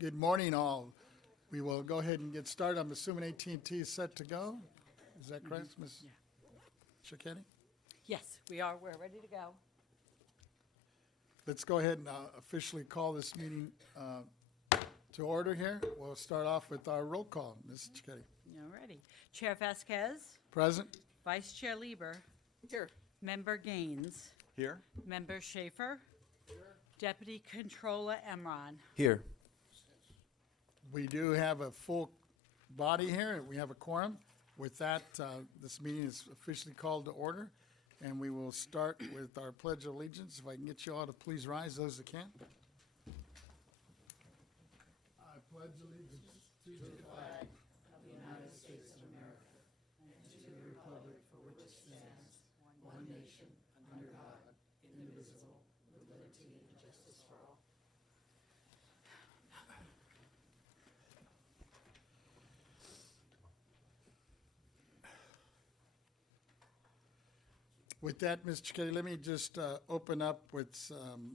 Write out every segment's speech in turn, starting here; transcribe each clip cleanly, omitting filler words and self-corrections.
Good morning, all. We will go ahead and get started. I'm assuming AT&T is set to go. Is that correct, Ms. Cicchetti? Yes, we are. We're ready to go. Let's go ahead and officially call this meeting to order here. We'll start off with our roll call. Ms. Cicchetti. All righty. Chair Vasquez, Present? Vice Chair Lieber. Here. Member Gaines. Here. Member Schaefer. Deputy Controller Emron. Here. We do have a full body here. We have a quorum. With that, this meeting is officially called to order, and we will start with our Pledge of Allegiance. If I can get you all to please rise, those that can. I pledge allegiance to the flag of the United States of America and to the republic for which it stands, one nation, under God, indivisible, with liberty and justice for all. With that, Mr. Cicchetti, let me just open up with some,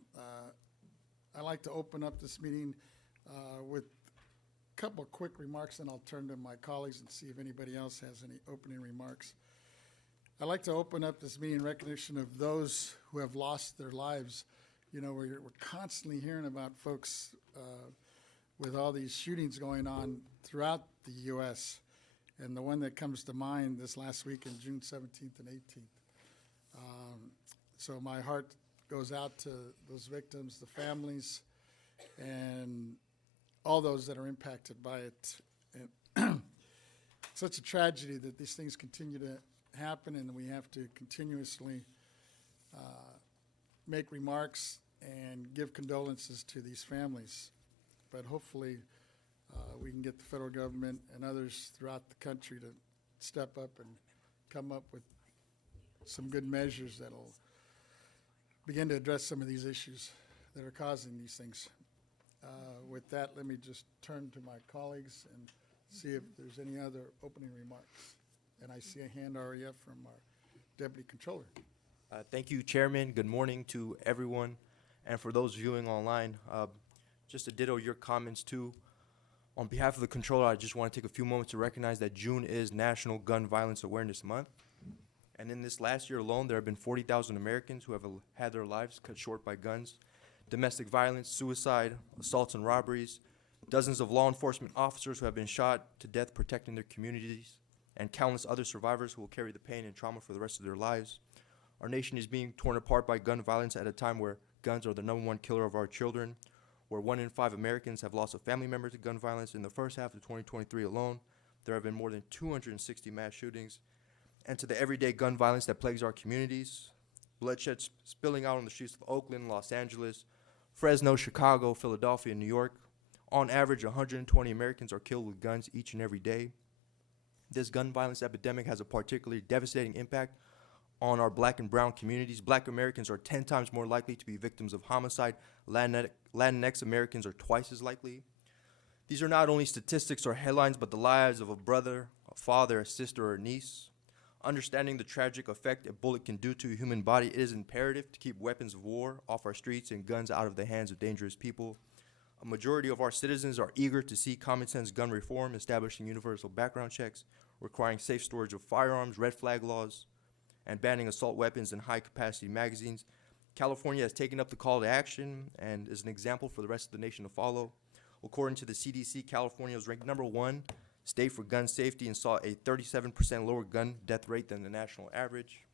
I'd like to open up this meeting with a couple of quick remarks, and I'll turn to my colleagues and see if anybody else has any opening remarks. I'd like to open up this meeting in recognition of those who have lost their lives. You know, we're constantly hearing about folks with all these shootings going on throughout the U.S., and the one that comes to mind this last week in June 17th and 18th. So my heart goes out to those victims, the families, and all those that are impacted by it. And such a tragedy that these things continue to happen, and we have to continuously make remarks and give condolences to these families. But hopefully we can get the federal government and others throughout the country to step up and come up with some good measures that'll begin to address some of these issues that are causing these things. With that, let me just turn to my colleagues and see if there's any other opening remarks. And I see a hand already up from our Deputy Controller. Thank you, Chairman. Good morning to everyone. And for those viewing online, just to ditto your comments too, on behalf of the Controller, I just want to take a few moments to recognize that June is National Gun Violence Awareness Month. And in this last year alone, there have been 40,000 Americans who have had their lives cut short by guns, domestic violence, suicide, assaults and robberies, dozens of law enforcement officers who have been shot to death protecting their communities, and countless other survivors who will carry the pain and trauma for the rest of their lives. Our nation is being torn apart by gun violence at a time where guns are the #1 killer of our children, where 1 in 5 Americans have lost a family member to gun violence. In the first half of 2023 alone, there have been more than 260 mass shootings, and to the everyday gun violence that plagues our communities, bloodshed spilling out on the streets of Oakland, Los Angeles, Fresno, Chicago, Philadelphia, and New York. On average, 120 Americans are killed with guns each and every day. This gun violence epidemic has a particularly devastating impact on our black and brown communities. Black Americans are 10 times more likely to be victims of homicide. Latinx Americans are twice as likely. These are not only statistics or headlines, but the lives of a brother, a father, a sister, or a niece. Understanding the tragic effect a bullet can do to a human body, it is imperative to keep weapons of war off our streets and guns out of the hands of dangerous people. A majority of our citizens are eager to see common sense gun reform, establishing universal background checks, requiring safe storage of firearms, red flag laws, and banning assault weapons and high-capacity magazines. California has taken up the call to action and is an example for the rest of the nation to follow. According to the CDC, California was ranked #1 state for gun safety and saw a 37% lower gun death rate than the national average.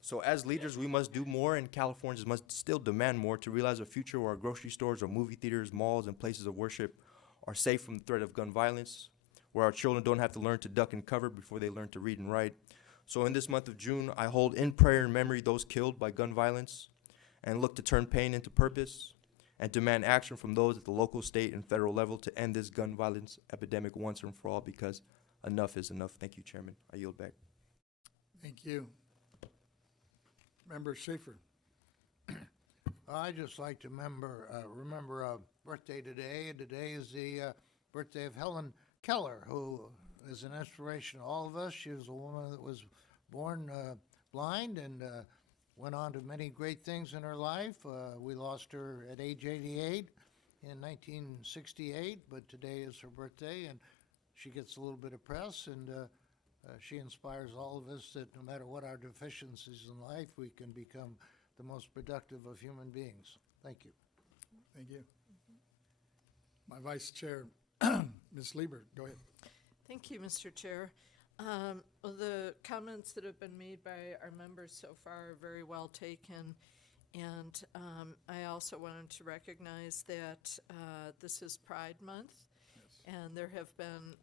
So as leaders, we must do more, and Californians must still demand more to realize a future where our grocery stores or movie theaters, malls, and places of worship are safe from the threat of gun violence, where our children don't have to learn to duck and cover before they learn to read and write. So in this month of June, I hold in prayer and memory those killed by gun violence and look to turn pain into purpose and demand action from those at the local, state, and federal level to end this gun violence epidemic once and for all, because enough is enough. Thank you, Chairman. I yield back. Thank you. Member Schaefer. I just like to remember a birthday today, and today is the birthday of Helen Keller, who is an inspiration to all of us. She was a woman that was born blind and went on to many great things in her life. We lost her at age 88, in 1968, but today is her birthday, and she gets a little bit of press, and she inspires all of us that no matter what our deficiencies in life, we can become the most productive of human beings. Thank you. Thank you. My Vice Chair, Ms. Lieber, go ahead. Thank you, Mr. Chair. Well, the comments that have been made by our members so far are very well taken. And I also wanted to recognize that this is Pride Month. And there have been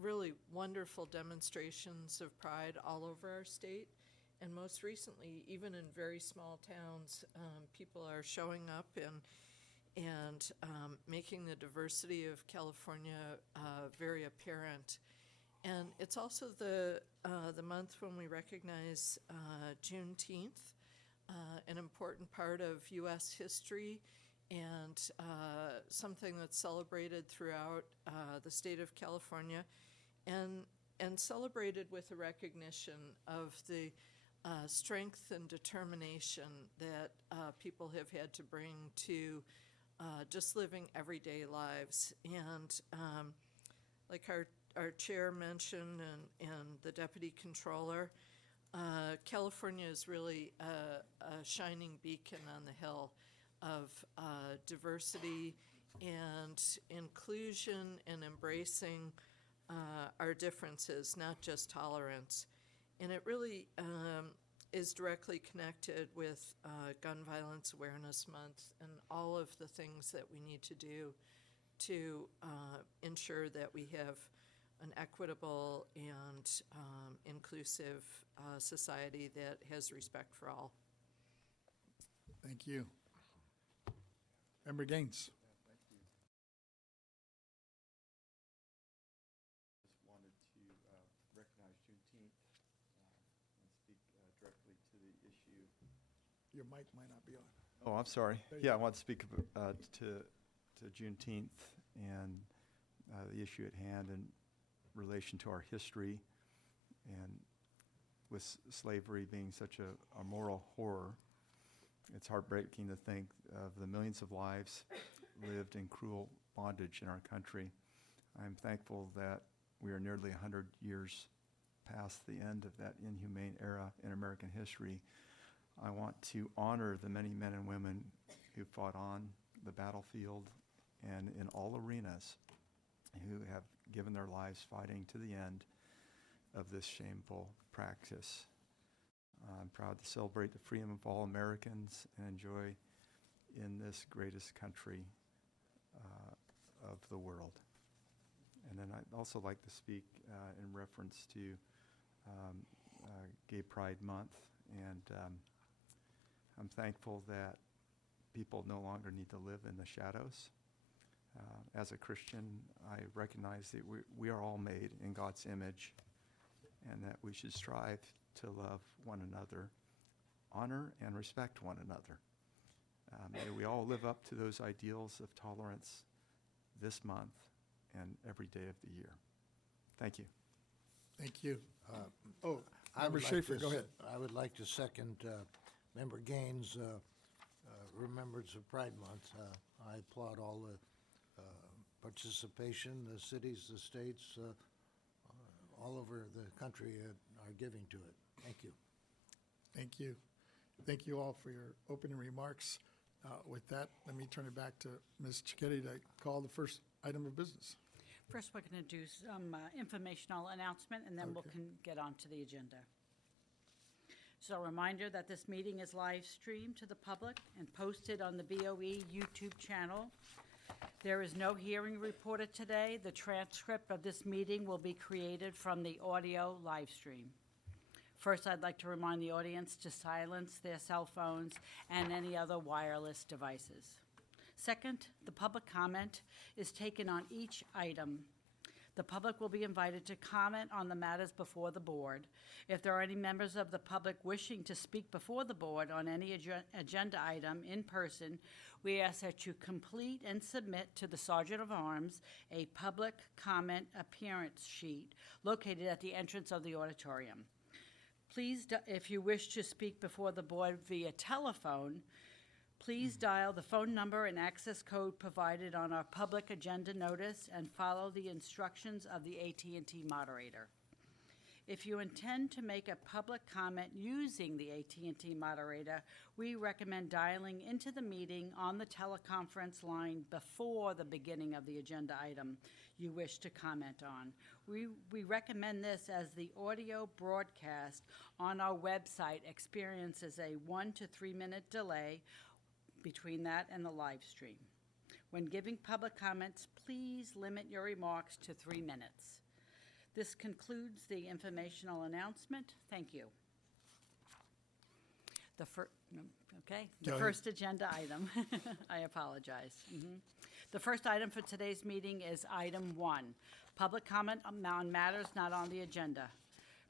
really wonderful demonstrations of pride all over our state. And most recently, even in very small towns, people are showing up and making the diversity of California very apparent. And it's also the month when we recognize Juneteenth, an important part of U.S. history and something that's celebrated throughout the state of California, and celebrated with a recognition of the strength and determination that people have had to bring to just living everyday lives. And like our chair mentioned and the deputy controller, California is really a shining beacon on the hill of diversity and inclusion and embracing our differences, not just tolerance. And it really is directly connected with Gun Violence Awareness Month and all of the things that we need to do to ensure that we have an equitable and inclusive society that has respect for all. Thank you. Member Gaines. Just wanted to recognize Juneteenth and speak directly to the issue. Your mic might not be on. Oh, I'm sorry. There you Yeah, I go. want to speak to Juneteenth and the issue at hand in relation to our history, and with slavery being such a moral horror. It's heartbreaking to think of the millions of lives lived in cruel bondage in our country. I'm thankful that we are nearly 100 years past the end of that inhumane era in American history. I want to honor the many men and women who fought on the battlefield and in all arenas, who have given their lives fighting to the end of this shameful practice. I'm proud to celebrate the freedom of all Americans and enjoy in this greatest country of the world. And then I'd also like to speak in reference to Gay Pride Month, and I'm thankful that people no longer need to live in the shadows. As a Christian, I recognize that we are all made in God's image, and that we should strive to love one another, honor and respect one another. May we all live up to those ideals of tolerance this month and every day of the year. Thank you. Thank you. I Member would like Schaefer, to go se- ahead. I would like to second Member Gaines' remembrance of Pride Month. I applaud all the participation the cities, the states, all over the country are giving to it. Thank you. Thank you. Thank you all for your opening remarks. With that, let me turn it back to Ms. Cicchetti to call the first item of business. First, we're going to do some informational announcement, and then we'll Okay. get on to the agenda. So a reminder that this meeting is live streamed to the public and posted on the BoE YouTube channel. There is no hearing reported today. The transcript of this meeting will be created from the audio live stream. First, I'd like to remind the audience to silence their cell phones and any other wireless devices. Second, the public comment is taken on each item. The public will be invited to comment on the matters before the board. If there are any members of the public wishing to speak before the board on any agenda item in person, we ask that you complete and submit to the Sergeant of Arms a public comment appearance sheet located at the entrance of the auditorium. Please, if you wish to speak before the board via telephone, Please dial the phone number and access code provided on our public agenda notice and follow the instructions of the AT&T moderator. If you intend to make a public comment using the AT&T moderator, we recommend dialing into the meeting on the teleconference line before the beginning of the agenda item you wish to comment on. We recommend this as the audio broadcast on our website experiences a 1 to 3 minute delay between that and the live stream. When giving public comments, please limit your remarks to 3 minutes. This concludes the informational announcement. Thank you. The Go ahead. first agenda item, I apologize. The first item for today's meeting is item 1, public comment on matters not on the agenda.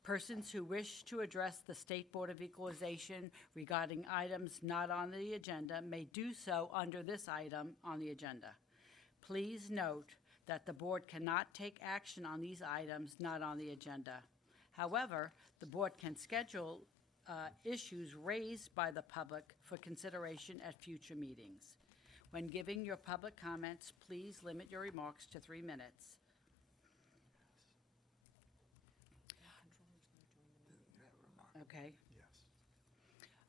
Persons who wish to address the State Board of Equalization regarding items not on the agenda may do so under this item on the agenda. Please note that the board cannot take action on these items not on the agenda. However, the board can schedule issues raised by the public for consideration at future meetings. When giving your public comments, please limit your remarks to 3 minutes. Okay. Yes.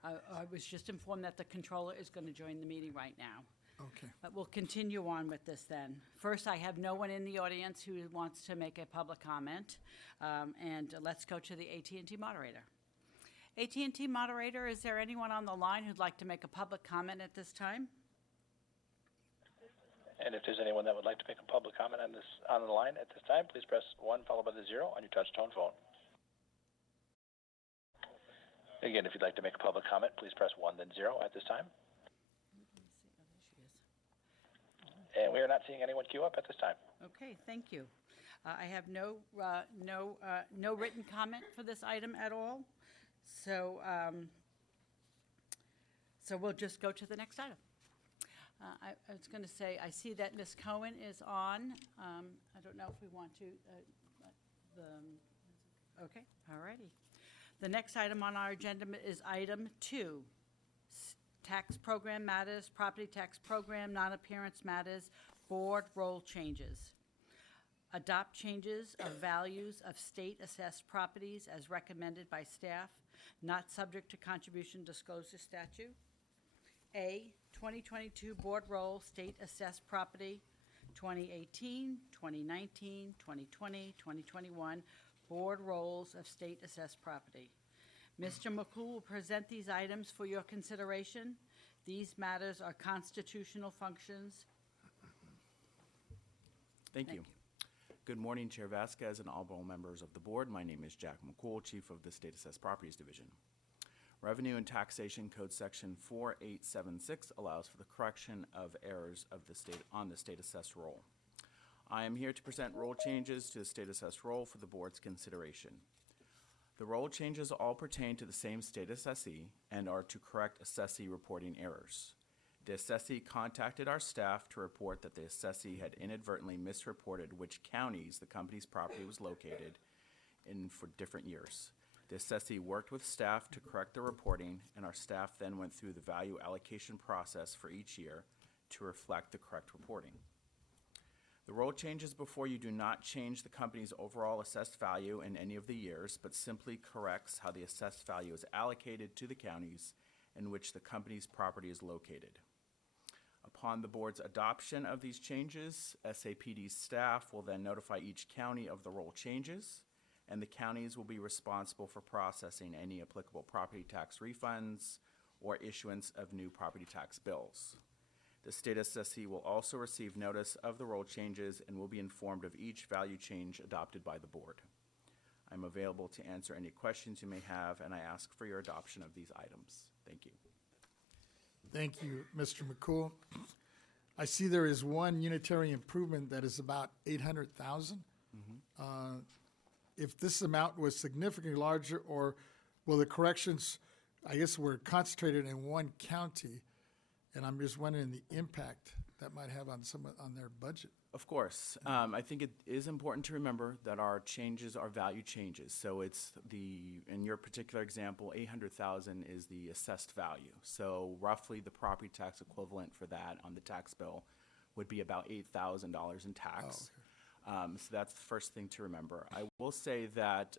I was just informed that the controller is going to join the meeting right now. Okay. But we'll continue on with this then. First, I have no one in the audience who wants to make a public comment. And let's go to the AT&T moderator. AT&T moderator, is there anyone on the line who'd like to make a public comment at this time? And if there's anyone that would like to make a public comment on the line at this time, please press 1 followed by the 0 on your touch-tone phone. Again, if you'd like to make a public comment, please press 1 then 0 at this time. And we are not seeing anyone queue up at this time. Okay, thank you. I have no written comment for this item at all. So, so we'll just go to the next item. I was going to say, I see that Ms. Cohen is on. I don't know if we want to, okay, all righty. The next item on our agenda is item 2, tax program matters, property tax program, non-appearance matters, board role changes. Adopt changes of values of state assessed properties as recommended by staff, not subject to contribution disclosure statute. A, 2022 board roll state assessed property, 2018, 2019, 2020, 2021 board rolls of state assessed property. Mr. McCool will present these items for your consideration. These matters are constitutional functions. Thank you. Good morning, Chair Vasquez and all board members of the board. My name is Jack McCool, Chief of the State Assessed Properties Division. Revenue and Taxation Code Section 4876 allows for the correction of errors of the state on the state assessed roll. I am here to present roll changes to the state assessed roll for the board's consideration. The roll changes all pertain to the same state assessee and are to correct assessee reporting errors. The assessee contacted our staff to report that the assessee had inadvertently misreported which counties the company's property was located in for different years. The assessee worked with staff to correct the reporting, and our staff then went through the value allocation process for each year to reflect the correct reporting. The roll changes before you do not change the company's overall assessed value in any of the years, but simply corrects how the assessed value is allocated to the counties in which the company's property is located. Upon the board's adoption of these changes, SAPD staff will then notify each county of the roll changes, and the counties will be responsible for processing any applicable property tax refunds or issuance of new property tax bills. The state assessee will also receive notice of the roll changes and will be informed of each value change adopted by the board. I'm available to answer any questions you may have, and I ask for your adoption of these items. Thank you. Thank you, Mr. McCool. I see there is one unitary improvement that is about 800,000. If this amount was significantly larger, or will the corrections, I guess, were concentrated in one county, and I'm just wondering the impact that might have on on their budget. Of course. I think it is important to remember that our changes are value changes. So it's in your particular example, 800,000 is the assessed value. So roughly the property tax equivalent for that on the tax bill would be about $8,000 in tax. So that's the first thing to remember. I will say that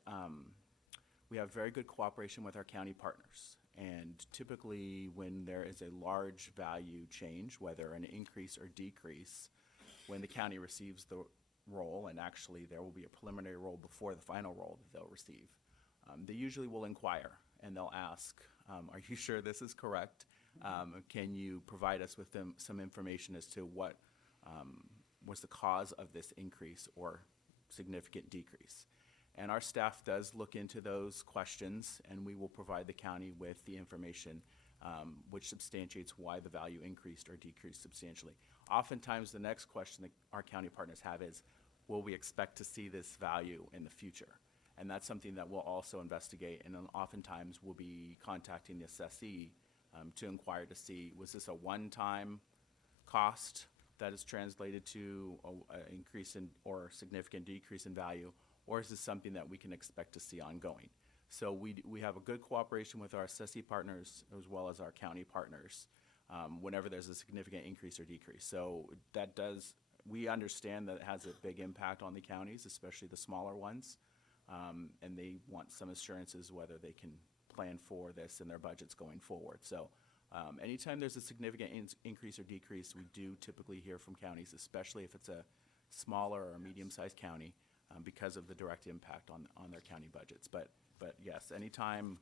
we have very good cooperation with our county partners. And typically when there is a large value change, whether an increase or decrease, when the county receives the roll, and actually there will be a preliminary roll before the final roll that they'll receive, they usually will inquire and they'll ask, are you sure this is correct? Can you provide us with some information as to what was the cause of this increase or significant decrease? And our staff does look into those questions, and we will provide the county with the information which substantiates why the value increased or decreased substantially. Oftentimes, the next question that our county partners have is, will we expect to see this value in the future? And that's something that we'll also investigate, and then oftentimes we'll be contacting the assessee to inquire to see, was this a one-time cost that is translated to an increase in or significant decrease in value, or is this something that we can expect to see ongoing? So we have a good cooperation with our assessee partners as well as our county partners whenever there's a significant increase or decrease. So we understand that it has a big impact on the counties, especially the smaller ones, and they want some assurances whether they can plan for this in their budgets going forward. So anytime there's a significant increase or decrease, we do typically hear from counties, especially if it's a smaller or medium-sized county, because of the direct impact on their county budgets. But yes, anytime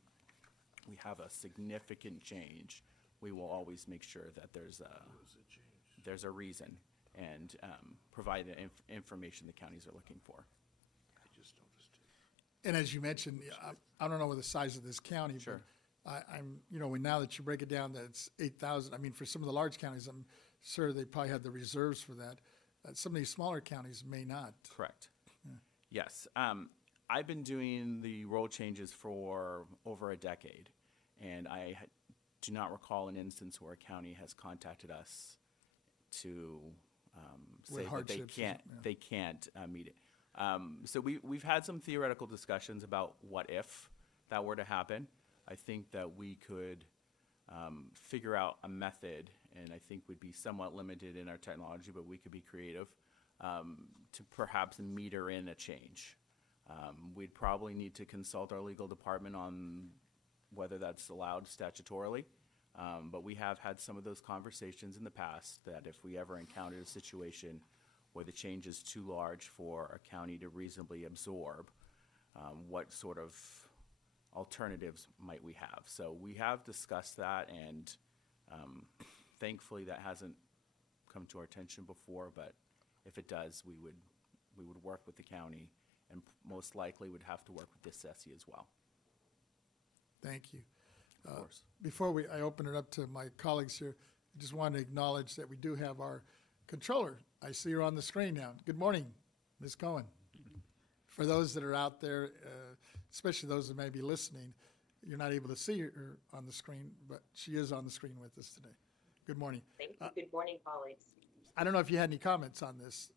we have a significant change, we will always make sure that there's a reason and provide the information the counties are looking for. And as you mentioned, I don't know what the size of this county, Sure. but now that you break it down that it's 8,000, I mean, for some of the large counties, I'm sure they probably had the reserves for that. Some of these smaller counties may not. Correct. Yes. I've been doing the role changes for over a decade, and I do not recall an instance where a county has contacted us to say that they can't meet it. So we've had some theoretical discussions about what if that were to happen. I think that we could figure out a method, and I think we'd be somewhat limited in our technology, but we could be creative to perhaps meter in a change. We'd probably need to consult our legal department on whether that's allowed statutorily, but we have had some of those conversations in the past that if we ever encountered a situation where the change is too large for a county to reasonably absorb, what sort of alternatives might we have? So we have discussed that, and thankfully that hasn't come to our attention before, but if it does, we would work with the county, and most likely would have to work with the assessee as well. Thank you. Of course. Before I open it up to my colleagues here, I just want to acknowledge that we do have our controller. I see her on the screen now. Good morning, Ms. Cohen. For those that are out there, especially those that may be listening, you're not able to see her on the screen, but she is on the screen with us today. Good morning. Thank you. Good morning, colleagues. I don't know if you had any comments on this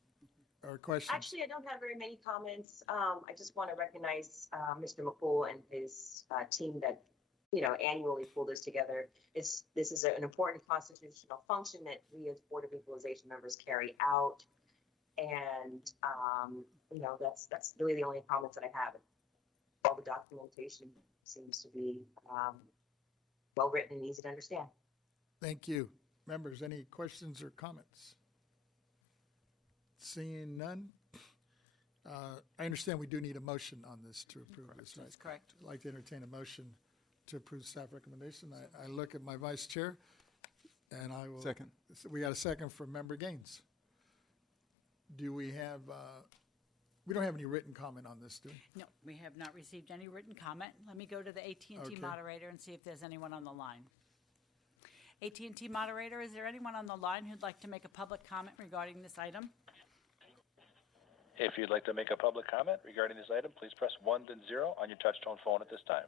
or questions. Actually, I don't have very many comments. I just want to recognize Mr. McCool and his team that, annually pull this together. This is an important constitutional function that we as Board of Equalization members carry out. And, that's really the only comments that I have. All the documentation seems to be well-written and easy to understand. Thank you. Members, any questions or comments? Seeing none. I understand we do need a motion on this to approve this, right? That's correct. I'd like to entertain a motion to approve staff recommendation. I look at my vice chair, and I will. Second. We got a second from Member Gaines. Do we have, we don't have any written comment on this, do we? No, we have not received any written comment. Let me go to the AT&T Okay. moderator and see if there's anyone on the line. AT&T moderator, is there anyone on the line who'd like to make a public comment regarding this item? If you'd like to make a public comment regarding this item, please press 1 then 0 on your touch-tone phone at this time.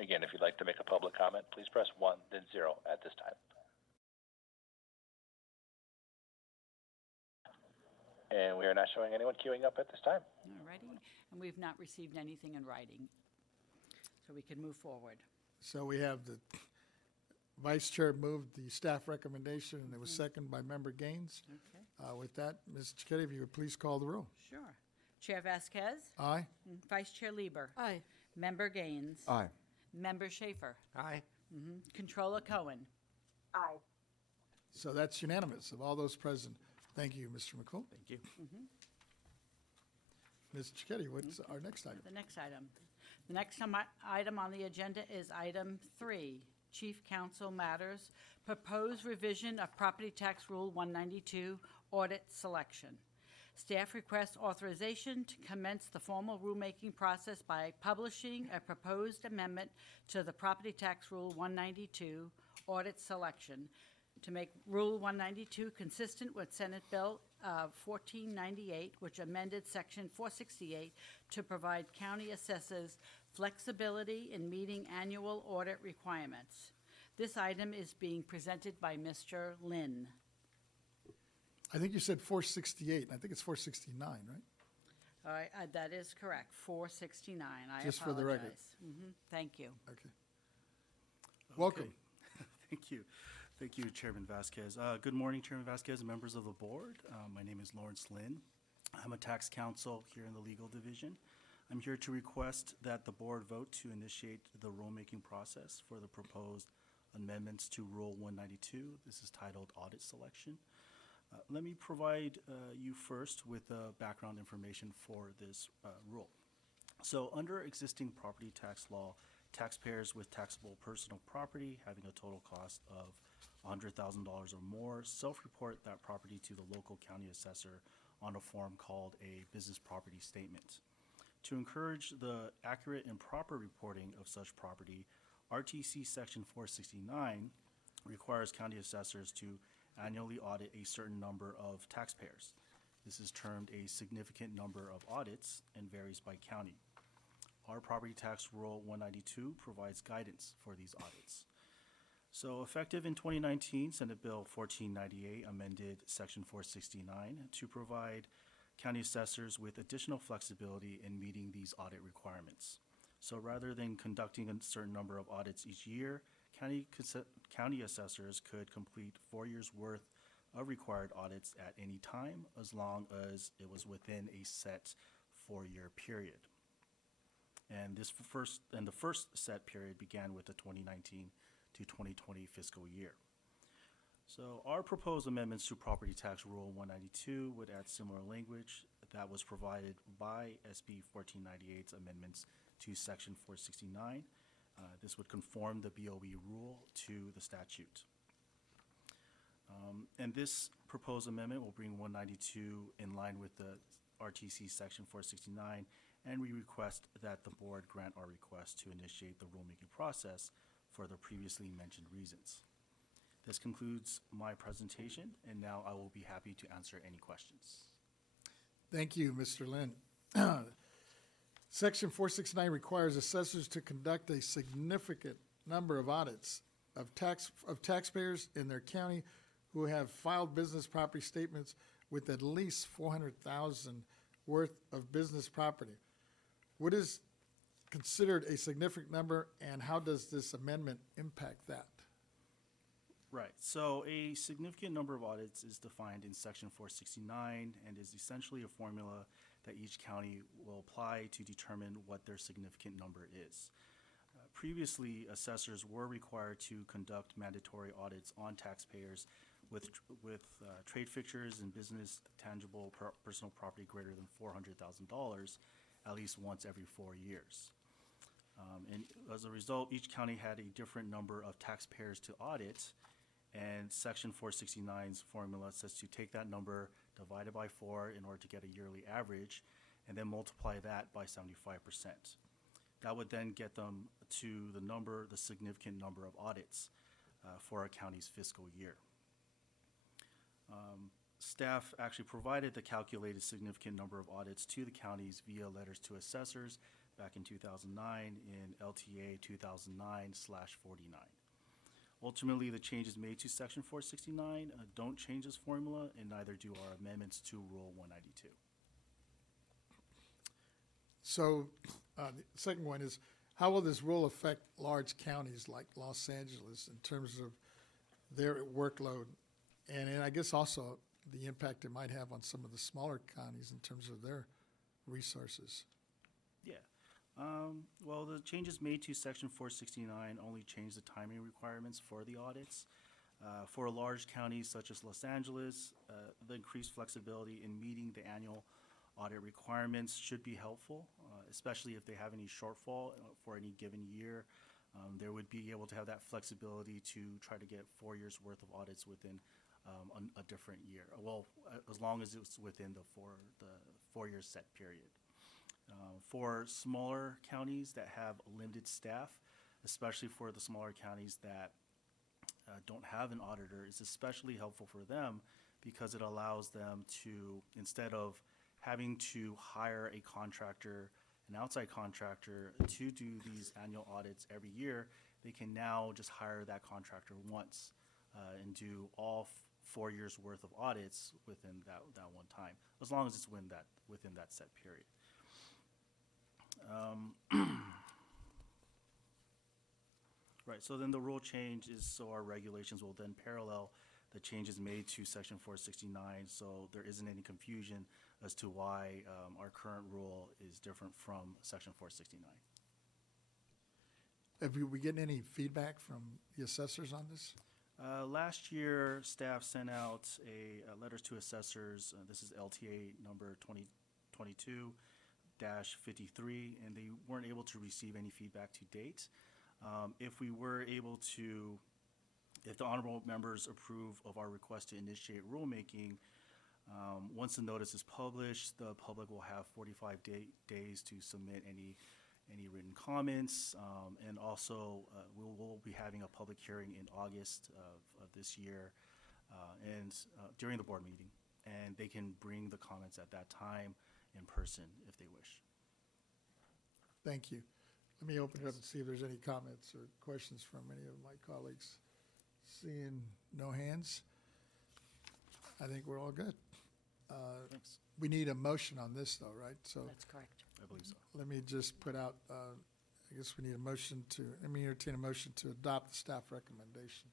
Again, if you'd like to make a public comment, please press 1 then 0 at this time. And we are not showing anyone queuing up at this time. All righty, and we've not received anything in writing, so we can move forward. So we have the Vice Chair moved the staff recommendation, and it was seconded by Member Gaines. Okay, With that, Ms. Chiquetti, if you would please call the roll. sure. Chair Vasquez, Aye? Vice Chair Lieber, Aye. Member Gaines, Aye. Member Schaefer, Aye. Controller Cohen. Aye. So that's unanimous of all those present. Thank you, Mr. McCool. Thank you. Ms. Chiquetti, what's our next item? The next item. The next item on the agenda is item 3, Chief Counsel Matters, Proposed Revision of Property Tax Rule 192, Audit Selection. Staff requests authorization to commence the formal rulemaking process by publishing a proposed amendment to the Property Tax Rule 192, Audit Selection, to make Rule 192 consistent with Senate Bill 1498, which amended Section 468 to provide county assessors flexibility in meeting annual audit requirements. This item is being presented by Mr. Lynn. I think you said 468, and I think it's 469, right? All right, that is correct, 469. I apologize. Just for the record. Thank you. Okay. Welcome. Thank you. Thank you, Chairman Vasquez. Good morning, Chairman Vasquez and members of the board. My name is Lawrence Lynn. I'm a tax counsel here in the legal division. I'm here to request that the board vote to initiate the rulemaking process for the proposed amendments to Rule 192. This is titled Audit Selection. Let me provide you first with background information for this rule. So under existing property tax law, taxpayers with taxable personal property having a total cost of $100,000 or more self-report that property to the local county assessor on a form called a business property statement. To encourage the accurate and proper reporting of such property, RTC Section 469 requires county assessors to annually audit a certain number of taxpayers. This is termed a significant number of audits and varies by county. Our Property Tax Rule 192 provides guidance for these audits. So effective in 2019, Senate Bill 1498 amended Section 469 to provide county assessors with additional flexibility in meeting these audit requirements. So rather than conducting a certain number of audits each year, county assessors could complete 4 years' worth of required audits at any time, as long as it was within a set 4-year period. And the first set period began with the 2019 to 2020 fiscal year. So our proposed amendments to Property Tax Rule 192 would add similar language that was provided by SB 1498's amendments to Section 469. This would conform the BoE rule to the statute. And this proposed amendment will bring 192 in line with the RTC Section 469, and we request that the board grant our request to initiate the rulemaking process for the previously mentioned reasons. This concludes my presentation, and now I will be happy to answer any questions. Thank you, Mr. Lynn. Section 469 requires assessors to conduct a significant number of audits of taxpayers in their county who have filed business property statements with at least $400,000 worth of business property. What is considered a significant number, and how does this amendment impact that? Right, so a significant number of audits is defined in Section 469 and is essentially a formula that each county will apply to determine what their significant number is. Previously, assessors were required to conduct mandatory audits on taxpayers with trade fixtures and business tangible personal property greater than $400,000 at least once every 4 years. And as a result, each county had a different number of taxpayers to audit, and Section 469's formula says to take that number, divide it by 4 in order to get a yearly average, and then multiply that by 75%. That would then get them to the significant number of audits for a county's fiscal year. Staff actually provided the calculated significant number of audits to the counties via letters to assessors back in 2009 in LTA 2009/49. Ultimately, the changes made to Section 469 don't change this formula, and neither do our amendments to Rule 192. So, the second one is, how will this rule affect large counties like Los Angeles in terms of their workload? And I guess also the impact it might have on some of the smaller counties in terms of their resources. Yeah. Well, the changes made to Section 469 only change the timing requirements for the audits. For large counties such as Los Angeles, the increased flexibility in meeting the annual audit requirements should be helpful, especially if they have any shortfall for any given year. They would be able to have that flexibility to try to get 4 years' worth of audits within a different year. Well, as long as it's within the 4 year set period. For smaller counties that have limited staff, especially for the smaller counties that don't have an auditor, it's especially helpful for them because it allows them to, instead of having to hire a contractor, an outside contractor, to do these annual audits every year, they can now just hire that contractor once and do all 4 years worth of audits within that one time, as long as it's within that set period. Right, so then the rule change is so our regulations will then parallel the changes made to Section 469, so there isn't any confusion as to why our current rule is different from Section 469. Have we getting any feedback from the assessors on this? Last year, staff sent out letters to assessors. This is LTA number 2022-53, and they weren't able to receive any feedback to date. If the honorable members approve of our request to initiate rulemaking, once the notice is published, the public will have 45 days to submit any written comments, and also we'll be having a public hearing in August of this year and during the board meeting, and they can bring the comments at that time in person if they wish. Thank you. Let me open it up and see if there's any comments or questions from any of my colleagues. Seeing no hands, I think we're all good. Thanks. We need a motion on this though, right? So That's correct. I believe so. let me just put out, I guess we need a motion to, let me entertain a motion to adopt the staff recommendation.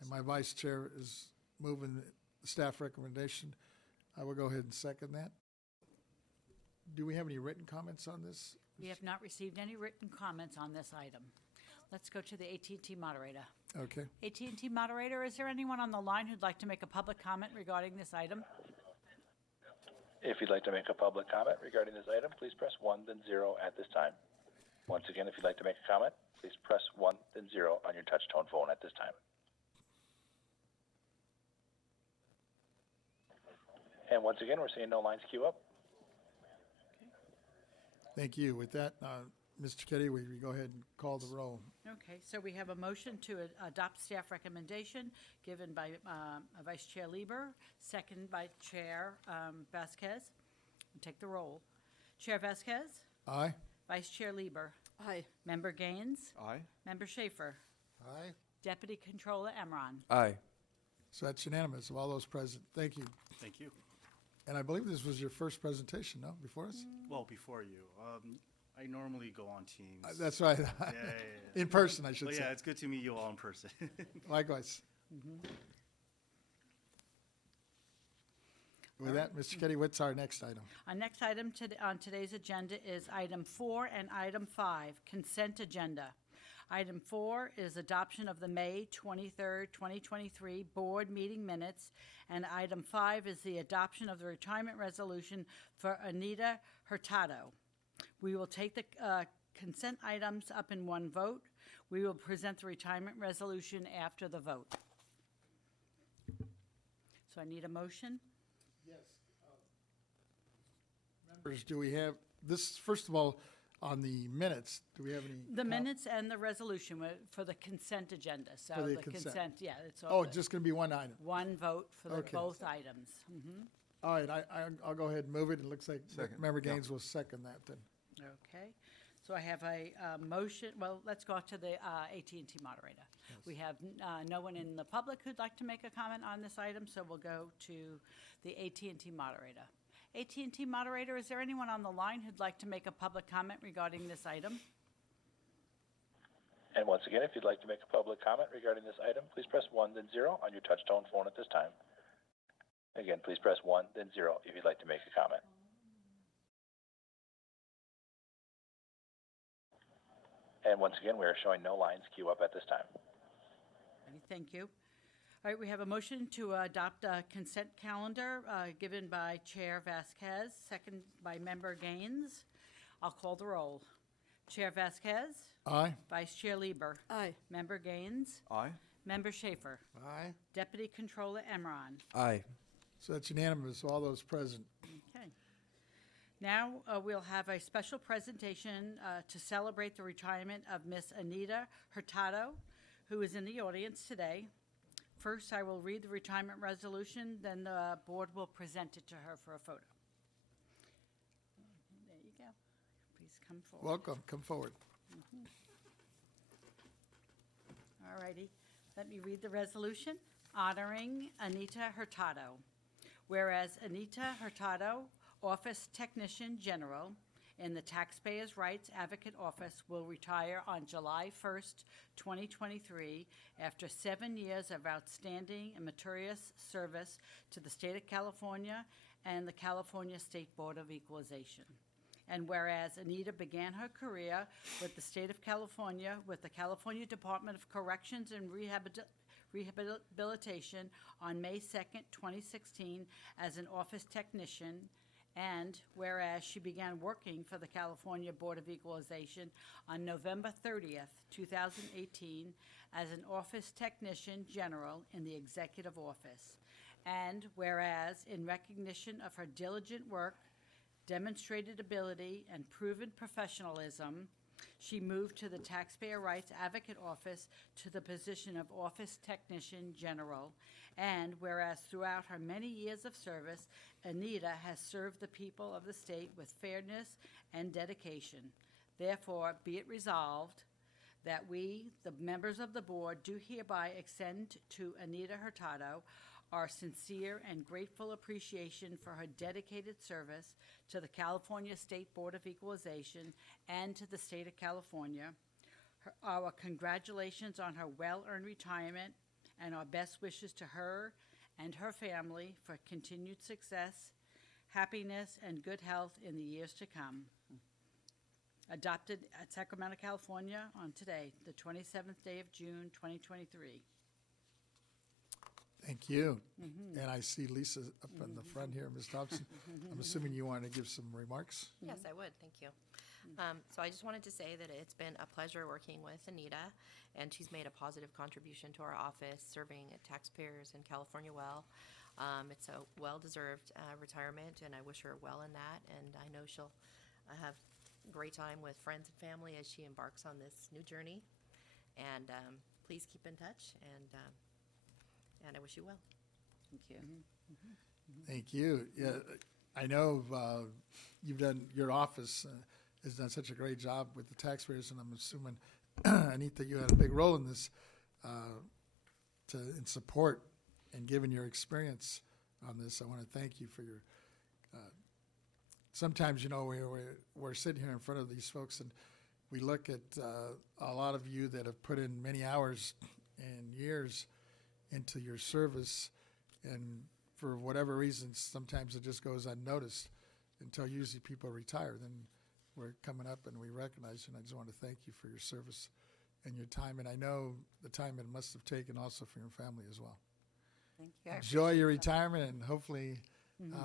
And my vice chair is moving the staff recommendation. I will go ahead and second that. Do we have any written comments on this? We have not received any written comments on this item. Let's go to the AT&T moderator. Okay. AT&T moderator, is there anyone on the line who'd like to make a public comment regarding this item? If you'd like to make a public comment regarding this item, please press 1, then 0 at this time. Once again, if you'd like to make a comment, please press 1, then 0 on your touch-tone phone at this time. And once again, we're seeing no lines queue up. Thank you. With that, Mr. Keddy, will you go ahead and call the roll? Okay, so we have a motion to adopt staff recommendation given by Vice Chair Lieber, second by Chair Vasquez. Take the roll. Chair Vasquez? Aye. Vice Chair Lieber? Aye. Member Gaines? Aye. Member Schaefer? Aye. Deputy Controller Emron? Aye. So that's unanimous of all those present. Thank you. Thank you. And I believe this was your first presentation, no, before us? Well, before you, I normally go on Teams. That's right. Yeah. In person, I should But say. yeah, it's good to meet you all in person. Likewise. With that, Mr. Keddy, what's our next item? Our next item on today's agenda is item 4 and item 5, consent agenda. Item 4 is adoption of the May 23rd, 2023 board meeting minutes, and item 5 is the adoption of the retirement resolution for Anita Hurtado. We will take the consent items up in one vote. We will present the retirement resolution after the vote. So I need a motion. Yes. Members, do we have, this, first of all, on the minutes, do we have any? The minutes and the resolution for the consent agenda. So For the the consent. consent, yeah, it's all Oh, good. just going to be one item. One vote for Okay. both items. Mhm. All right, I'll go ahead and move it. It looks like Second. Member Yeah. Gaines will second that then. Okay, so I have a motion, well, let's go to the AT&T moderator. We have no one in the public who'd like to make a comment on this item, so we'll go to the AT&T moderator. AT&T moderator, is there anyone on the line who'd like to make a public comment regarding this item? And once again, if you'd like to make a public comment regarding this item, please press 1 then 0 on your touch-tone phone at this time. Again, please press 1 then 0 if you'd like to make a comment. And once again, we are showing no lines queue up at this time. Okay, thank you. All right, we have a motion to adopt a consent calendar given by Chair Vasquez, second by Member Gaines. I'll call the roll. Chair Vasquez? Aye. Vice Chair Lieber? Aye. Member Gaines? Aye. Member Schaefer? Aye. Deputy Controller Emron? Aye. So that's unanimous, all those present. Okay. Now, we'll have a special presentation to celebrate the retirement of Miss Anita Hurtado, who is in the audience today. First, I will read the retirement resolution, then the board will present it to her for a photo. There you go. Please come forward. Welcome, come forward. All righty. Let me read the resolution honoring Anita Hurtado. Whereas Anita Hurtado, Office Technician General in the Taxpayers' Rights Advocate Office, will retire on July 1st, 2023, after 7 years of outstanding and meritorious service to the state of California and the California State Board of Equalization. And whereas Anita began her career with the state of California with the California Department of Corrections and Rehabilitation on May 2nd, 2016, as an office technician, and whereas she began working for the California Board of Equalization on November 30th, 2018, as an office technician general in the executive office, and whereas in recognition of her diligent work, demonstrated ability, and proven professionalism, she moved to the Taxpayer Rights Advocate Office to the position of Office Technician General. And whereas throughout her many years of service, Anita has served the people of the state with fairness and dedication. Therefore, be it resolved that we, the members of the board, do hereby extend to Anita Hurtado our sincere and grateful appreciation for her dedicated service to the California State Board of Equalization and to the state of California. Our congratulations on her well-earned retirement and our best wishes to her and her family for continued success, happiness, and good health in the years to come. Adopted at Sacramento, California on today, the 27th day of June, 2023. Thank you. And I see Lisa up in the front here, Ms. Thompson. I'm assuming you want to give some remarks? Yes, I would. Thank you. So I just wanted to say that it's been a pleasure working with Anita, and she's made a positive contribution to our office, serving taxpayers in California well. It's a well-deserved retirement, and I wish her well in that. And I know she'll have a great time with friends and family as she embarks on this new journey. And please keep in touch, and I wish you well. Thank you. Thank you. Yeah, I know you've done, your office has done such a great job with the taxpayers, and I'm assuming, Anita, you had a big role in this in support and given your experience on this. I want to thank you for your, sometimes, you know, we're sitting here in front of these folks and we look at a lot of you that have put in many hours and years into your service, and for whatever reason, sometimes it just goes unnoticed until usually people retire. Then we're coming up and we recognize you, and I just want to thank you for your service and your time, and I know the time it must have taken also for your family as well. Thank you. Enjoy your retirement, and hopefully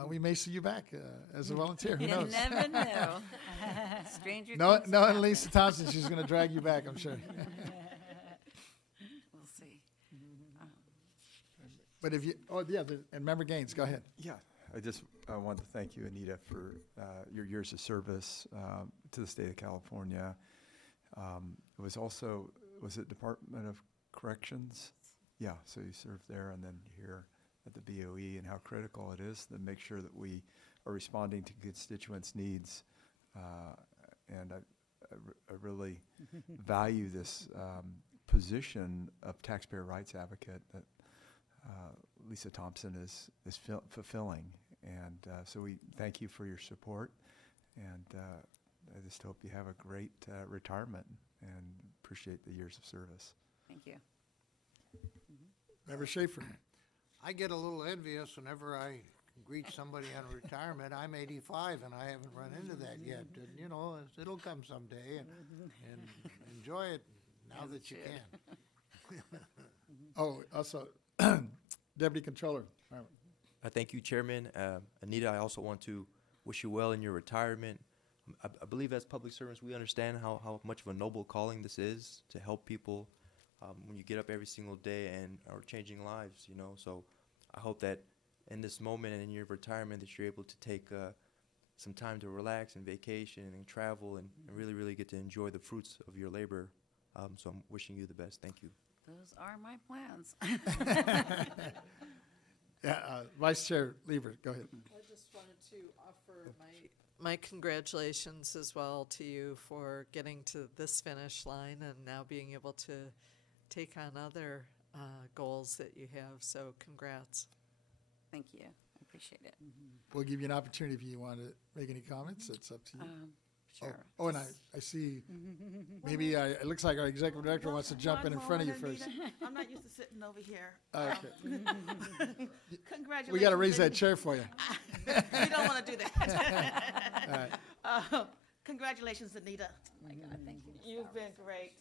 we may see you back as a volunteer. Who knows? Never know. Stranger No, things knowing happen. Lisa Thompson, she's going to drag you back, I'm sure. We'll see. But if you, and Member Gaines, go ahead. Yeah, I just want to thank you, Anita, for your years of service to the state of California. It was also, was it Department of Corrections? Yeah, so you served there and then here at the BoE, and how critical it is to make sure that we are responding to constituents' needs. And I really value this position of taxpayer rights advocate that Lisa Thompson is fulfilling. And so we thank you for your support, and I just hope you have a great retirement and appreciate the years of service. Thank you. Member Schaefer. I get a little envious whenever I greet somebody on retirement. I'm 85 and I haven't run into that yet. And, you know, it'll come someday, and enjoy it now that you can. Oh, also, Deputy Controller. Thank you, Chairman. Anita, I also want to wish you well in your retirement. I believe as public servants, we understand how much of a noble calling this is to help people when you get up every single day and are changing lives, you know. So I hope that in this moment and in your retirement that you're able to take some time to relax and vacation and travel and really, really get to enjoy the fruits of your labor. So I'm wishing you the best. Thank you. Those are my plans. Yeah, Vice Chair Lieber, go ahead. I just wanted to offer my congratulations as well to you for getting to this finish line and now being able to take on other goals that you have. So congrats. Thank you. I appreciate it. We'll give you an opportunity if you want to make any comments. It's up to you. Sure. Oh, and I see, maybe it looks like our executive director wants to jump in front of you first. I'm not used to sitting over here. Okay. Congratulations. We got to raise that chair for you. We don't want to do that. All right. Congratulations, Anita. Oh my God, thank you. You've been great.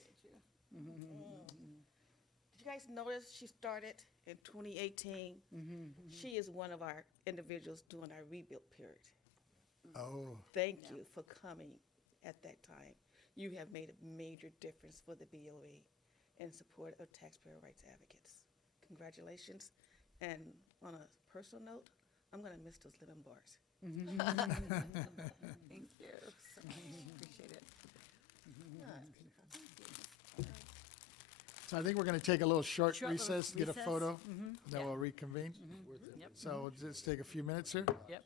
Did you guys notice she started in 2018? She is one of our individuals during our rebuild period. Oh, Thank you for coming at that time. You have made a major difference for the BoE in support of taxpayer rights advocates. Congratulations. And on a personal note, I'm going to miss those lemon bars. Thank you so much. Appreciate it. so I think we're going to take a little short Short little recess, get a recess. photo, Mhm. then Yeah. we'll reconvene. Yep. So we'll just take a few minutes here. Yep.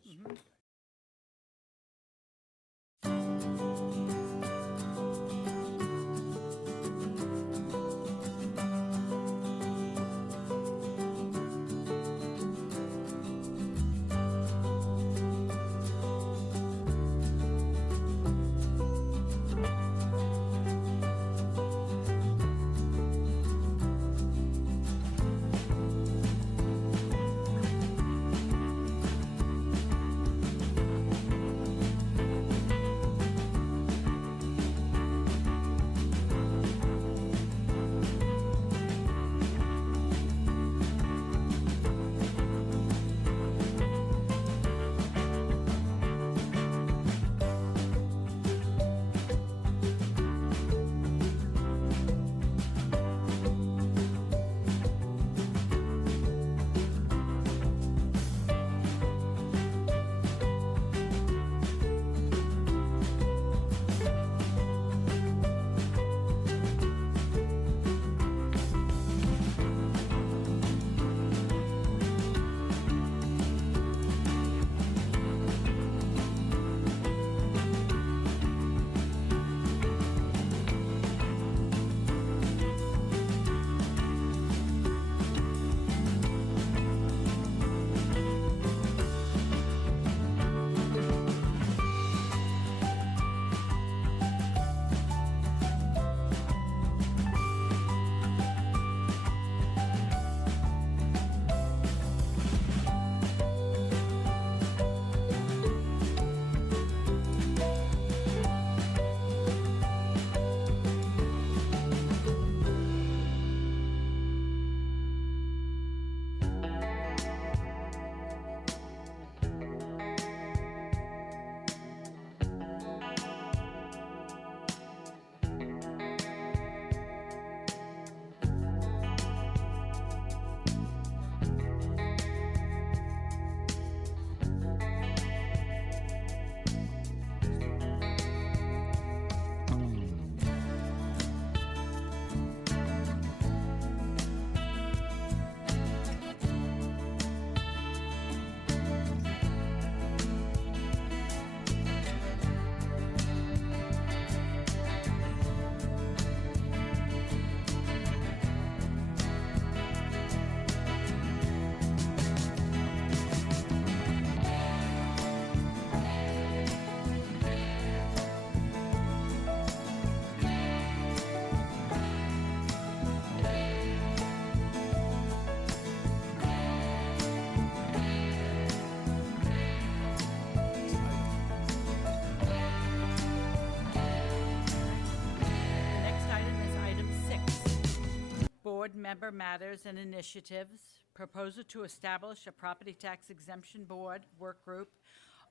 board member matters and initiatives, proposal to establish a property tax exemption board work group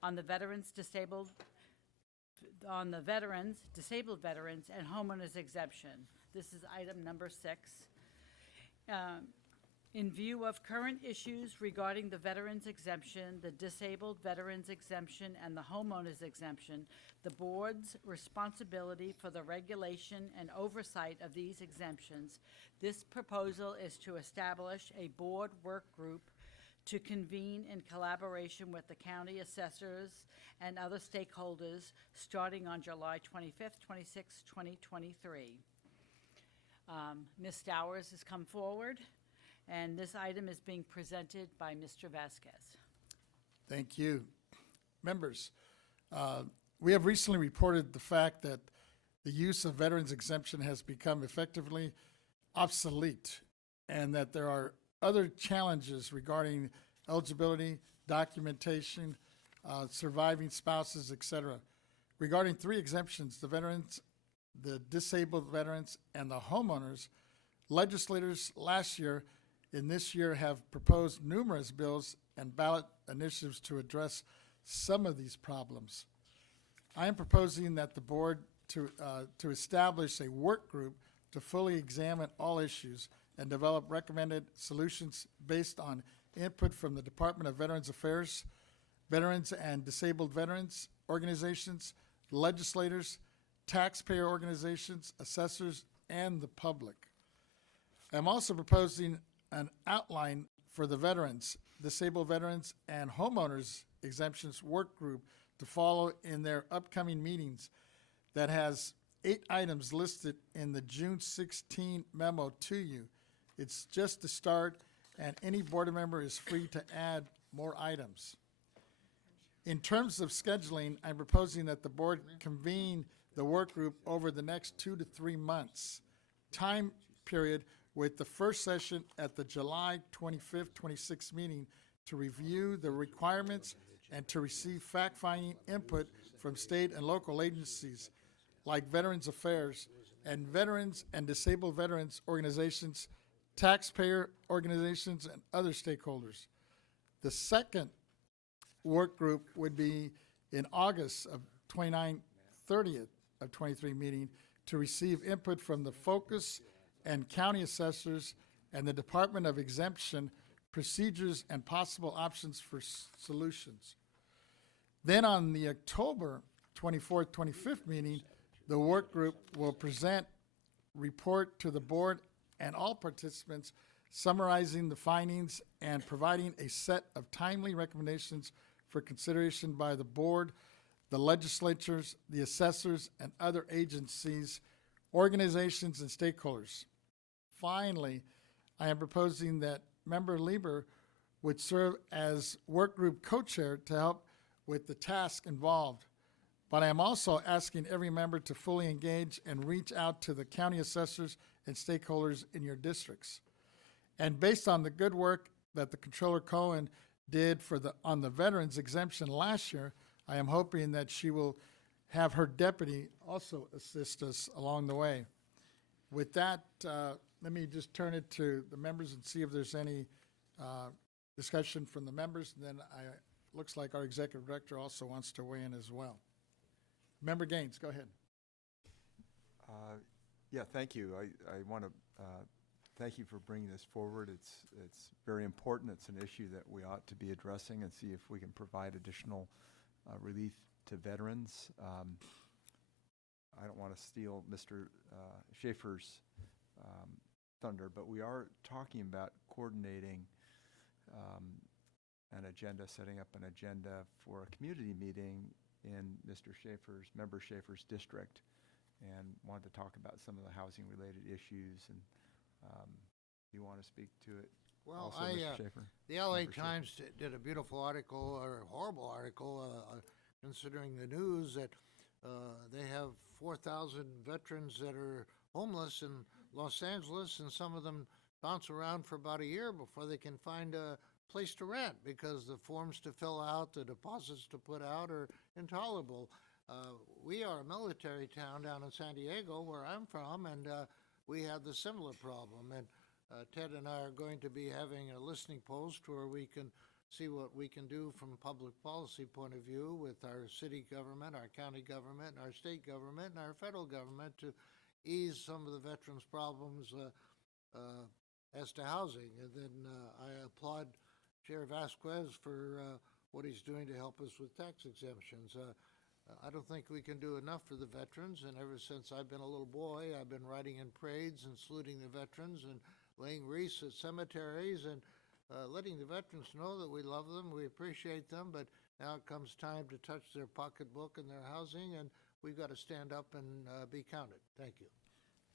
on the disabled veterans, and homeowners exemption. This is item number 6. In view of current issues regarding the veterans exemption, the disabled veterans exemption, and the homeowners exemption, the board's responsibility for the regulation and oversight of these exemptions, this proposal is to establish a board work group to convene in collaboration with the county assessors and other stakeholders starting on July 25th, 26th, 2023. Ms. Stowers has come forward, and this item is being presented by Mr. Vasquez. Thank you. Members, we have recently reported the fact that the use of veterans exemption has become effectively obsolete, and that there are other challenges regarding eligibility, documentation, surviving spouses, etc. Regarding 3 exemptions, the veterans, the disabled veterans, and the homeowners, legislators last year and this year have proposed numerous bills and ballot initiatives to address some of these problems. I am proposing that the board to establish a work group to fully examine all issues and develop recommended solutions based on input from the Department of Veterans Affairs, veterans and disabled veterans organizations, legislators, taxpayer organizations, assessors, and the public. I'm also proposing an outline for the veterans, disabled veterans, and homeowners exemptions work group to follow in their upcoming meetings that has 8 items listed in the June 16 memo to you. It's just the start, and any board member is free to add more items. In terms of scheduling, I'm proposing that the board convene the work group over the next 2 to 3 months time period, with the first session at the July 25th, 26th meeting to review the requirements and to receive fact-finding input from state and local agencies like Veterans Affairs and veterans and disabled veterans organizations, taxpayer organizations, and other stakeholders. The second work group would be in August of 30th of 23 meeting to receive input from the Focus and county assessors and the Department of Exemption procedures and possible options for solutions. Then on the October 24th, 25th meeting, the work group will present report to the board and all participants summarizing the findings and providing a set of timely recommendations for consideration by the board, the legislatures, the assessors, and other agencies, organizations, and stakeholders. Finally, I am proposing that Member Lieber would serve as work group co-chair to help with the task involved. But I am also asking every member to fully engage and reach out to the county assessors and stakeholders in your districts. And based on the good work that the Controller Cohen did on the veterans exemption last year, I am hoping that she will have her deputy also assist us along the way. With that, let me just turn it to the members and see if there's any discussion from the members. And then looks like our executive director also wants to weigh in as well. Member Gaines, go ahead. Yeah, thank you. I want to thank you for bringing this forward. It's very important. It's an issue that we ought to be addressing and see if we can provide additional relief to veterans. I don't want to steal Mr. Schaefer's thunder, but we are talking about coordinating an agenda, setting up an agenda for a community meeting in Member Schaefer's district, and wanted to talk about some of the housing-related issues. And you want to speak to it? Well, also, Mr. Schaefer? The LA Member Times did a beautiful article, or a horrible article, considering the news that they have 4,000 veterans that are homeless in Los Angeles, and some of them bounce around for about a year before they can find a place to rent because the forms to fill out, the deposits to put out are intolerable. We are a military town down in San Diego, where I'm from, and we have the similar problem. And Ted and I are going to be having a listening post where we can see what we can do from a public policy point of view with our city government, our county government, and our state government, and our federal government to ease some of the veterans' problems as to housing. And then I applaud Chair Vasquez for what he's doing to help us with tax exemptions. I don't think we can do enough for the veterans, and ever since I've been a little boy, I've been writing in parades and saluting the veterans and laying wreaths at cemeteries and letting the veterans know that we love them, we appreciate them, but now it comes time to touch their pocketbook and their housing, and we've got to stand up and be counted. Thank you.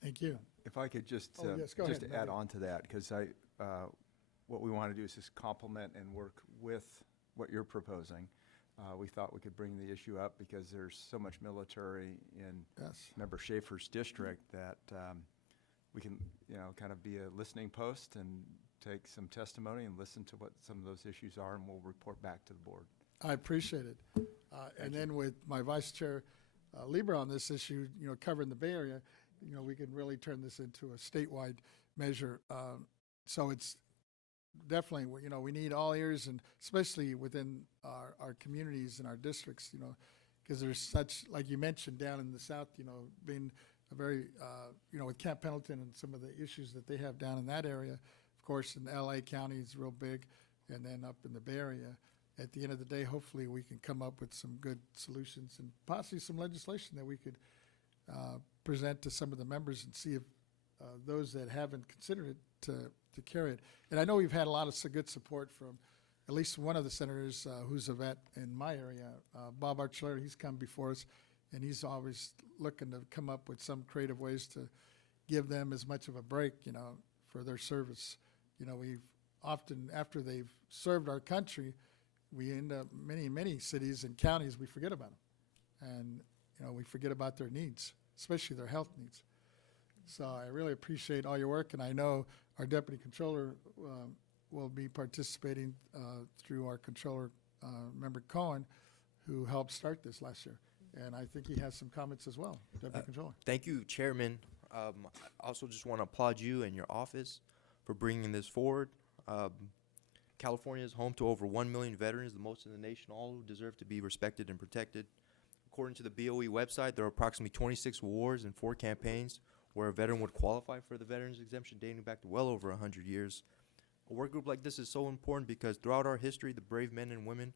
Thank you. If I could just, Oh, yes, go just ahead, add Larry. on to that, because what we want to do is just complement and work with what you're proposing. We thought we could bring the issue up because there's so much military in Yes. Member Schaefer's district that we can, kind of be a listening post and take some testimony and listen to what some of those issues are, and we'll report back to the board. I appreciate it. And then with my Vice Chair Lieber on this issue, covering the Bay Area, we can really turn this into a statewide measure. So it's definitely, we need all ears, and especially within our communities and our districts, because there's such, like you mentioned, down in the South, being a very, with Camp Pendleton and some of the issues that they have down in that area. Of course, in LA County is real big, and then up in the Bay Area. At the end of the day, hopefully we can come up with some good solutions and possibly some legislation that we could present to some of the members and see if those that haven't considered it to carry it. And I know we've had a lot of good support from at least one of the senators who's a vet in my area, Bob Archuleta. He's come before us, and he's always looking to come up with some creative ways to give them as much of a break, for their service. We've often, after they've served our country, we end up, many cities and counties, we forget about them. And, we forget about their needs, especially their health needs. So I really appreciate all your work, and I know our Deputy Controller will be participating through our Controller, Member Cohen, who helped start this last year. And I think he has some comments as well, Deputy Controller. Thank you, Chairman. I also just want to applaud you and your office for bringing this forward. California is home to over 1 million veterans, the most in the nation, all who deserve to be respected and protected. According to the BoE website, there are approximately 26 wars and 4 campaigns where a veteran would qualify for the veterans exemption dating back to well over 100 years. A work group like this is so important because throughout our history, the brave men and women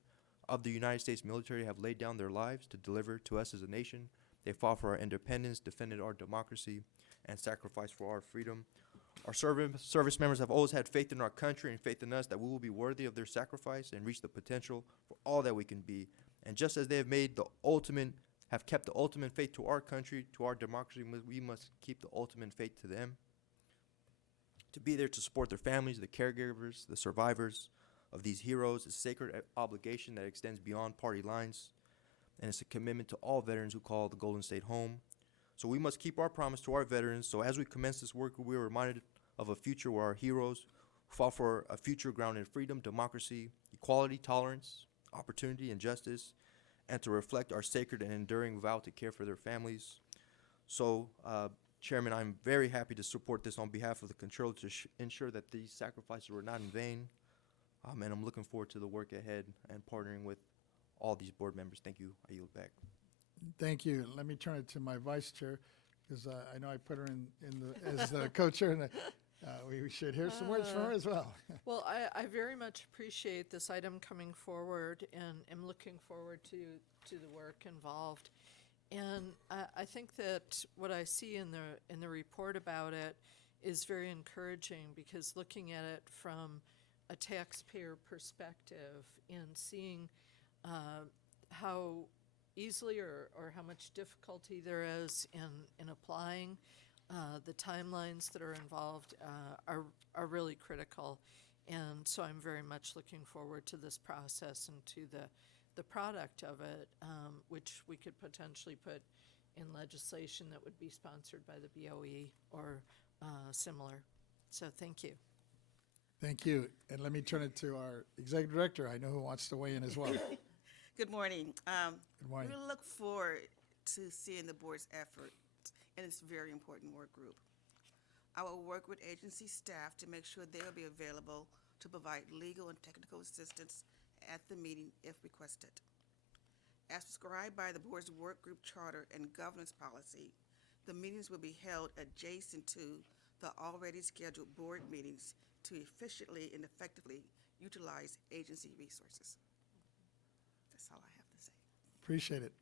of the United States military have laid down their lives to deliver to us as a nation. They fought for our independence, defended our democracy, and sacrificed for our freedom. Our service members have always had faith in our country and faith in us that we will be worthy of their sacrifice and reach the potential for all that we can be. And just as they have kept the ultimate faith to our country, to our democracy, we must keep the ultimate faith to them. To be there to support their families, the caregivers, the survivors of these heroes is a sacred obligation that extends beyond party lines, and it's a commitment to all veterans who call the Golden State home. So we must keep our promise to our veterans. So as we commence this work, we are reminded of a future where our heroes fought for a future grounded in freedom, democracy, equality, tolerance, opportunity, and justice, and to reflect our sacred and enduring vow to care for their families. So, Chairman, I'm very happy to support this on behalf of the Controller to ensure that these sacrifices were not in vain. And I'm looking forward to the work ahead and partnering with all these board members. Thank you. I yield back. Thank you. Let me turn it to my Vice Chair, because I know I put her as the co-chair, and we should hear some words from her as well. Well, I very much appreciate this item coming forward and am looking forward to the work involved. And I think that what I see in the report about it is very encouraging, because looking at it from a taxpayer perspective and seeing how easily or how much difficulty there is in applying the timelines that are involved are really critical. And so I'm very much looking forward to this process and to the product of it, which we could potentially put in legislation that would be sponsored by the BoE or similar. So thank you. Thank you. And let me turn it to our Executive Director. I know who wants to weigh in as well. Good morning. Good morning. We look forward to seeing the board's effort in this very important work group. I will work with agency staff to make sure they will be available to provide legal and technical assistance at the meeting if requested. As prescribed by the board's work group charter and governance policy, the meetings will be held adjacent to the already scheduled board meetings to efficiently and effectively utilize agency resources. That's all I have to say. Appreciate it.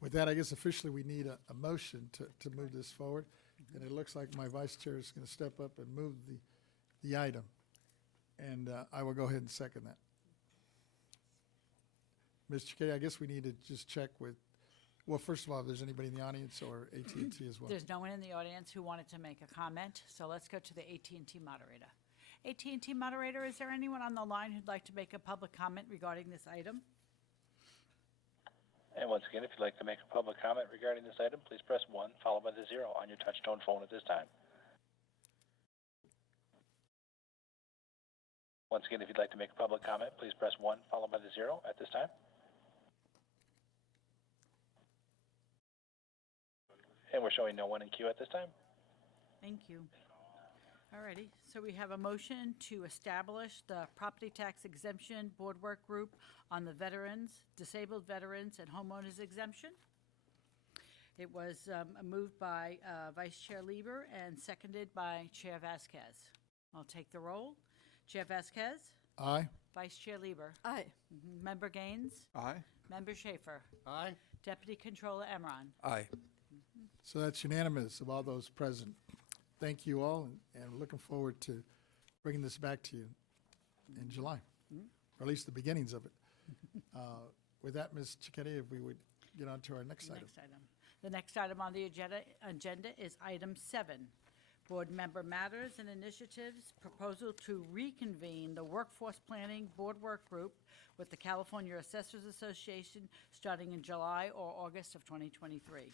With that, I guess officially we need a motion to move this forward. And it looks like my vice chair is going to step up and move the item. And I will go ahead and second that. Mr. K, I guess we need to just check with, well, first of all, if there's anybody in the audience or AT&T as well. There's no one in the audience who wanted to make a comment, so let's go to the AT&T moderator. AT&T moderator, is there anyone on the line who'd like to make a public comment regarding this item? And once again, if you'd like to make a public comment regarding this item, please press 1 followed by the 0 on your touch-tone phone at this time. Once again, if you'd like to make a public comment, please press 1 followed by the 0 at this time. And we're showing no one in queue at this time. Thank you. Alrighty, so we have a motion to establish the property tax exemption board work group on the veterans, disabled veterans, and homeowners exemption. It was moved by Vice Chair Lieber and seconded by Chair Vasquez. I'll take the roll. Chair Vasquez? Aye. Vice Chair Lieber? Aye. Member Gaines? Aye. Member Schaefer? Aye. Deputy Controller Emron? Aye. So that's unanimous of all those present. Thank you all, and we're looking forward to bringing this back to you in July, or at least the beginnings of it. With that, Ms. Cicchetti, if we would get on to our next item. The next item on the agenda is item 7. Board member matters and initiatives, proposal to reconvene the Workforce Planning Board Work Group with the California Assessors Association starting in July or August of 2023.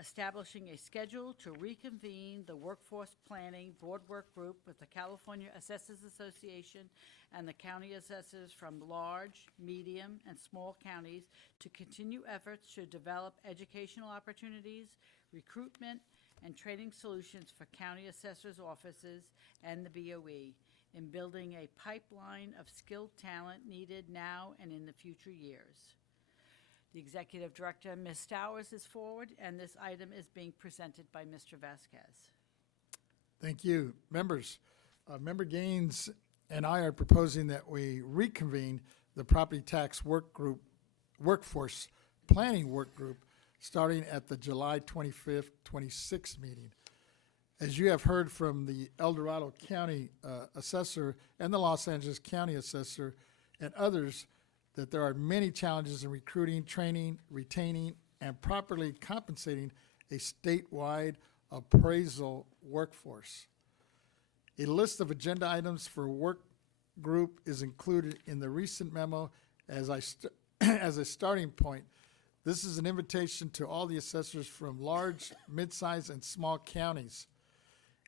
Establishing a schedule to reconvene the Workforce Planning Board Work Group with the California Assessors Association and the county assessors from large, medium, and small counties to continue efforts to develop educational opportunities, recruitment, and training solutions for county assessors' offices and the BoE in building a pipeline of skilled talent needed now and in the future years. The Executive Director, Ms. Stowers, is forward, and this item is being presented by Mr. Vasquez. Thank you. Members, Member Gaines and I are proposing that we reconvene the Property Tax Workforce Planning Work Group starting at the July 25th, 26th meeting. As you have heard from the El Dorado County Assessor and the Los Angeles County Assessor and others, that there are many challenges in recruiting, training, retaining, and properly compensating a statewide appraisal workforce. A list of agenda items for work group is included in the recent memo as a starting point. This is an invitation to all the assessors from large, mid-sized, and small counties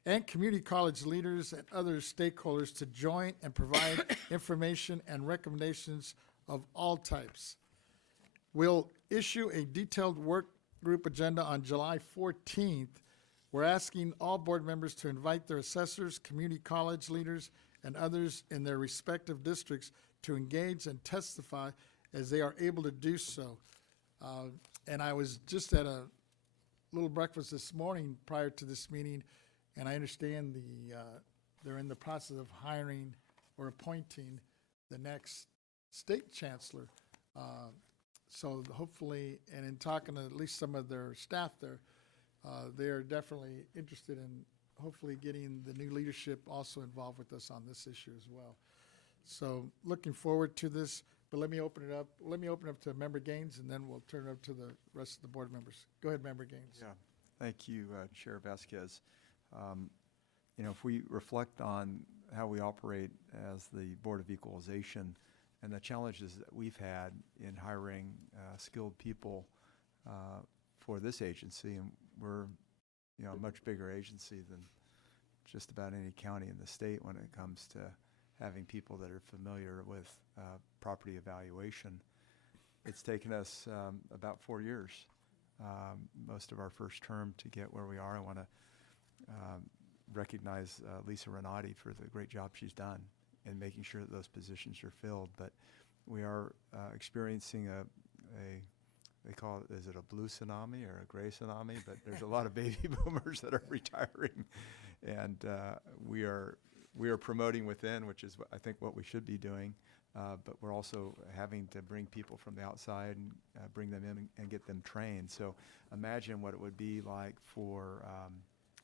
and community college leaders and other stakeholders to join and provide information and recommendations of all types. We'll issue a detailed work group agenda on July 14th. We're asking all board members to invite their assessors, community college leaders, and others in their respective districts to engage and testify as they are able to do so. And I was just at a little breakfast this morning prior to this meeting, and I understand they're in the process of hiring or appointing the next state chancellor. So hopefully, and in talking to at least some of their staff there, they are definitely interested in hopefully getting the new leadership also involved with us on this issue as well. So looking forward to this, but let me open it up. Let me open it up to Member Gaines, and then we'll turn it up to the rest of the board members. Go ahead, Member Gaines. Yeah, thank you, Chair Vasquez. You know, if we reflect on how we operate as the Board of Equalization and the challenges that we've had in hiring skilled people for this agency, and we're, you know, a much bigger agency than just about any county in the state when it comes to having people that are familiar with property evaluation. It's taken us about 4 years, most of our first term, to get where we are. I want to recognize Lisa Renati for the great job she's done in making sure that those positions are filled. But we are experiencing they call it, is it a blue tsunami or a gray tsunami? But there's a lot of baby boomers that are retiring, and we are promoting within, which is I think what we should be doing. But we're also having to bring people from the outside and bring them in and get them trained. So imagine what it would be like for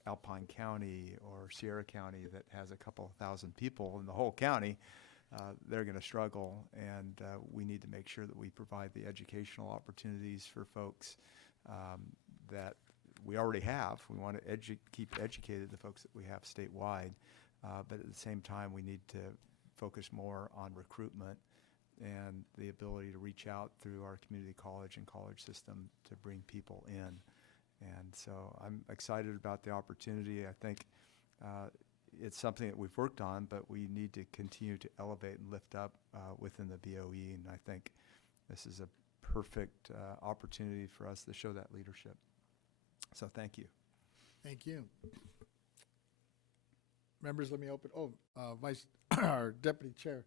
Alpine County or Sierra County that has a couple thousand people in the whole county. They're going to struggle, and we need to make sure that we provide the educational opportunities for folks that we already have. We want to keep educated the folks that we have statewide, but at the same time, we need to focus more on recruitment and the ability to reach out through our community college and college system to bring people in. And so I'm excited about the opportunity. I think it's something that we've worked on, but we need to continue to elevate and lift up within the BoE, and I think this is a perfect opportunity for us to show that leadership. So thank you. Thank you. Members, let me open, our Deputy Chair.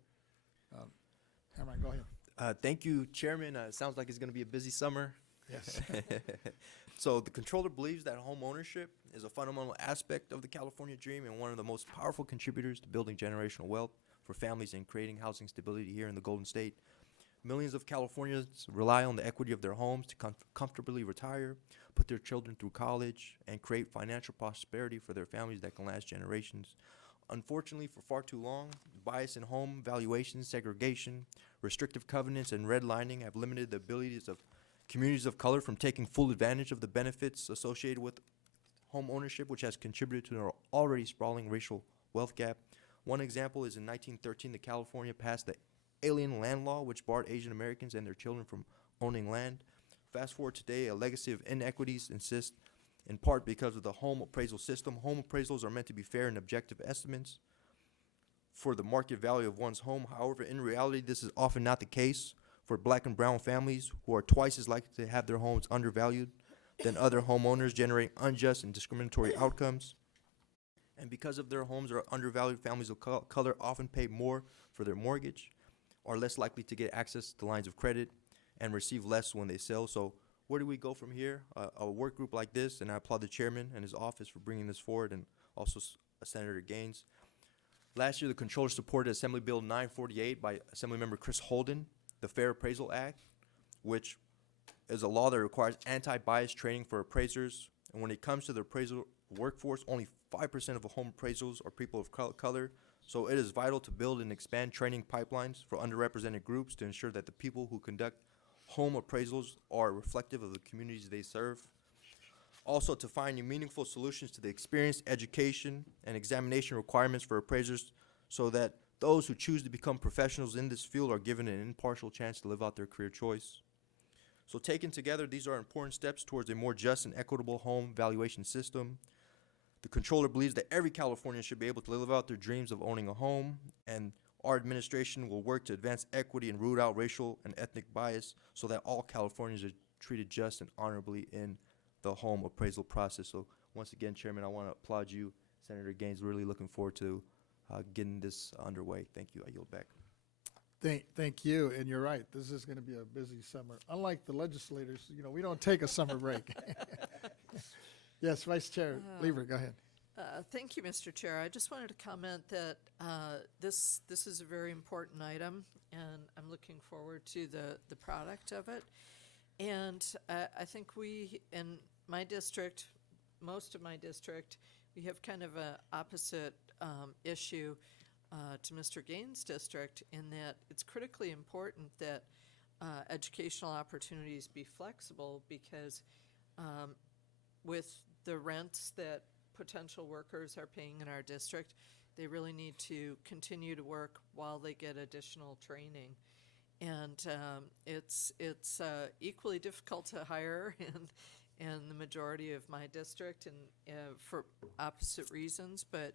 Cameron, go ahead. Thank you, Chairman. It sounds like it's going to be a busy summer. Yes. So the controller believes that home ownership is a fundamental aspect of the California dream and one of the most powerful contributors to building generational wealth for families and creating housing stability here in the Golden State. Millions of Californians rely on the equity of their homes to comfortably retire, put their children through college, and create financial prosperity for their families that can last generations. Unfortunately, for far too long, bias in home valuation, segregation, restrictive covenants, and redlining have limited the abilities of communities of color from taking full advantage of the benefits associated with home ownership, which has contributed to our already sprawling racial wealth gap. One example is in 1913, California passed the Alien Land Law, which barred Asian Americans and their children from owning land. Fast forward today, a legacy of inequities insists, in part because of the home appraisal system. Home appraisals are meant to be fair and objective estimates for the market value of one's home. However, in reality, this is often not the case for Black and brown families, who are twice as likely to have their homes undervalued than other homeowners, generating unjust and discriminatory outcomes. And because of their homes are undervalued, families of color often pay more for their mortgage, are less likely to get access to lines of credit, and receive less when they sell. So where do we go from here? A work group like this, and I applaud the chairman and his office for bringing this forward, and also Senator Gaines. Last year, the controller supported Assembly Bill 948 by Assemblymember Chris Holden, the Fair Appraisal Act, which is a law that requires anti-bias training for appraisers. And when it comes to the appraisal workforce, only 5% of home appraisals are people of color. So it is vital to build and expand training pipelines for underrepresented groups to ensure that the people who conduct home appraisals are reflective of the communities they serve. Also, to find meaningful solutions to the experience, education, and examination requirements for appraisers so that those who choose to become professionals in this field are given an impartial chance to live out their career choice. So taken together, these are important steps towards a more just and equitable home valuation system. The controller believes that every Californian should be able to live out their dreams of owning a home, and our administration will work to advance equity and root out racial and ethnic bias so that all Californians are treated just and honorably in the home appraisal process. So once again, Chairman, I want to applaud you, Senator Gaines. Really looking forward to getting this underway. Thank you. I yield back. Thank you, and you're right. This is going to be a busy summer. Unlike the legislators, we don't take a summer break. Yes, Vice Chair Lever, go ahead. Thank you, Mr. Chair. I just wanted to comment that this is a very important item, and I'm looking forward to the product of it. And I think we, in my district, most of my district, we have kind of an opposite issue to Mr. Gaines' district, in that it's critically important that educational opportunities be flexible, because with the rents that potential workers are paying in our district, they really need to continue to work while they get additional training. And it's equally difficult to hire in the majority of my district, and for opposite reasons. But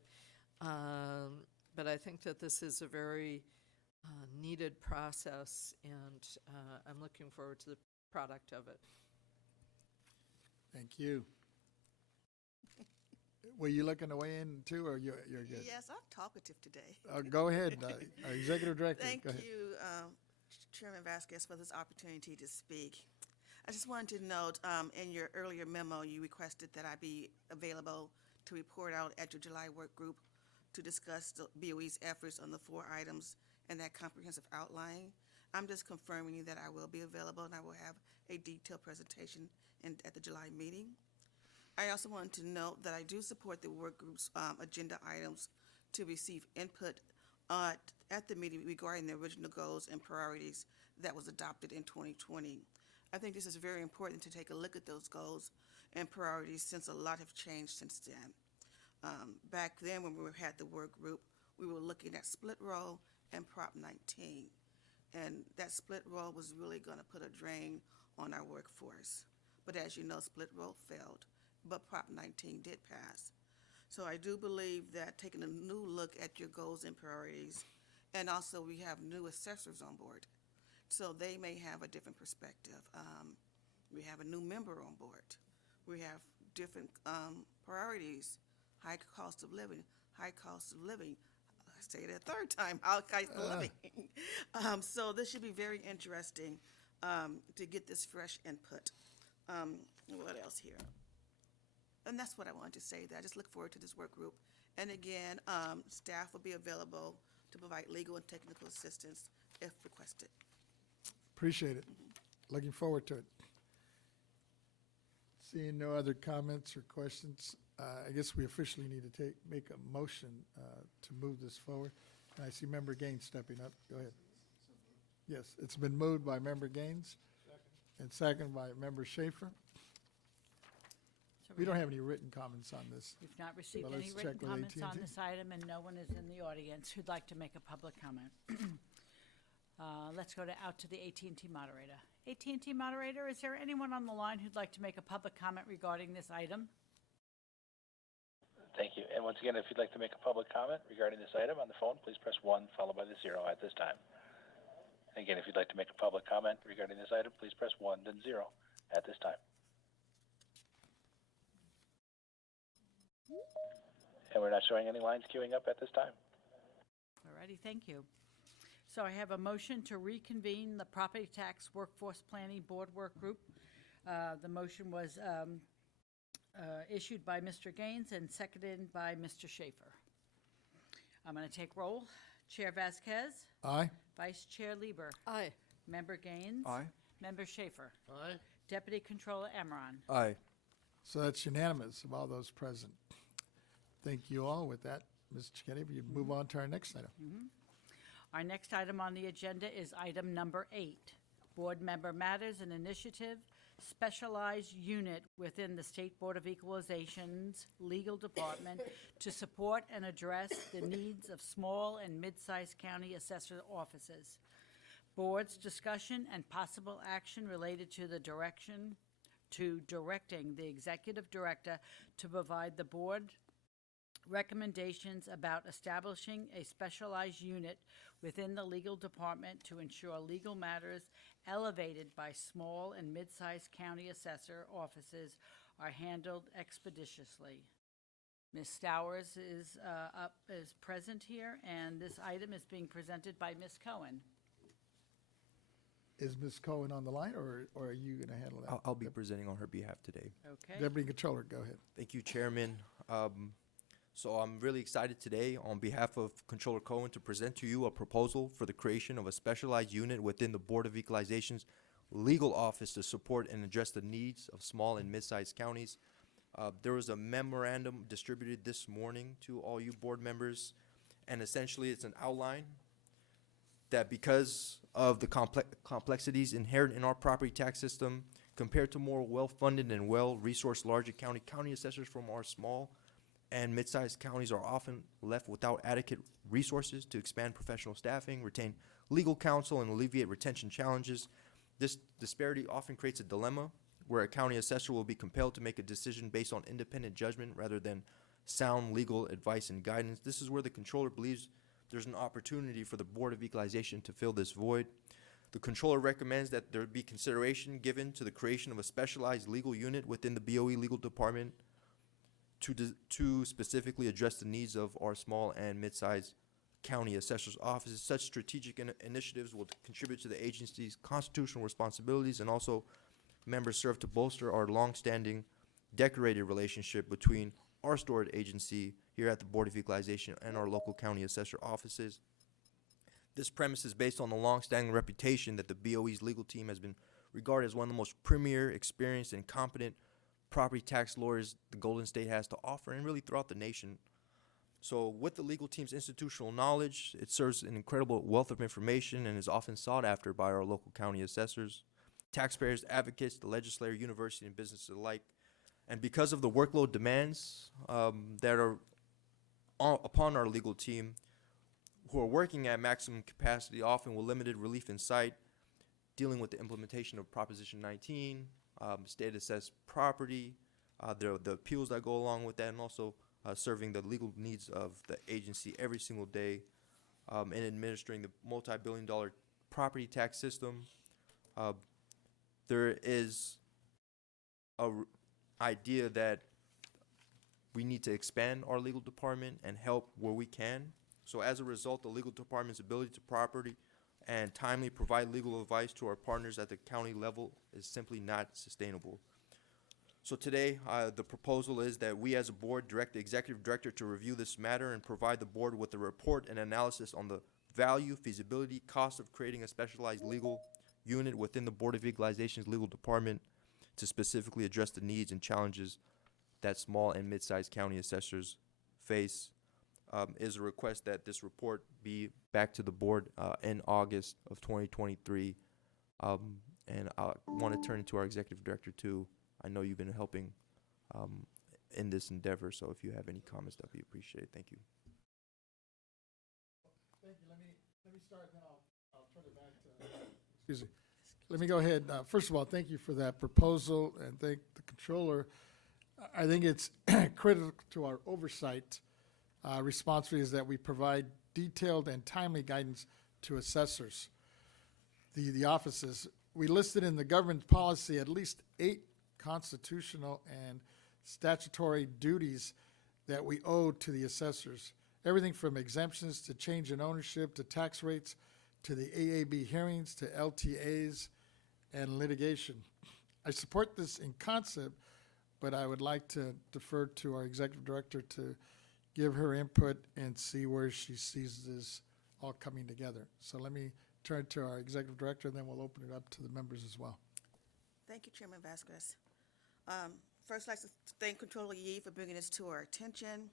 I think that this is a very needed process, and I'm looking forward to the product of it. Thank you. Were you looking to weigh in too, or you're good? Yes, I'm talkative today. Go ahead, Executive Director. Thank go ahead. you, Chairman Vasquez, for this opportunity to speak. I just wanted to note, in your earlier memo, you requested that I be available to report out at your July work group to discuss the BOE's efforts on the 4 items in that comprehensive outline. I'm just confirming that I will be available and I will have a detailed presentation at the July meeting. I also wanted to note that I do support the work group's agenda items to receive input at the meeting regarding the original goals and priorities that was adopted in 2020. I think this is very important to take a look at those goals and priorities since a lot have changed since then. Back then, when we had the work group, we were looking at split roll and Prop 19. And that split roll was really going to put a drain on our workforce. But as you know, split roll failed, but Prop 19 did pass. So I do believe that taking a new look at your goals and priorities, and also we have new assessors on board, so they may have a different perspective. We have a new member on board. We have different priorities, high cost of living. I say it a third time, high cost of living. So this should be very interesting to get this fresh input. What else here? And that's what I wanted to say, that I just look forward to this work group. And again, staff will be available to provide legal and technical assistance if requested. Appreciate it. Looking forward to it. Seeing no other comments or questions, I guess we officially need to make a motion to move this forward. I see Member Gaines stepping up. Go ahead. Yes, it's been moved by Member Gaines and second by Member Schaefer. So We don't have any written comments on this. We've not received Well, any let's written check with comments on AT&T. this item, and no one is in the audience who'd like to make a public comment. Let's go out to the AT&T moderator. AT&T moderator, is there anyone on the line who'd like to make a public comment regarding this item? Thank you. And once again, if you'd like to make a public comment regarding this item on the phone, please press 1 followed by the 0 at this time. Again, if you'd like to make a public comment regarding this item, please press 1 then 0 at this time. And we're not showing any lines queuing up at this time. Alrighty, thank you. So I have a motion to reconvene the Property Tax Workforce Planning Board Work Group. The motion was issued by Mr. Gaines and seconded by Mr. Schaefer. I'm going to take roll. Chair Vasquez. Aye. Vice Chair Lieber. Aye. Member Gaines. Aye. Member Schaefer. Aye. Deputy Controller Amaron. Aye. So that's unanimous of all those present. Thank you all. With that, Ms. Chiquetti, you move on to our next item. Our next item on the agenda is item number 8, Board Member Matters and Initiative, Specialized Unit within the State Board of Equalization's Legal Department to support and address the needs of small and mid-sized county assessor offices. Board's discussion and possible action related to directing the Executive Director to provide the Board recommendations about establishing a specialized unit within the legal department to ensure legal matters elevated by small and mid-sized county assessor offices are handled expeditiously. Ms. Stowers is present here, and this item is being presented by Ms. Cohen. Is Ms. Cohen on the line, or are you going to handle that? I'll be presenting on her behalf today. Okay. Deputy Controller, go ahead. Thank you, Chairman. So I'm really excited today on behalf of Controller Cohen to present to you a proposal for the creation of a specialized unit within the Board of Equalization's legal office to support and address the needs of small and mid-sized counties. There was a memorandum distributed this morning to all you board members, and essentially it's an outline that because of the complexities inherent in our property tax system compared to more well-funded and well-resourced larger county assessors from our small and mid-sized counties are often left without adequate resources to expand professional staffing, retain legal counsel, and alleviate retention challenges. This disparity often creates a dilemma where a county assessor will be compelled to make a decision based on independent judgment rather than sound legal advice and guidance. This is where the controller believes there's an opportunity for the Board of Equalization to fill this void. The controller recommends that there be consideration given to the creation of a specialized legal unit within the BoE legal department to specifically address the needs of our small and mid-sized county assessors' offices. Such strategic initiatives will contribute to the agency's constitutional responsibilities, and also members serve to bolster our longstanding decorated relationship between our storage agency here at the Board of Equalization and our local county assessor offices. This premise is based on the longstanding reputation that the BOE's legal team has been regarded as one of the most premier, experienced, and competent property tax lawyers the Golden State has to offer, and really throughout the nation. So with the legal team's institutional knowledge, it serves an incredible wealth of information and is often sought after by our local county assessors, taxpayers, advocates, the legislature, university, and businesses alike. And because of the workload demands that are upon our legal team, who are working at maximum capacity, often with limited relief in sight, dealing with the implementation of Proposition 19, state assessed property, the appeals that go along with that, and also serving the legal needs of the agency every single day, and administering the multi-billion-dollar property tax system. There is a idea that we need to expand our legal department and help where we can. So as a result, the legal department's ability to properly and timely provide legal advice to our partners at the county level is simply not sustainable. So today, the proposal is that we as a board direct the executive director to review this matter and provide the board with a report and analysis on the value, feasibility, cost of creating a specialized legal unit within the Board of Equalization's legal department to specifically address the needs and challenges that small and mid-sized county assessors face. Is a request that this report be back to the board in August of 2023. And I want to turn to our executive director too. I know you've been helping in this endeavor, so if you have any comments, that'd be appreciated. Thank you. Thank you. Let me start, then I'll turn it back to, excuse me. Let me go ahead. First of all, thank you for that proposal, and thank the controller. I think it's critical to our oversight responsibility is that we provide detailed and timely guidance to assessors, the offices. We listed in the government policy at least 8 constitutional and statutory duties that we owe to the assessors. Everything from exemptions to change in ownership to tax rates to the AAB hearings to LTAs and litigation. I support this in concept, but I would like to defer to our executive director to give her input and see where she sees this all coming together. So let me turn to our executive director, and then we'll open it up to the members as well. Thank you, Chairman Vasquez. First, I'd like to thank Controller Yee for bringing this to our attention.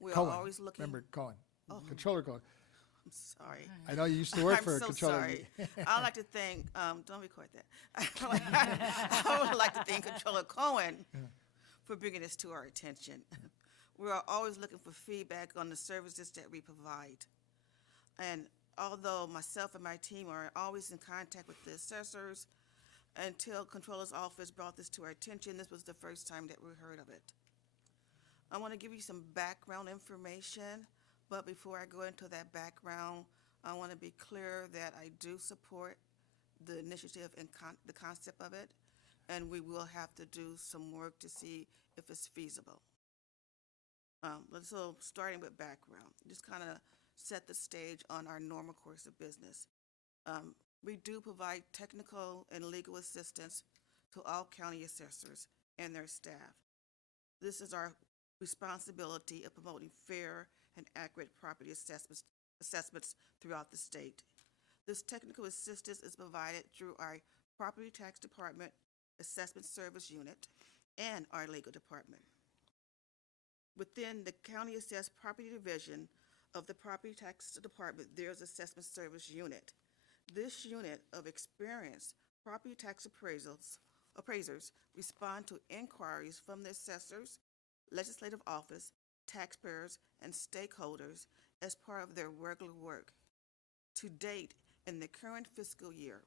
We are Cohen, always looking. Remember Cohen, Oh. Controller Cohen. I'm sorry. I know you used to work I'm for so Controller sorry. Yee. I'd like to thank, don't record that. I would like to thank Controller Cohen for bringing this to our attention. We are always looking for feedback on the services that we provide. And although myself and my team are always in contact with the assessors, until Controller's Office brought this to our attention, this was the first time that we heard of it. I want to give you some background information, but before I go into that background, I want to be clear that I do support the initiative and the concept of it, and we will have to do some work to see if it's feasible. So starting with background, just kind of set the stage on our normal course of business. We do provide technical and legal assistance to all county assessors and their staff. This is our responsibility of promoting fair and accurate property assessments throughout the state. This technical assistance is provided through our Property Tax Department Assessment Service Unit and our Legal Department. Within the County Assessed Property Division of the Property Tax Department, there's Assessment Service Unit. This unit of experienced property tax appraisers respond to inquiries from the assessors, legislative office, taxpayers, and stakeholders as part of their regular work. To date, in the current fiscal year,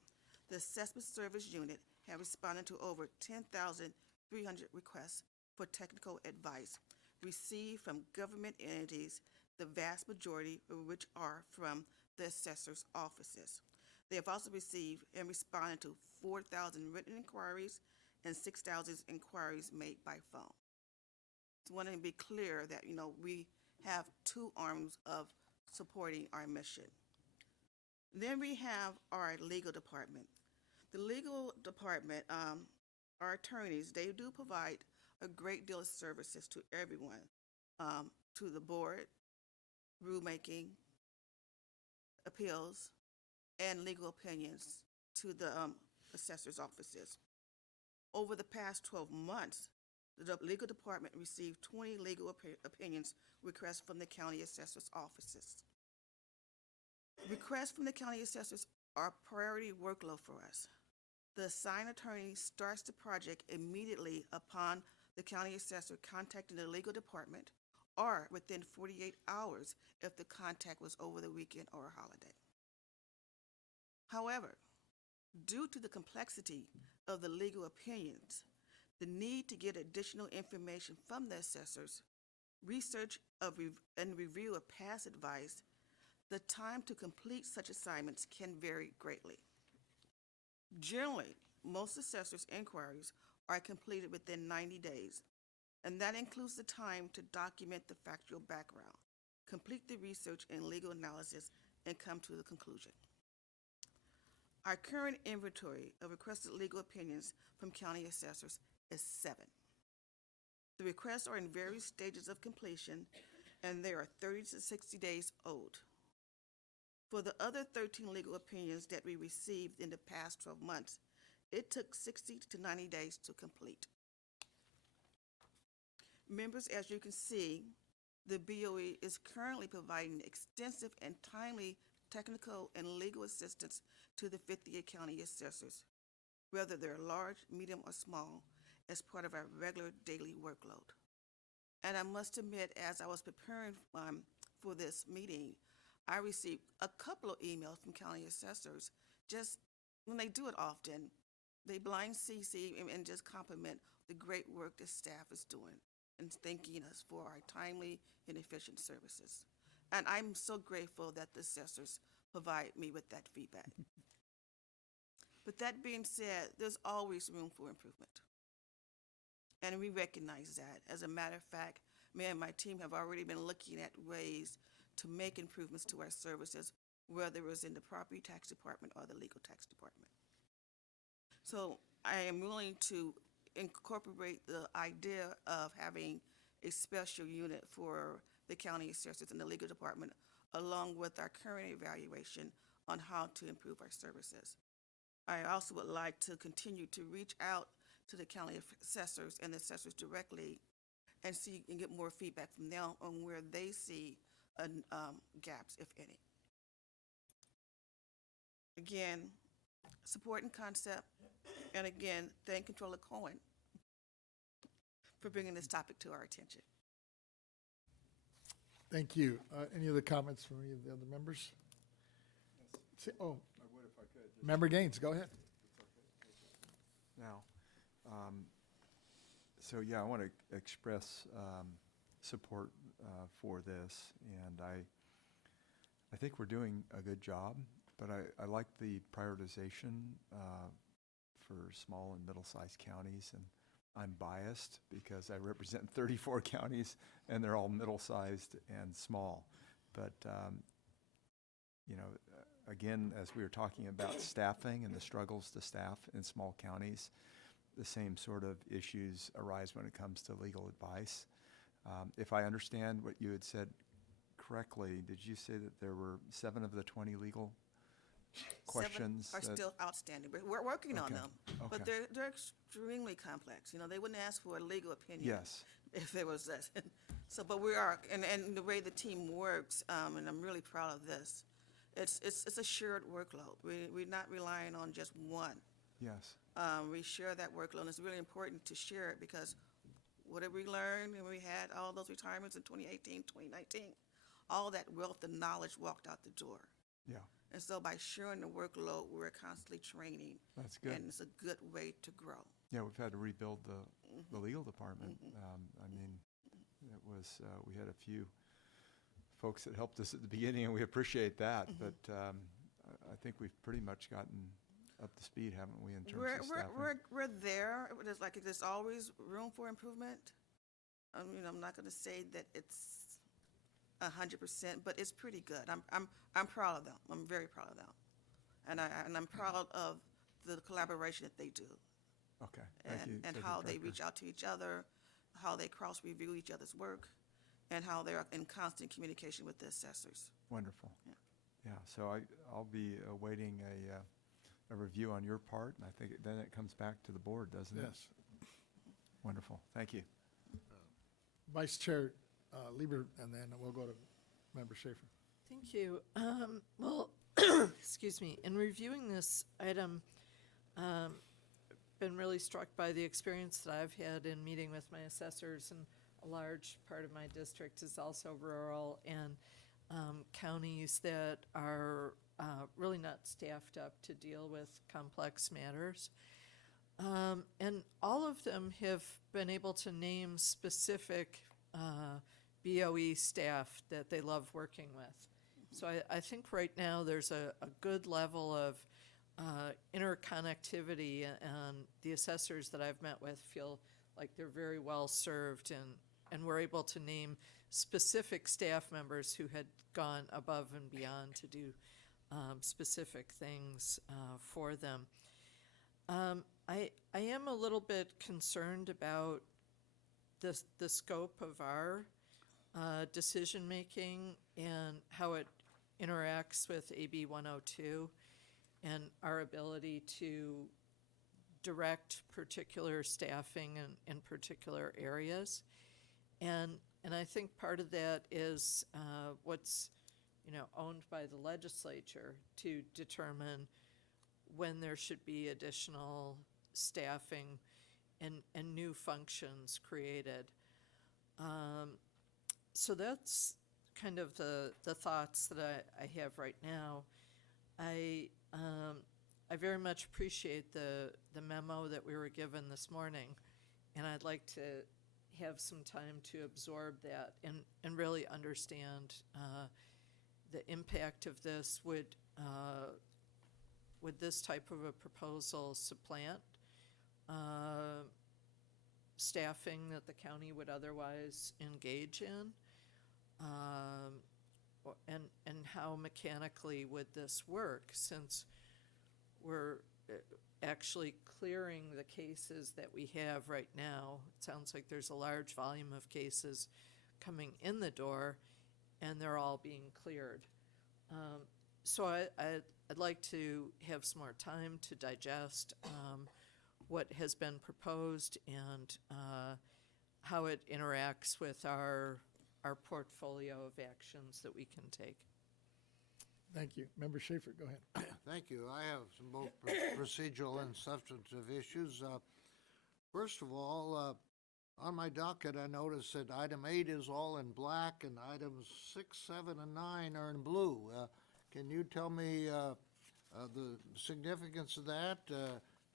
the Assessment Service Unit have responded to over 10,300 requests for technical advice received from government entities, the vast majority of which are from the assessor's offices. They have also received and responded to 4,000 written inquiries and 6,000 inquiries made by phone. want to be clear that, we have two arms of supporting our mission. Then we have our legal department. The legal department, our attorneys, they do provide a great deal of services to everyone, to the board, rulemaking, appeals, and legal opinions to the assessor's offices. Over the past 12 months, the legal department received 20 legal opinions requests from the county assessor's offices. Requests from the county assessors are priority workload for us. The assigned attorney starts the project immediately upon the county assessor contacting the legal department, or within 48 hours if the contact was over the weekend or a holiday. However, due to the complexity of the legal opinions, the need to get additional information from the assessors, research and review of past advice, the time to complete such assignments can vary greatly. Generally, most assessors' inquiries are completed within 90 days, and that includes the time to document the factual background, complete the research and legal analysis, and come to the conclusion. Our current inventory of requested legal opinions from county assessors is 7. The requests are in various stages of completion, and they are 30 to 60 days old. For the other 13 legal opinions that we received in the past 12 months, it took 60 to 90 days to complete. Members, as you can see, the BoE is currently providing extensive and timely technical and legal assistance to the 58 county assessors, whether they're large, medium, or small, as part of our regular daily workload. And I must admit, as I was preparing for this meeting, I received a couple of emails from county assessors. Just when they do it often, they blind CC and just compliment the great work the staff is doing and thanking us for our timely and efficient services. And I'm so grateful that the assessors provide me with that feedback. But that being said, there's always room for improvement. And we recognize that. As a matter of fact, me and my team have already been looking at ways to make improvements to our services, whether it was in the property tax department or the legal tax department. So I am willing to incorporate the idea of having a special unit for the county assessors and the legal department, along with our current evaluation on how to improve our services. I also would like to continue to reach out to the county assessors and the assessors directly and see and get more feedback from them on where they see gaps, if any. Again, support and concept, and again, thank Controller Cohen for bringing this topic to our attention. Thank you. Any other comments from any of the other members? Oh, I would if I could. Just Member Gaines, go ahead. now, so yeah, I want to express support for this, and I think we're doing a good job, but I like the prioritization for small and middle-sized counties, and I'm biased because I represent 34 counties, and they're all middle-sized and small. But, you know, again, as we were talking about staffing and the struggles to staff in small counties, the same sort of issues arise when it comes to legal advice. If I understand what you had said correctly, did you say that there were 7 of the 20 legal questions? 7 are still outstanding, but we're working on Okay, them. But okay. they're extremely complex. You know, they wouldn't ask for a legal opinion. Yes. If there was that. So, but we are, and the way the team works, and I'm really proud of this, it's a shared workload. We're not relying on just one. Yes. We share that workload, and it's really important to share it because what did we learn when we had all those retirements in 2018, 2019? All that wealth and knowledge walked out the door. Yeah. And so by sharing the workload, we're constantly training. That's good. And it's a good way to grow. Yeah, we've had to rebuild the legal department. I mean, it was, we had a few folks that helped us at the beginning, and we appreciate that. But I think we've pretty much gotten up to speed, haven't we, in terms of staffing? We're there. There's always room for improvement. I'm not gonna say that it's 100%, but it's pretty good. I'm proud of them. I'm very proud of them. And I'm proud of the collaboration that they do. Okay, thank you. And Associate how they Director. reach out to each other, how they cross-review each other's work, and how they're in constant communication with the assessors. Wonderful. Yeah. Yeah, so I'll be awaiting a review on your part, and I think then it comes back to the board, doesn't it? Yes. Wonderful, thank you. Vice Chair Lieber, and then we'll go to Member Schaefer. Thank you. Well, excuse me, in reviewing this item, been really struck by the experience that I've had in meeting with my assessors, and a large part of my district is also rural, and counties that are really not staffed up to deal with complex matters. And all of them have been able to name specific BOE staff that they love working with. So I think right now there's a good level of interconnectivity, and the assessors that I've met with feel like they're very well served, and we're able to name specific staff members who had gone above and beyond to do specific things for them. I am a little bit concerned about the scope of our decision-making and how it interacts with AB 102 and our ability to direct particular staffing in particular areas. And I think part of that is what's owned by the legislature to determine when there should be additional staffing and new functions created. So that's kind of the thoughts that I have right now. I very much appreciate the memo that we were given this morning, and I'd like to have some time to absorb that and really understand the impact of this. Would this type of a proposal supplant staffing that the county would otherwise engage in? And how mechanically would this work, since we're actually clearing the cases that we have right now? It sounds like there's a large volume of cases coming in the door, and they're all being cleared. So I'd like to have some more time to digest what has been proposed and how it interacts with our portfolio of actions that we can take. Thank you. Member Schaefer, go ahead. Thank you. I have some both procedural and substantive issues. First of all, on my docket, I noticed that item 8 is all in black, and items 6, 7, and 9 are in blue. Can you tell me the significance of that?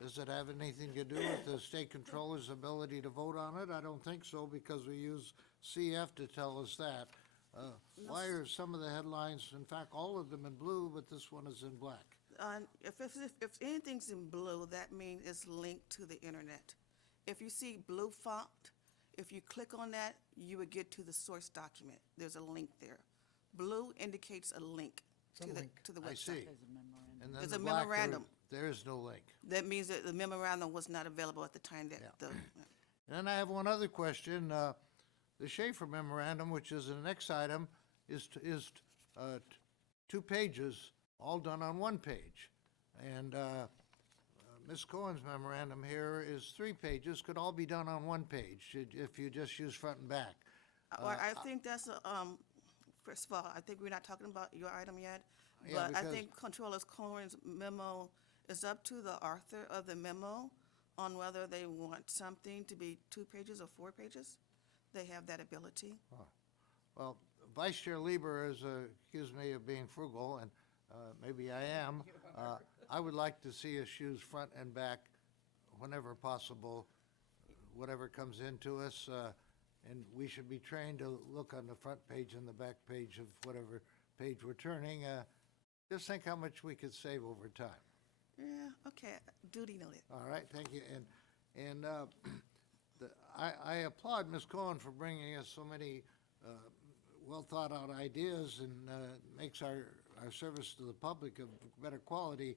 Does it have anything to do with the state controller's ability to vote on it? I don't think so, because we use CF to tell us that. Why are some of the headlines, in fact, all of them in blue, but this one is in black? If anything's in blue, that means it's linked to the internet. If you see blue font, if you click on that, you would get to the source document. There's a link there. Blue indicates a link to the website. I see. There's a memorandum. And then There's the a black, memorandum. there is no link. That means that the memorandum was not available at the time that Yeah. the, And then I have one other question. The Schaefer memorandum, which is the next item, is 2 pages, all done on 1 page. And Ms. Cohen's memorandum here is 3 pages, could all be done on 1 page if you just use front and back. I think that's, first of all, I think we're not talking about your item yet, Yeah, but I because- think Controller Cohen's memo is up to the author of the memo on whether they want something to be 2 pages or 4 pages. They have that ability. Well, Vice Chair Lieber has accused me of being frugal, and maybe I am. I would like to see us use front and back whenever possible, whatever comes into us, and we should be trained to look on the front page and the back page of whatever page we're turning. Just think how much we could save over time. Yeah, okay, duty noted. All right, thank you. And I applaud Ms. Cohen for bringing us so many well-thought-out ideas and makes our service to the public of better quality.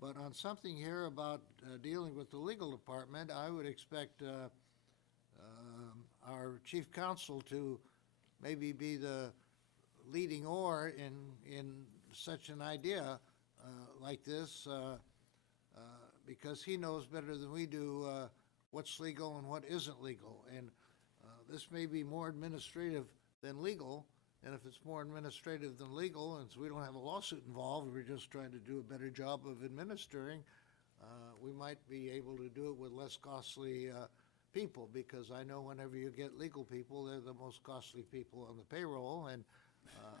But on something here about dealing with the legal department, I would expect our chief counsel to maybe be the leading oar in such an idea like this, because he knows better than we do what's legal and what isn't legal. And this may be more administrative than legal, and if it's more administrative than legal, and so we don't have a lawsuit involved, we're just trying to do a better job of administering, we might be able to do it with less costly people, because I know whenever you get legal people, they're the most costly people on the payroll, and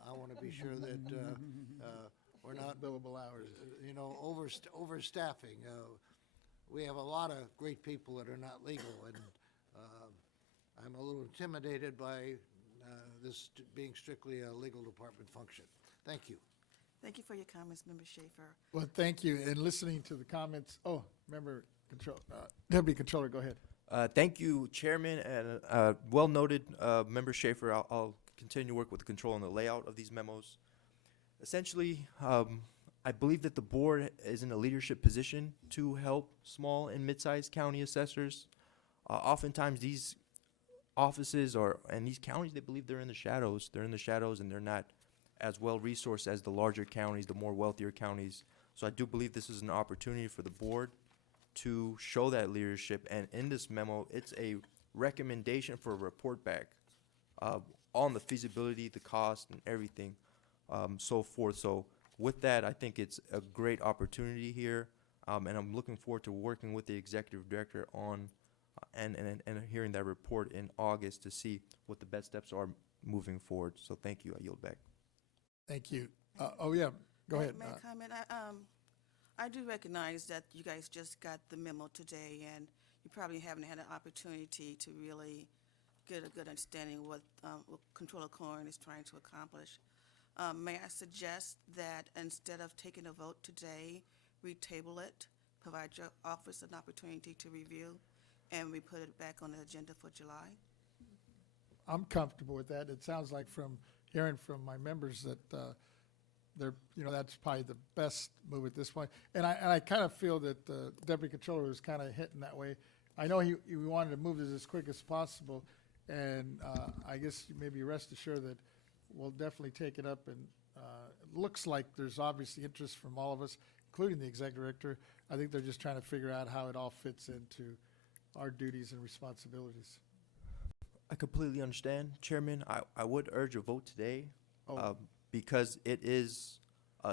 I want to be sure that we're not Billable hours. overstaffing. We have a lot of great people that are not legal, and I'm a little intimidated by this being strictly a legal department function. Thank you. Thank you for your comments, Member Schaefer. Well, thank you. And listening to the comments, Member Deputy Controller, go ahead. Thank you, Chairman, and well noted, Member Schaefer. I'll continue to work with the control on the layout of these memos. Essentially, I believe that the board is in a leadership position to help small and mid-sized county assessors. Oftentimes, these offices and these counties, they believe they're in the shadows. They're in the shadows, and they're not as well resourced as the larger counties, the more wealthier counties. So I do believe this is an opportunity for the board to show that leadership. And in this memo, it's a recommendation for a report back on the feasibility, the cost, and everything, so forth. So with that, I think it's a great opportunity here, and I'm looking forward to working with the executive director on and hearing that report in August to see what the best steps are moving forward. So thank you. I yield back. Thank you. Go ahead. May I comment? I do recognize that you guys just got the memo today, and you probably haven't had an opportunity to really get a good understanding of what Controller Corn is trying to accomplish. May I suggest that instead of taking a vote today, we table it, provide your office an opportunity to review, and we put it back on the agenda for July? I'm comfortable with that. It sounds like from hearing from my members that that's probably the best move at this point. And I kind of feel that the Deputy Controller was kind of hitting that way. I know he wanted to move this as quick as possible, and I guess maybe rest assured that we'll definitely take it up. And it looks like there's obviously interest from all of us, including the Executive Director. I think they're just trying to figure out how it all fits into our duties and responsibilities. I completely understand, Chairman. I would urge a vote today because it is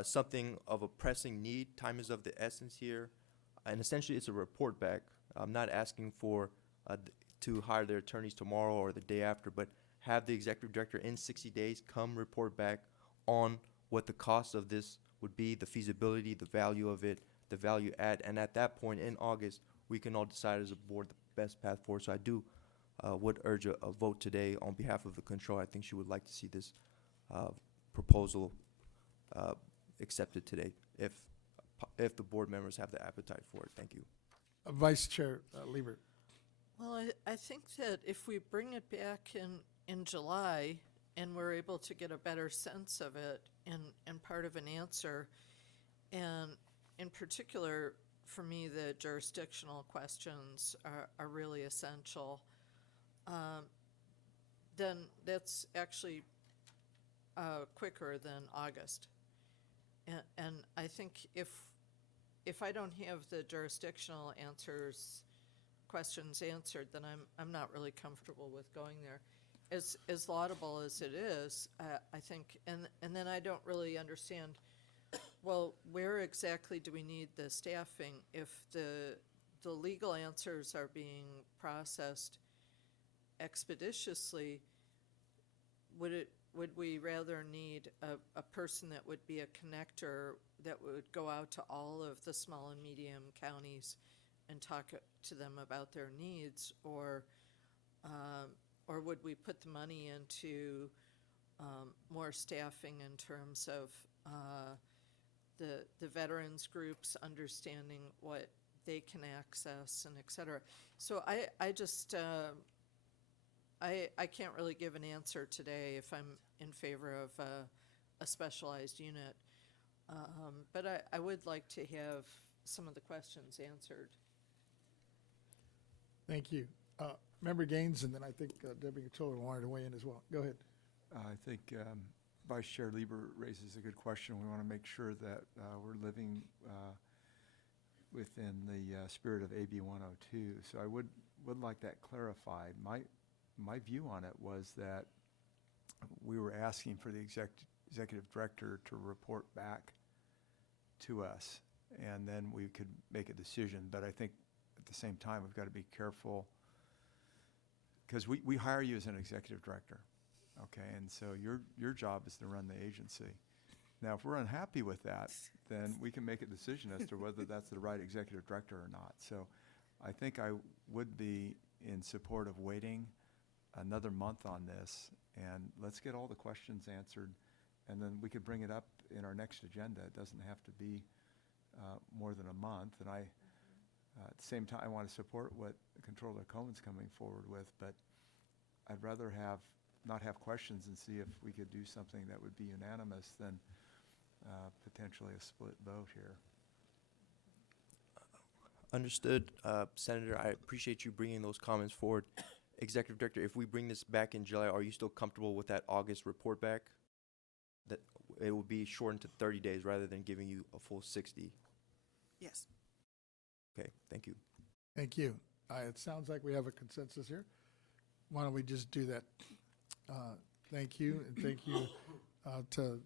something of a pressing need. Time is of the essence here. And essentially, it's a report back. I'm not asking for to hire their attorneys tomorrow or the day after, but have the executive director in 60 days come report back on what the cost of this would be, the feasibility, the value of it, the value add. And at that point in August, we can all decide as a board the best path forward. So I do would urge a vote today on behalf of the control. I think she would like to see this proposal accepted today if the board members have the appetite for it. Thank you. Vice Chair Liebert. Well, I think that if we bring it back in July and we're able to get a better sense of it and part of an answer, and in particular, for me, the jurisdictional questions are really essential, then that's actually quicker than August. And I think if I don't have the jurisdictional questions answered, then I'm not really comfortable with going there. As laudable as it is, I think, and then I don't really understand, well, where exactly do we need the staffing if the legal answers are being processed expeditiously? Would we rather need a person that would be a connector that would go out to all of the small and medium counties and talk to them about their needs, or would we put the money into more staffing in terms of the veterans groups understanding what they can access and et cetera. So I just, I can't really give an answer today if I'm in favor of a specialized unit. But I would like to have some of the questions answered. Thank you. Member Gaines, and then I think Deputy Controller wanted to weigh in as well. Go ahead. I think Vice Chair Lieber raises a good question. We want to make sure that we're living within the spirit of AB 102. So I would like that clarified. My view on it was that we were asking for the executive director to report back to us, and then we could make a decision. But I think at the same time, we've got to be careful, because we hire you as an executive director, okay? And so your job is to run the agency. Now, if we're unhappy with that, then we can make a decision as to whether that's the right executive director or not. So I think I would be in support of waiting another month on this, and let's get all the questions answered, and then we could bring it up in our next agenda. It doesn't have to be more than a month. And at the same time, I want to support what Controller Cohen's coming forward with, but I'd rather not have questions and see if we could do something that would be unanimous than potentially a split vote here. Understood, Senator. I appreciate you bringing those comments forward. Executive Director, if we bring this back in July, are you still comfortable with that August report back? That it will be shortened to 30 days rather than giving you a full 60? Yes. Okay, thank you. Thank you. It sounds like we have a consensus here. Why don't we just do that? Thank you, and thank you to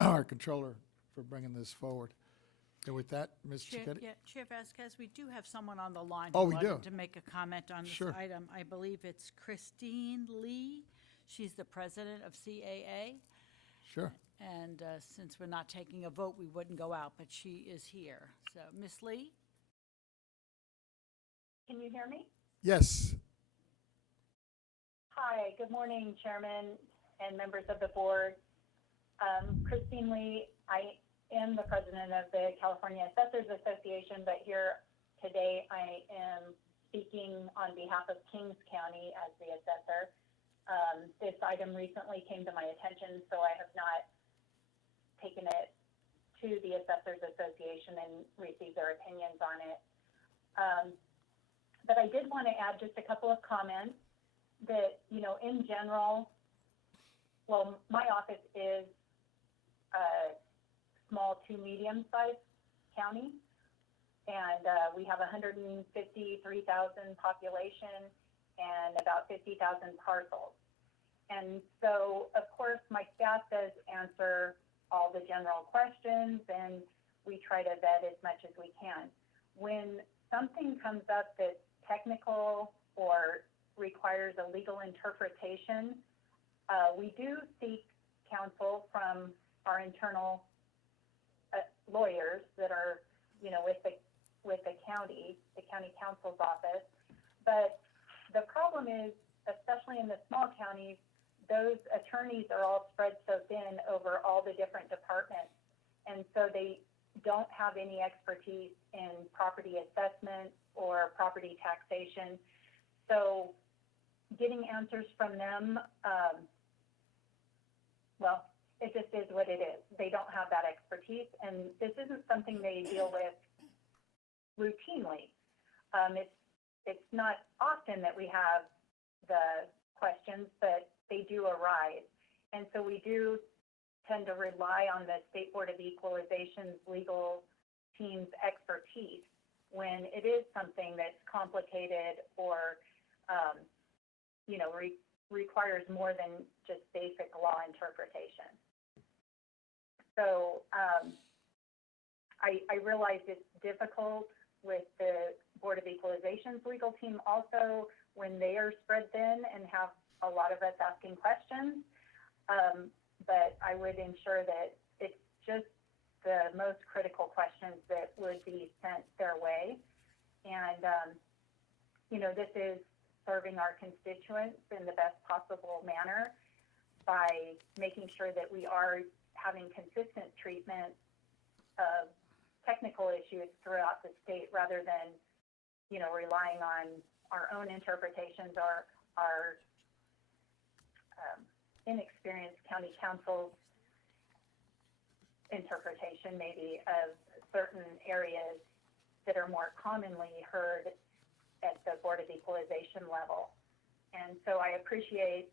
our Controller for bringing this forward. And with that, Ms. Cicchetti? Yeah, Chair Vasquez, we do have someone on the line Oh, who we do? wanted to make a comment on this Sure. item. I believe it's Christine Lee. She's the president of CAA. Sure. And since we're not taking a vote, we wouldn't go out, but she is here. So, Ms. Lee? Can you hear me? Yes. Hi, good morning, Chairman and members of the board. Christine Lee, I am the president of the California Assessors Association, but here today I am speaking on behalf of Kings County as the assessor. This item recently came to my attention, so I have not taken it to the Assessors Association and received their opinions on it. But I did want to add just a couple of comments that, in general, well, my office is a small to medium-sized county, and we have 153,000 population and about 50,000 parcels. And so, of course, my staff does answer all the general questions, and we try to vet as much as we can. When something comes up that's technical or requires a legal interpretation, we do seek counsel from our internal lawyers that are, with the county counsel's office. But the problem is, especially in the small counties, those attorneys are all spread so thin over all the different departments. And so they don't have any expertise in property assessment or property taxation. So getting answers from them, well, it just is what it is. They don't have that expertise, and this isn't something they deal with routinely. It's not often that we have the questions, but they do arise. And so we do tend to rely on the State Board of Equalization's legal team's expertise when it is something that's complicated or, requires more than just basic law interpretation. So I realize it's difficult with the Board of Equalization's legal team also when they are spread thin and have a lot of us asking questions. But I would ensure that it's just the most critical questions that would be sent their way. And, this is serving our constituents in the best possible manner by making sure that we are having consistent treatment of technical issues throughout the state rather than, relying on our own interpretations or our inexperienced county council's interpretation maybe of certain areas that are more commonly heard at the Board of Equalization level. And so I appreciate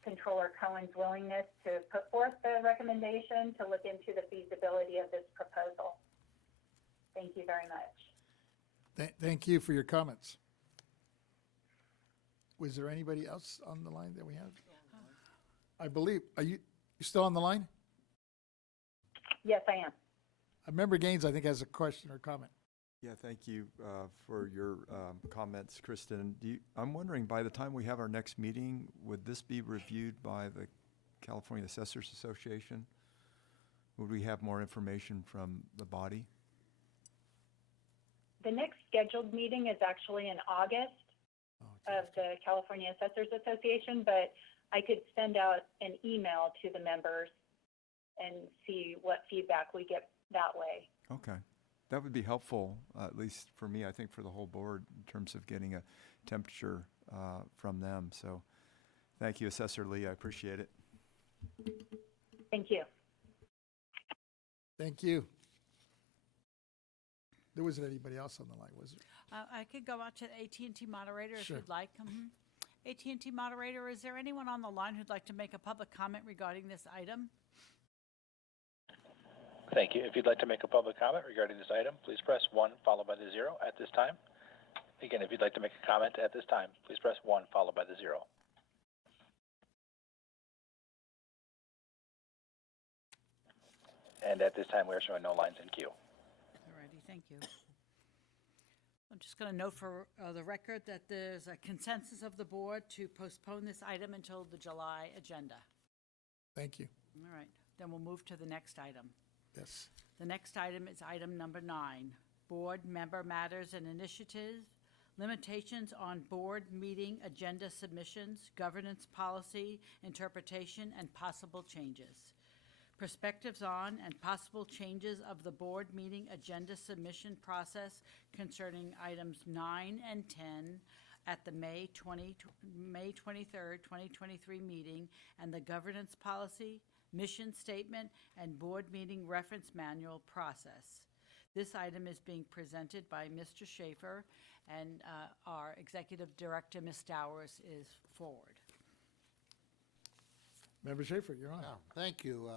Controller Cohen's willingness to put forth the recommendation to look into the feasibility of this proposal. Thank you very much. Thank you for your comments. Was there anybody else on the line that we have? I believe, you still on the line? Yes, I am. Member Gaines, I think, has a question or comment. Yeah, thank you for your comments, Kristen. I'm wondering, by the time we have our next meeting, would this be reviewed by the California Assessors Association? Would we have more information from the body? The next scheduled meeting is actually in August of the California Assessors Association, but I could send out an email to the members and see what feedback we get that way. Okay. That would be helpful, at least for me, I think for the whole board, in terms of getting a temperature from them. So thank you, Assessor Lee. I appreciate it. Thank you. Thank you. There wasn't anybody else on the line, was there? I could go out to the AT&T moderator if Sure. you'd like. AT&T moderator, is there anyone on the line who'd like to make a public comment regarding this item? Thank you. If you'd like to make a public comment regarding this item, please press 1 followed by the 0 at this time. Again, if you'd like to make a comment at this time, please press 1 followed by the 0. And at this time, we are showing no lines in queue. Alrighty, thank you. I'm just going to note for the record that there's a consensus of the board to postpone this item until the July agenda. Thank you. All right, then we'll move to the next item. Yes. The next item is item number 9, Board Member Matters and Initiatives, Limitations on Board Meeting Agenda Submissions, Governance Policy, Interpretation, and Possible Changes. Perspectives on and possible changes of the board meeting agenda submission process concerning items 9 and 10 at the May 23rd, 2023 meeting, and the governance policy, mission statement, and board meeting reference manual process. This item is being presented by Mr. Schaefer, and our Executive Director, Ms. Stowers, is forward. Member Schaefer, you're on. Yeah, thank you.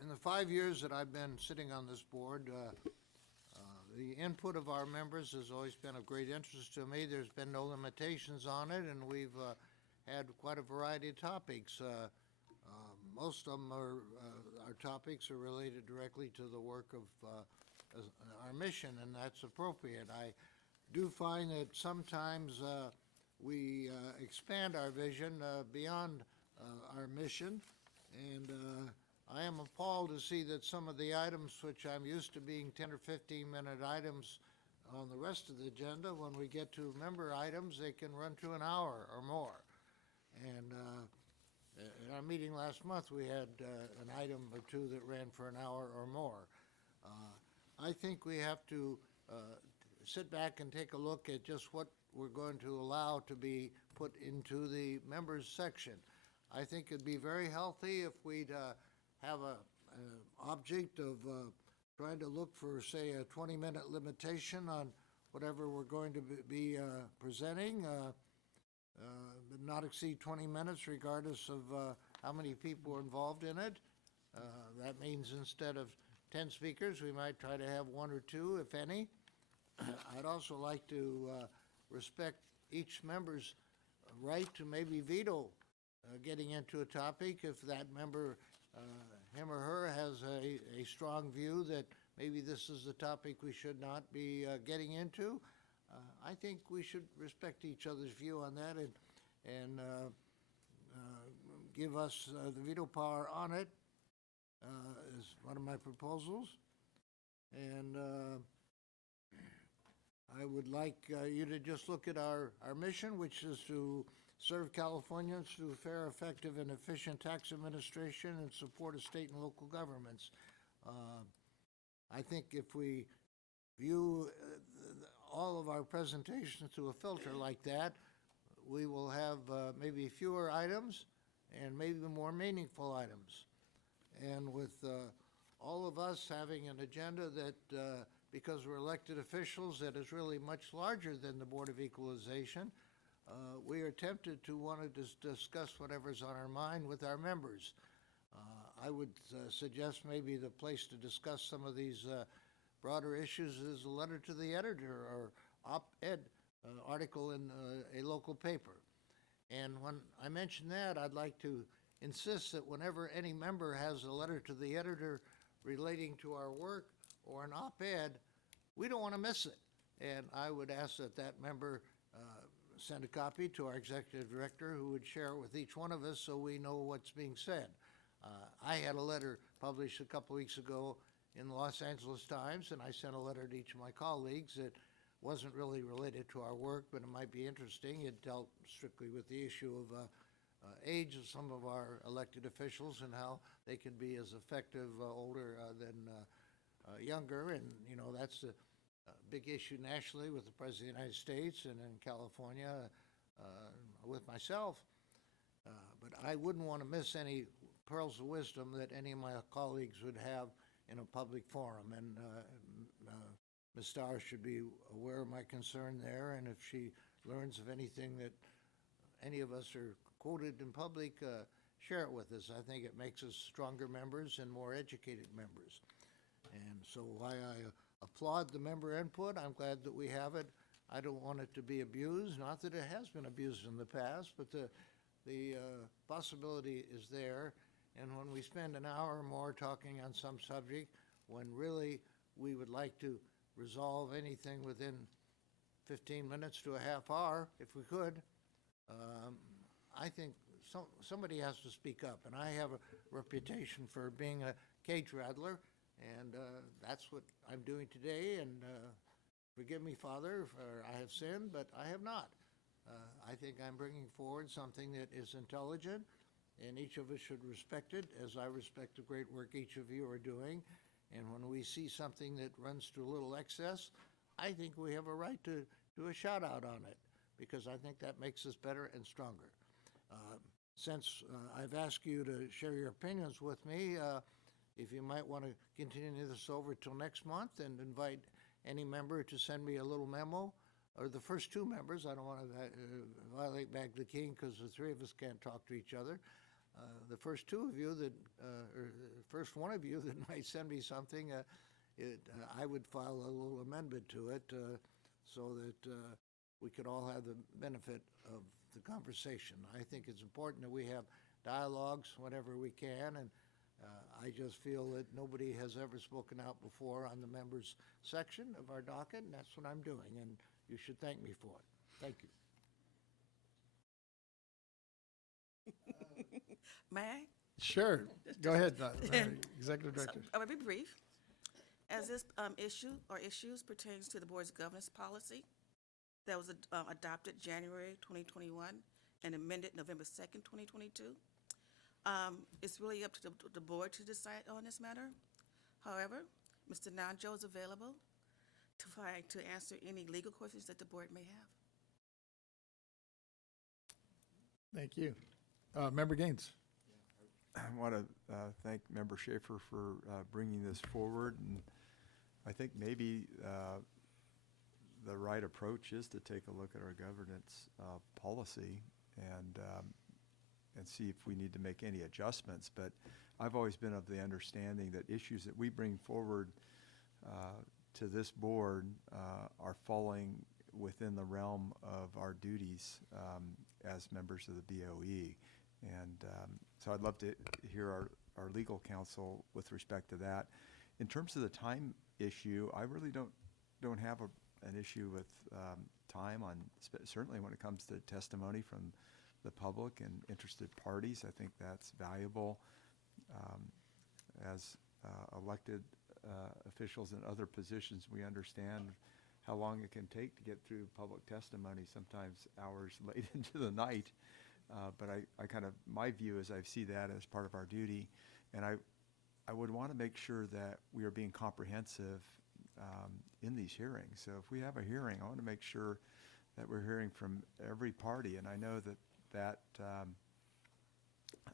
In the 5 years that I've been sitting on this board, the input of our members has always been of great interest to me. There's been no limitations on it, and we've had quite a variety of topics. Most of them are, our topics are related directly to the work of our mission, and that's appropriate. I do find that sometimes we expand our vision beyond our mission, and I am appalled to see that some of the items which I'm used to being 10 or 15-minute items on the rest of the agenda, when we get to member items, they can run to an hour or more. And in our meeting last month, we had an item or two that ran for an hour or more. I think we have to sit back and take a look at just what we're going to allow to be put into the members section. I think it'd be very healthy if we'd have an object of trying to look for, say, a 20-minute limitation on whatever we're going to be presenting, but not exceed 20 minutes regardless of how many people are involved in it. That means instead of 10 speakers, we might try to have 1 or 2, if any. I'd also like to respect each member's right to maybe veto getting into a topic if that member, him or her, has a strong view that maybe this is the topic we should not be getting into. I think we should respect each other's view on that and give us the veto power on it is one of my proposals. And I would like you to just look at our mission, which is to serve Californians through fair, effective, and efficient tax administration and support of state and local governments. I think if we view all of our presentations through a filter like that, we will have maybe fewer items and maybe more meaningful items. And with all of us having an agenda that, because we're elected officials, that is really much larger than the Board of Equalization, we are tempted to want to discuss whatever's on our mind with our members. I would suggest maybe the place to discuss some of these broader issues is a letter to the editor or op-ed article in a local paper. And when I mention that, I'd like to insist that whenever any member has a letter to the editor relating to our work or an op-ed, we don't want to miss it. And I would ask that that member send a copy to our executive director, who would share it with each one of us so we know what's being said. I had a letter published a couple weeks ago in the Los Angeles Times, and I sent a letter to each of my colleagues that wasn't really related to our work, but it might be interesting. It dealt strictly with the issue of age of some of our elected officials and how they can be as effective older than younger. And, you know, that's a big issue nationally with the President of the United States and in California with myself. But I wouldn't want to miss any pearls of wisdom that any of my colleagues would have in a public forum. And Ms. Starr should be aware of my concern there, and if she learns of anything that any of us are quoted in public, share it with us. I think it makes us stronger members and more educated members. And so while I applaud the member input, I'm glad that we have it. I don't want it to be abused, not that it has been abused in the past, but the possibility is there. And when we spend an hour or more talking on some subject, when really we would like to resolve anything within 15 minutes to a half hour, if we could, I think somebody has to speak up. And I have a reputation for being a cage rattler, and that's what I'm doing today. And forgive me, Father, for I have sinned, but I have not. I think I'm bringing forward something that is intelligent, and each of us should respect it, as I respect the great work each of you are doing. And when we see something that runs to a little excess, I think we have a right to do a shout out on it, because I think that makes us better and stronger. Since I've asked you to share your opinions with me, if you might want to continue this over till next month and invite any member to send me a little memo, or the first two members. I don't want to violate Bag the King because the three of us can't talk to each other. The first two of you that, or the first one of you that might send me something, I would file a little amendment to it so that we could all have the benefit of the conversation. I think it's important that we have dialogues whenever we can, and I just feel that nobody has ever spoken out before on the members section of our docket, and that's what I'm doing, and you should thank me for it. Thank you. May I? Sure. Go ahead, Executive Director. I will be brief. As this issue or issues pertains to the board's governance policy that was adopted January 2021 and amended November 2nd, 2022, it's really up to the board to decide on this matter. However, Mr. Nanjo is available to answer any legal questions that the board may have. Thank you. Member Gaines. I want to thank Member Schaefer for bringing this forward, and I think maybe the right approach is to take a look at our governance policy and see if we need to make any adjustments. But I've always been of the understanding that issues that we bring forward to this board are falling within the realm of our duties as members of the BoE. And so I'd love to hear our legal counsel with respect to that. In terms of the time issue, I really don't have an issue with time on, certainly when it comes to testimony from the public and interested parties. I think that's valuable. As elected officials in other positions, we understand how long it can take to get through public testimony, sometimes hours late into the night. But I kind of, my view is I see that as part of our duty. And I I would want to make sure that we are being comprehensive in these hearings. So if we have a hearing, I want to make sure that we're hearing from every party. And I know that I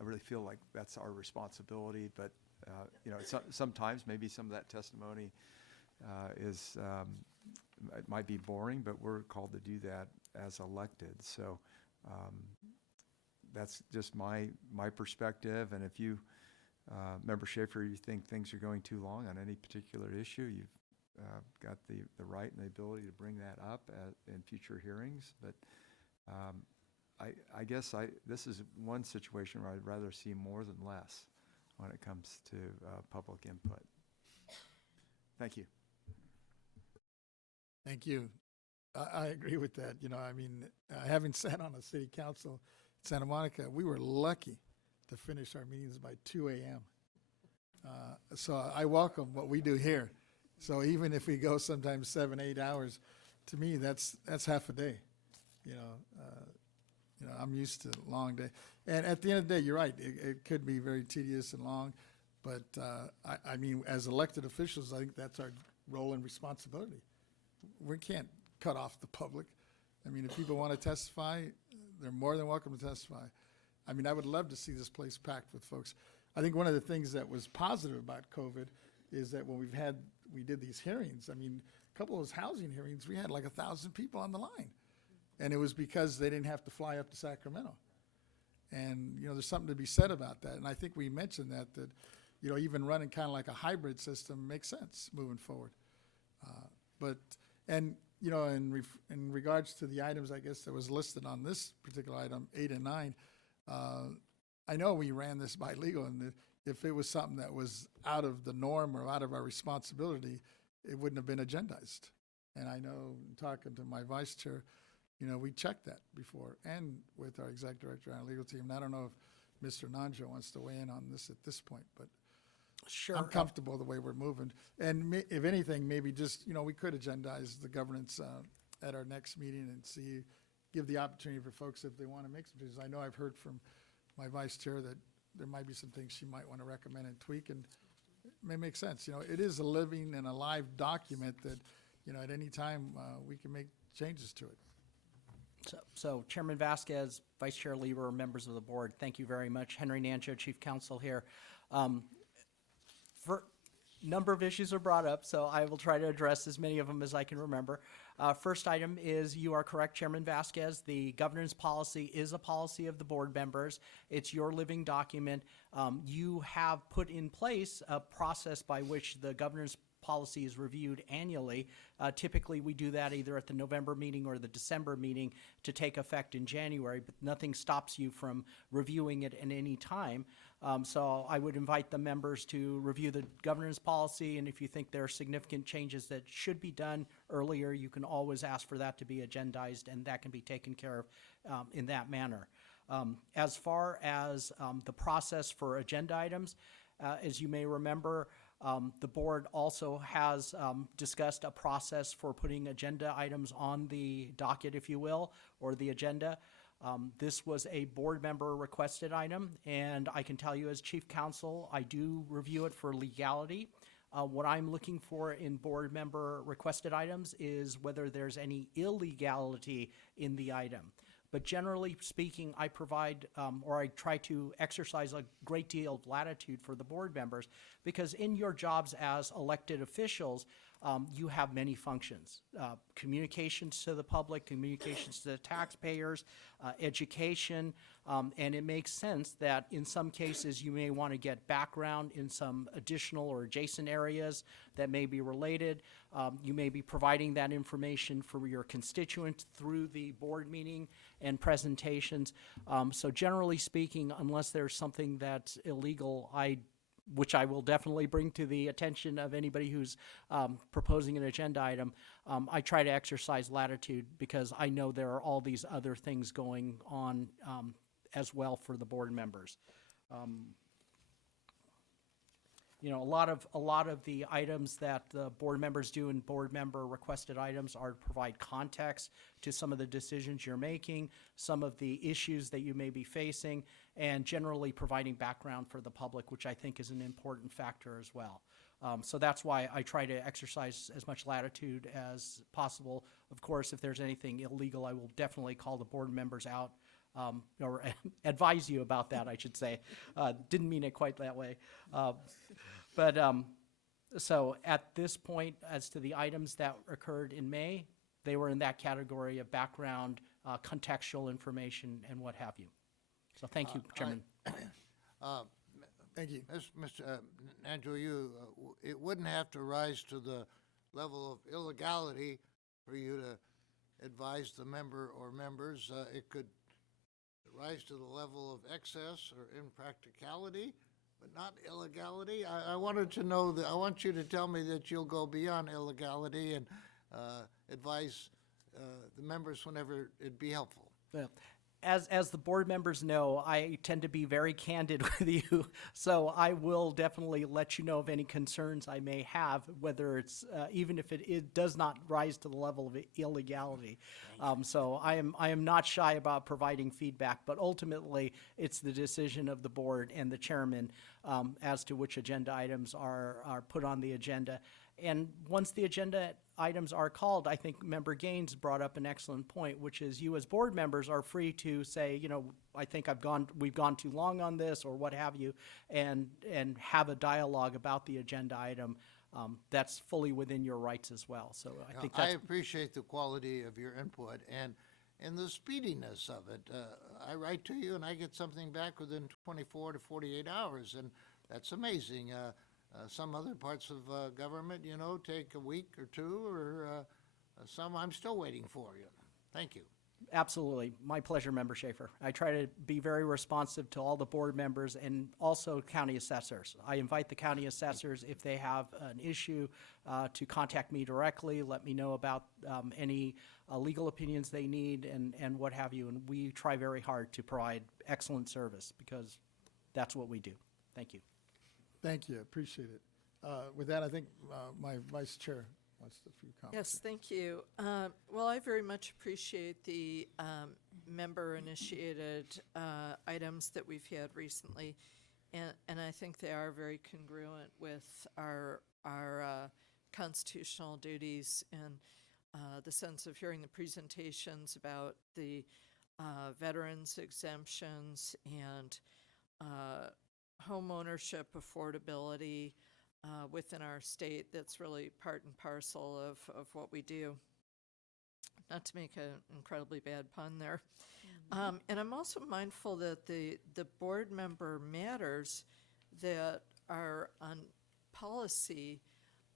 really feel like that's our responsibility. But sometimes maybe some of that testimony it might be boring, but we're called to do that as elected. So that's just my perspective. And if you, Member Schaefer, you think things are going too long on any particular issue, you've got the right and the ability to bring that up in future hearings. But I guess this is one situation where I'd rather see more than less when it comes to public input. Thank you. Thank you. I agree with that. Having sat on a city council in Santa Monica, we were lucky to finish our meetings by 2 a.m. So I welcome what we do here. So even if we go sometimes 7, 8 hours, to me, that's half a day. I'm used to long day. And at the end of the day, you're right. It could be very tedious and long. But as elected officials, I think that's our role and responsibility. We can't cut off the public. If people want to testify, they're more than welcome to testify. I would love to see this place packed with folks. I think one of the things that was positive about COVID is that when we did these hearings, a couple of those housing hearings, we had like 1,000 people on the line. And it was because they didn't have to fly up to Sacramento. And, there's something to be said about that. And I think we mentioned that even running kind of like a hybrid system makes sense moving forward. In regards to the items, I guess, that was listed on this particular item, 8 and 9, I know we ran this by legal, and if it was something that was out of the norm or out of our responsibility, it wouldn't have been agendized. And I know, talking to my vice chair, we checked that before, and with our exec director and our legal team. And I don't know if Mr. Nanjo wants to weigh in on this at this point, but sure, I'm comfortable the way we're moving. And if anything, maybe just, we could agendize the governance at our next meeting and give the opportunity for folks if they want to make some changes. I know I've heard from my vice chair that there might be some things she might want to recommend and tweak, and it may make sense. It is a living and a live document that, at any time we can make changes to it. So Chairman Vasquez, Vice Chair Lieber, members of the board, thank you very much. Henry Nancho, Chief Counsel here. For number of issues are brought up, so I will try to address as many of them as I can remember. First item is, you are correct, Chairman Vasquez, the governance policy is a policy of the board members. It's your living document. You have put in place a process by which the governance policy is reviewed annually. Typically, we do that either at the November meeting or the December meeting to take effect in January, but nothing stops you from reviewing it at any time. So I would invite the members to review the governance policy, and if you think there are significant changes that should be done earlier, you can always ask for that to be agendized, and that can be taken care of in that manner. As far as the process for agenda items, as you may remember, the board also has discussed a process for putting agenda items on the docket, if you will, or the agenda. This was a board member requested item, and I can tell you as Chief Counsel, I do review it for legality. What I'm looking for in board member requested items is whether there's any illegality in the item. But generally speaking, I provide or I try to exercise a great deal of latitude for the board members, because in your jobs as elected officials, you have many functions. Communications to the public, communications to the taxpayers, education, and it makes sense that in some cases you may want to get background in some additional or adjacent areas that may be related. You may be providing that information for your constituents through the board meeting and presentations. So generally speaking, unless there's something that's illegal, which I will definitely bring to the attention of anybody who's proposing an agenda item, I try to exercise latitude because I know there are all these other things going on as well for the board members. A lot of the items that the board members do in board member requested items are to provide context to some of the decisions you're making, some of the issues that you may be facing, and generally providing background for the public, which I think is an important factor as well. So that's why I try to exercise as much latitude as possible. Of course, if there's anything illegal, I will definitely call the board members out, or advise you about that, I should say. Didn't mean it quite that way. So at this point, as to the items that occurred in May, they were in that category of background, contextual information, and what have you. So thank you, Chairman. Thank you. Mr. Andrew, it wouldn't have to rise to the level of illegality for you to advise the member or members. It could rise to the level of excess or impracticality, but not illegality. I wanted to know that. I want you to tell me that you'll go beyond illegality and advise the members whenever it'd be helpful. Well, as the board members know, I tend to be very candid with you, so I will definitely let you know of any concerns I may have, whether it's even if it does not rise to the level of illegality. So I am not shy about providing feedback, but ultimately it's the decision of the board and the chairman as to which agenda items are put on the agenda. And once the agenda items are called, I think Member Gaines brought up an excellent point, which is you as board members are free to say, you know, I think we've gone too long on this, or what have you, and have a dialogue about the agenda item. That's fully within your rights as well. So I think I that's appreciate the quality of your input and the speediness of it. I write to you and I get something back within 24 to 48 hours, and that's amazing. Some other parts of government, you know, take a week or two, or some I'm still waiting for. You. Thank you. absolutely my pleasure, Member Schaefer. I try to be very responsive to all the board members and also county assessors. I invite the county assessors, if they have an issue, to contact me directly, let me know about any legal opinions they need and what have you. And we try very hard to provide excellent service because that's what we do. Thank you. Thank you, appreciate it. With that, I think my vice chair wants a few comments. Yes, thank you. Well, I very much appreciate the member-initiated items that we've had recently, and I think they are very congruent with our constitutional duties and the sense of hearing the presentations about the veterans exemptions and home ownership affordability within our state. That's really part and parcel of what we do. Not to make an incredibly bad pun there. And I'm also mindful that the board member matters that are on policy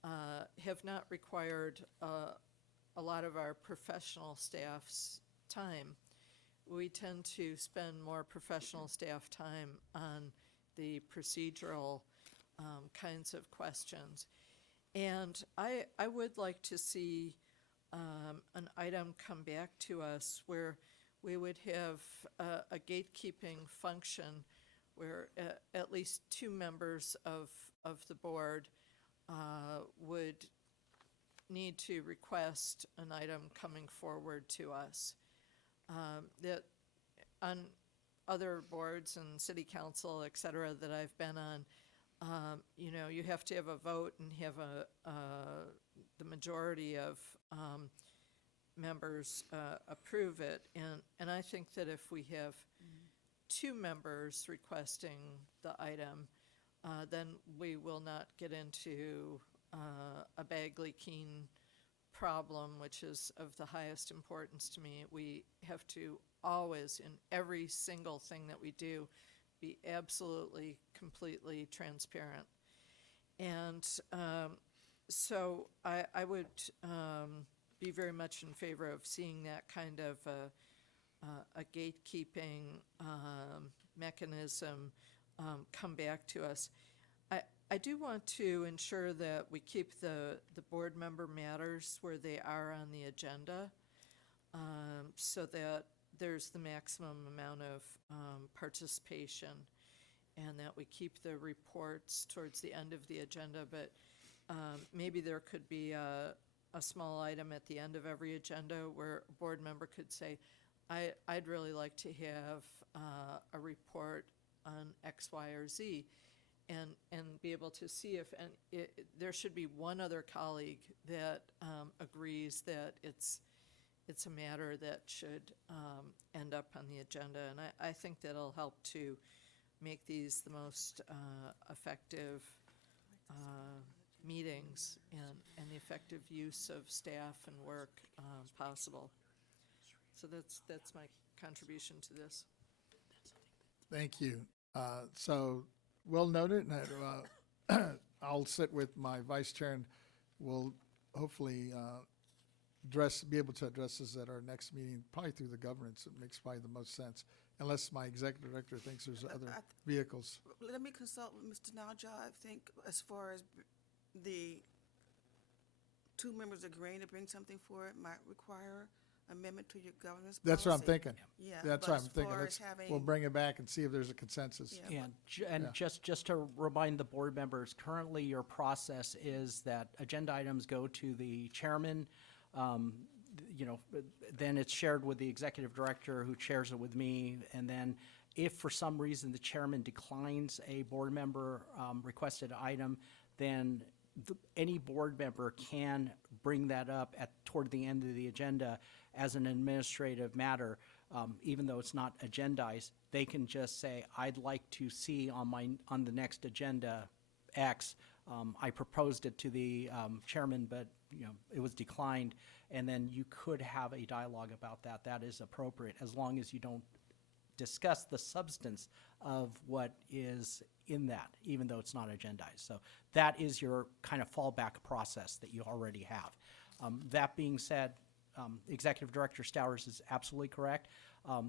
have not required a lot of our professional staff's time. We tend to spend more professional staff time on the procedural kinds of questions. And I would like to see an item come back to us where we would have a gatekeeping function where at least two members of the board would need to request an item coming forward to us. That on other boards and city council, et cetera, that I've been on, you know, you have to have a vote and have the majority of members approve it. And I think that if we have two members requesting the item, then we will not get into a bag-leaking problem, which is of the highest importance to me. We have to always, in every single thing that we do, be absolutely, completely transparent. And so I would be very much in favor of seeing that kind of a gatekeeping mechanism come back to us. I do want to ensure that we keep the board member matters where they are on the agenda, so that there's the maximum amount of participation, and that we keep the reports towards the end of the agenda. But maybe there could be a small item at the end of every agenda where a board member could say, I'd really like to have a report on X, Y, or Z, and be able to see if, and there should be one other colleague that agrees that it's a matter that should end up on the agenda. And I think that'll help to make these the most effective meetings and the effective use of staff and work possible. So that's my contribution to this. Thank you. So, well noted, and I'll sit with my vice chair, and we'll hopefully be able to address this at our next meeting, probably through the governance. It makes probably the most sense, unless my executive director thinks there's other vehicles. Let me consult with Mr. Nalja. I think as far as the two members agreeing to bring something forward might require amendment to your governance policy. That's what I'm thinking. Yeah. That's but what as I'm thinking. far Let's, as having- we'll bring it back and see if there's a consensus. Yeah. And Yeah. just to remind the board members, currently your process is that agenda items go to the chairman. Then it's shared with the executive director, who chairs it with me. And then if for some reason the chairman declines a board member requested item, then any board member can bring that up toward the end of the agenda as an administrative matter. Even though it's not agendized, they can just say, I'd like to see on the next agenda X. I proposed it to the chairman, but it was declined. And then you could have a dialogue about that. That is appropriate, as long as you don't discuss the substance of what is in that, even though it's not agendized. So that is your kind of fallback process that you already have. That being said, Executive Director Stowers is absolutely correct.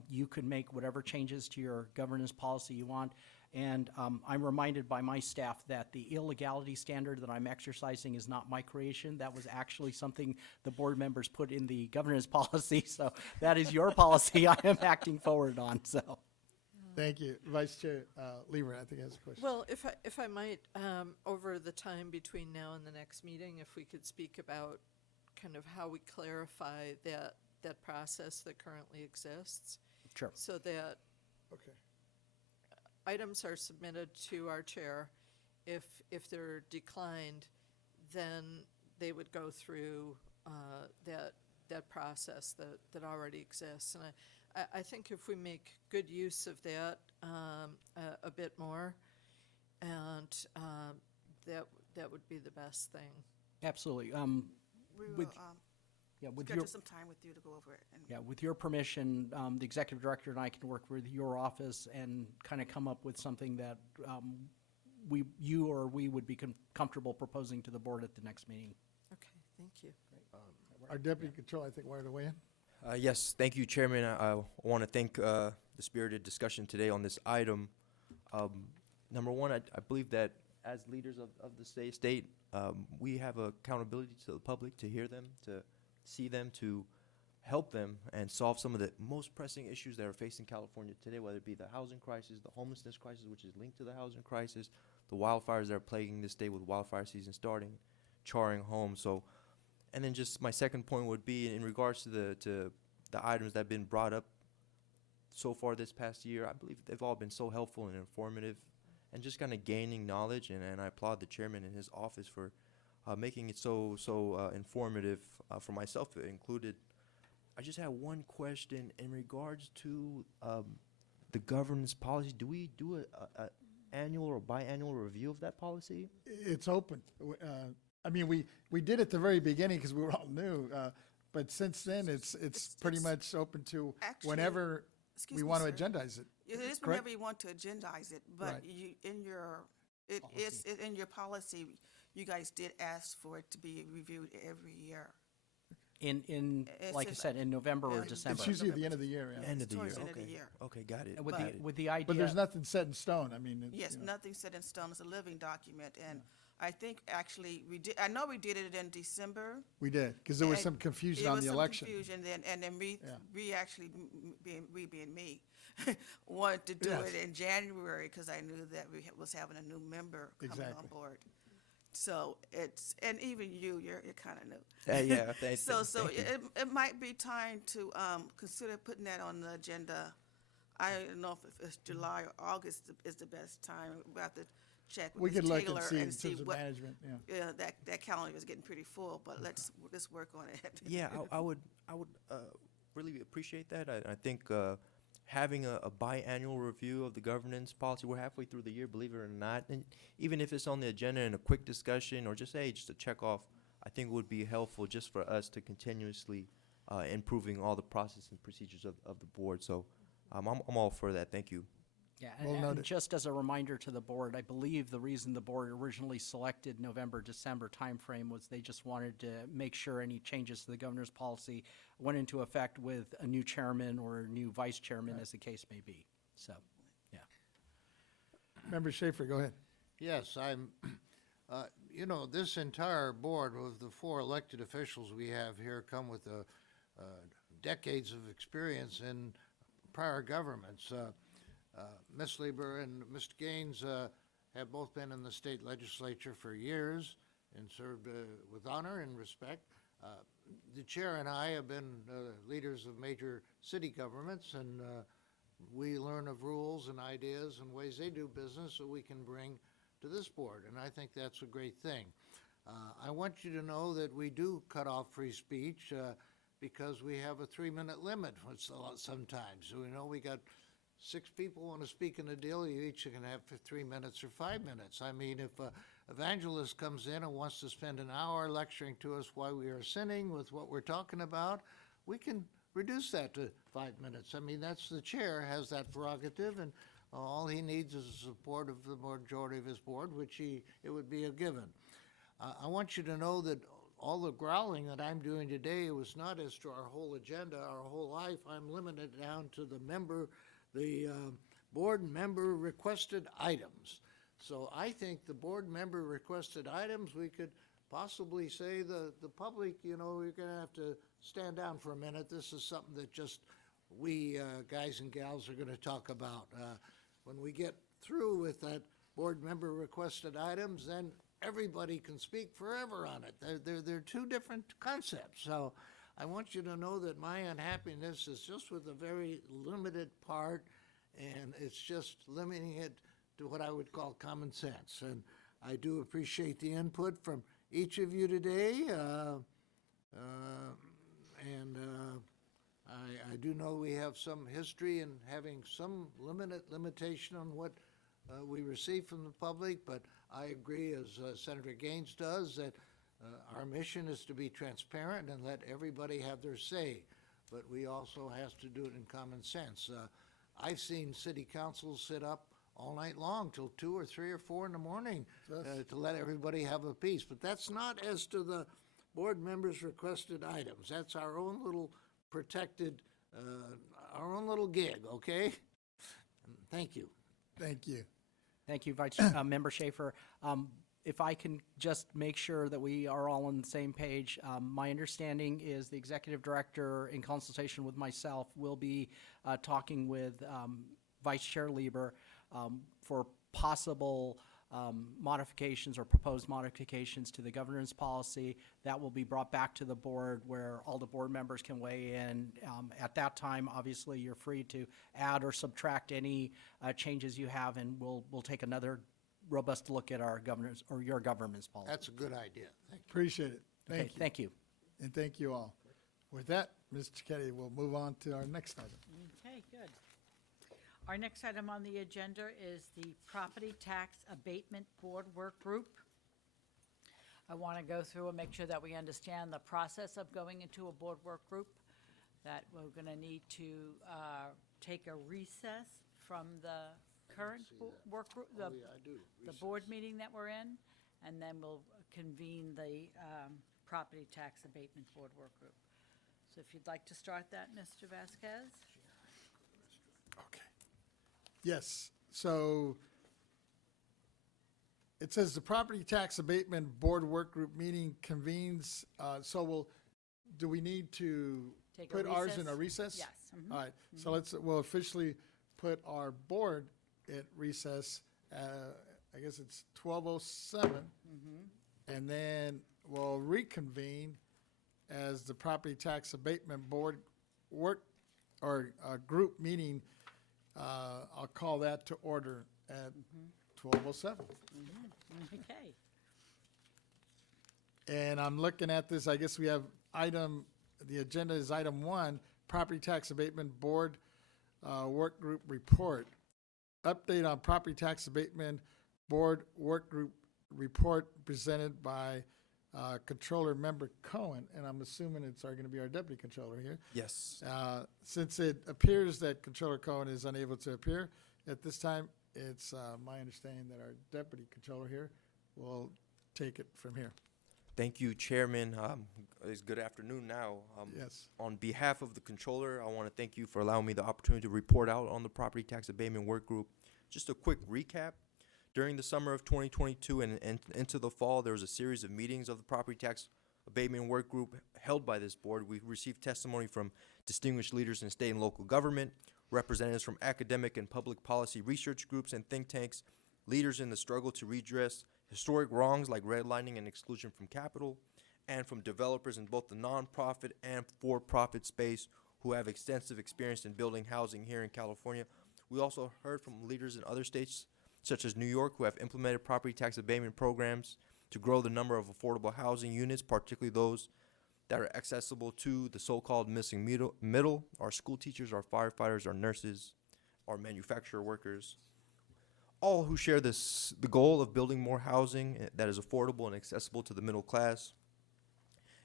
You could make whatever changes to your governance policy you want. And I'm reminded by my staff that the illegality standard that I'm exercising is not my creation. That was actually something the board members put in the governance policy. So that is your policy I am acting forward on. So. Thank you. Vice Chair Lieber, I think has a question. Well, if I might, over the time between now and the next meeting, if we could speak about kind of how we clarify that process that currently exists. Sure. So that Okay. items are submitted to our chair. If they're declined, then they would go through that process that already exists. And I think if we make good use of that a bit more, and that would be the best thing. Absolutely. We with- will with schedule your some time with you to go over it. And Yeah, with your permission, the executive director and I can work with your office and kind of come up with something that you or we would be comfortable proposing to the board at the next meeting. Okay, thank you. Our Deputy Controller, I think, wanted to weigh in. Yes, thank you, Chairman. I want to thank the spirited discussion today on this item. Number one, I believe that as leaders of the state, we have accountability to the public to hear them, to see them, to help them and solve some of the most pressing issues that are facing California today, whether it be the housing crisis, the homelessness crisis, which is linked to the housing crisis, the wildfires that are plaguing this state with wildfire season starting, charring homes. So, and then just my second point would be in regards to the items that have been brought up so far this past year. I believe they've all been so helpful and informative and just kind of gaining knowledge. And I applaud the chairman and his office for making it so informative for myself included. I just have one question in regards to the governance policy. Do we do a annual or biannual review of that policy? It's open. I mean, we did at the very beginning because we were all new, but since then, it's pretty much open to Actually, whenever excuse we me, want to sir. agendize it. It is Correct? whenever you want to agendize it, but Right. you, in your, in your policy, you guys did ask for it to be reviewed every year. It's Like I just- said, in November or It's December. It's usually at the end of the year, yeah. End of the year. towards the end of the Okay. year. Okay, got it. And Got it. with the idea. But there's nothing set in stone. I mean, Yes, you know. nothing set in stone. It's a living document, and I think actually I know we did it in December. We did, because there was and some confusion there on was the some election. Confusion, and then Yeah. we actually, being me, wanted to do Yes. it in January, because I knew that was having a new member coming on Exactly. board. So it's, and even you're kind of new. Yeah, thank So thank you. it might be time to consider putting that on the agenda. I don't know if it's July or August is the best time. We'll have to check We with could Ms. look Taylor and see in and see terms of what. management, yeah. Yeah, that calendar is getting pretty full, but let's work on it. Yeah, I would really appreciate that. I think having a biannual review of the governance policy, we're halfway through the year, believe it or not, and even if it's on the agenda in a quick discussion or just a check off, I think it would be helpful just for us to continuously improving all the process and procedures of the board. So I'm all for that. Thank you. Yeah, Well and noted. just as a reminder to the board, I believe the reason the board originally selected November, December timeframe was they just wanted to make sure any changes to the governor's policy went into effect with a new chairman or a new vice chairman, as the case may be. So, yeah. Member Schaefer, go ahead. Yes, I'm, this entire board of the 4 elected officials we have here come with decades of experience in prior governments. Ms. Lieber and Mr. Gaines have both been in the state legislature for years and served with honor and respect. The chair and I have been leaders of major city governments, and we learn of rules and ideas and ways they do business that we can bring to this board, and I think that's a great thing. I want you to know that we do cut off free speech because we have a 3-minute limit sometimes. So we know we got 6 people want to speak in a deal, you each can have 3 minutes or 5 minutes. I mean, if an evangelist comes in and wants to spend an hour lecturing to us why we are sinning with what we're talking about, we can reduce that to 5 minutes. I mean, that's the chair has that prerogative, and all he needs is the support of the majority of his board, which it would be a given. I want you to know that all the growling that I'm doing today was not as to our whole agenda, our whole life. I'm limited down to the board member requested items. So I think the board member requested items, we could possibly say the public, you're going to have to stand down for a minute. This is something that just we guys and gals are going to talk about. When we get through with that board member requested items, then everybody can speak forever on it. They're 2 different concepts. So I want you to know that my unhappiness is just with a very limited part, and it's just limiting it to what I would call common sense. And I do appreciate the input from each of you today, I do know we have some history in having some limitation on what we receive from the public, but I agree, as Senator Gaines does, that our mission is to be transparent and let everybody have their say, but we also have to do it in common sense. I've seen city councils sit up all night long till 2 or 3 or 4 in the morning to let everybody have a piece, but that's not as to the board members' requested items. That's our own little protected, our own little gig, okay? Thank you. Thank you. Thank you, Member Schaefer. If I can just make sure that we are all on the same page, my understanding is the executive director, in consultation with myself, will be talking with Vice Chair Lieber for possible modifications or proposed modifications to the governance policy. That will be brought back to the board where all the board members can weigh in. At that time, obviously, you're free to add or subtract any changes you have, and we'll take another robust look at our governance or your governance policy. That's a good idea. Thank you. Appreciate it. Thank Okay, you. thank you. And thank you all. With that, Ms. Cicchetti, we'll move on to our next item. Okay, good. Our next item on the agenda is the Property Tax Abatement Board Work Group. I want to go through and make sure that we understand the process of going into a board work group, that we're going to need to take a recess from the current work group, the board meeting that we're in, and then we'll convene the Property Tax Abatement Board Work Group. So if you'd like to start that, Mr. Vasquez? Okay. Yes, so it says the Property Tax Abatement Board Work Group meeting convenes, do we need to Take a put ours in recess? a recess? Yes. Mhm. All right, so we'll officially put our board at recess, I guess it's 12:07. and then we'll reconvene as the Property Tax Abatement Board work, or group meeting. I'll call that to order at 12:07. Okay. And I'm looking at this, I guess we have the agenda is item 1, Property Tax Abatement Board Work Group Report. Update on Property Tax Abatement Board Work Group Report presented by Controller Member Cohen, and I'm assuming it's going to be our Deputy Controller here. Yes. Since it appears that Controller Cohen is unable to appear at this time, it's my understanding that our Deputy Controller here will take it from here. Thank you, Chairman. It's good afternoon now. Yes. On behalf of the Controller, I want to thank you for allowing me the opportunity to report out on the Property Tax Abatement Work Group. Just a quick recap. During the summer of 2022 and into the fall, there was a series of meetings of the Property Tax Abatement Work Group held by this board. We received testimony from distinguished leaders in state and local government, representatives from academic and public policy research groups and think tanks, leaders in the struggle to redress historic wrongs like redlining and exclusion from capital, and from developers in both the nonprofit and for-profit space who have extensive experience in building housing here in California. We also heard from leaders in other states, such as New York, who have implemented property tax abatement programs to grow the number of affordable housing units, particularly those that are accessible to the so-called missing middle, our school teachers, our firefighters, our nurses, our manufacturer workers, all who share the goal of building more housing that is affordable and accessible to the middle class.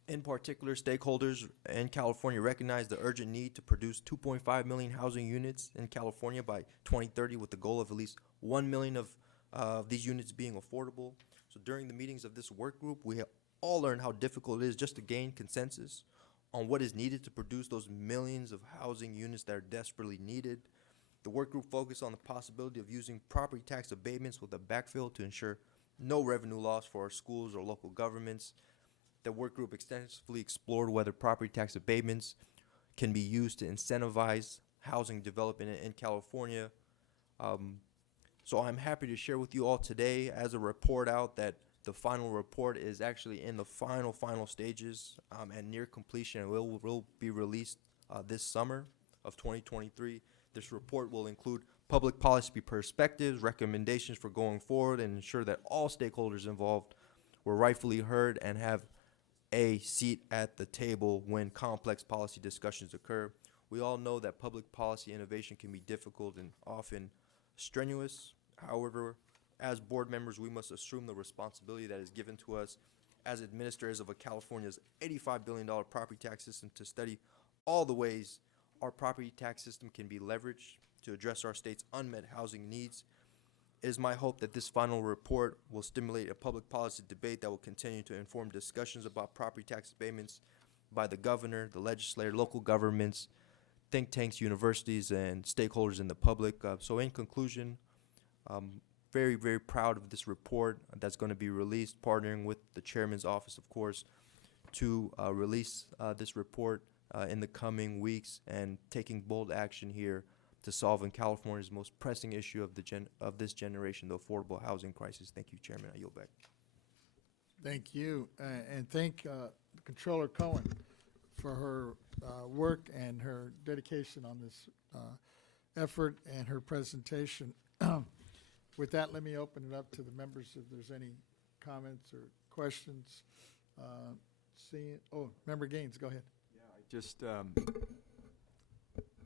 In particular, stakeholders in California recognize the urgent need to produce 2.5 million housing units in California by 2030, with the goal of at least 1 million of these units being affordable. So during the meetings of this work group, we have all learned how difficult it is just to gain consensus on what is needed to produce those millions of housing units that are desperately needed. The work group focused on the possibility of using property tax abatements with a backfill to ensure no revenue loss for our schools or local governments. The work group extensively explored whether property tax abatements can be used to incentivize housing development in California. So I'm happy to share with you all today as a report out that the final report is actually in the final stages and near completion, and will be released this summer of 2023. This report will include public policy perspectives, recommendations for going forward, and ensure that all stakeholders involved were rightfully heard and have a seat at the table when complex policy discussions occur. We all know that public policy innovation can be difficult and often strenuous. However, as board members, we must assume the responsibility that is given to us as administrators of California's $85 billion property tax system to study all the ways our property tax system can be leveraged to address our state's unmet housing needs. It is my hope that this final report will stimulate a public policy debate that will continue to inform discussions about property tax abatements by the governor, the legislature, local governments, think tanks, universities, and stakeholders in the public. So in conclusion, very, very proud of this report that's going to be released, partnering with the chairman's office, of course, to release this report in the coming weeks and taking bold action here to solve in California's most pressing issue of this generation, the affordable housing crisis. Thank you, Chairman. I yield back. Thank you, and thank Controller Cohen for her work and her dedication on this effort and her presentation. With that, let me open it up to the members if there's any comments or questions. Member Gaines, go ahead. Yeah,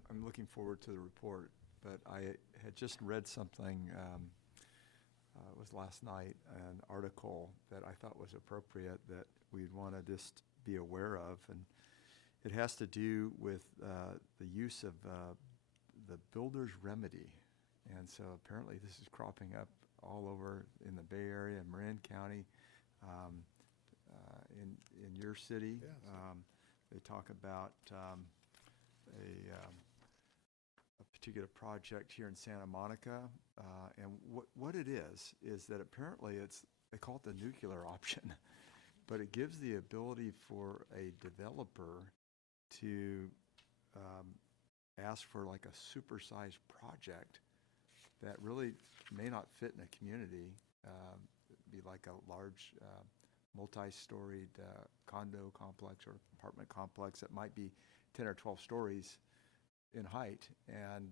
I'm looking forward to the report, but I had just read something, it was last night, an article that I thought was appropriate that we'd want to just be aware of, and it has to do with the use of the builder's remedy. And so apparently this is cropping up all over in the Bay Area and Marin County, in your city. Yes. They talk about a particular project here in Santa Monica, and what it is that apparently they call it the nuclear option, but it gives the ability for a developer to ask for like a supersized project that really may not fit in a community, be like a large multi-storied condo complex or apartment complex that might be 10 or 12 stories in height. And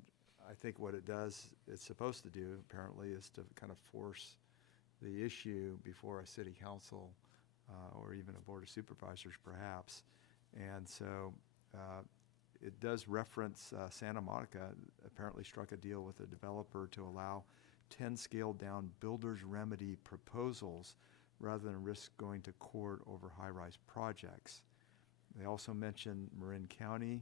I think what it does, it's supposed to do apparently, is to kind of force the issue before a city council or even a board of supervisors perhaps. And so it does reference Santa Monica apparently struck a deal with a developer to allow 10 scaled down builder's remedy proposals rather than risk going to court over high-rise projects. They also mention Marin County,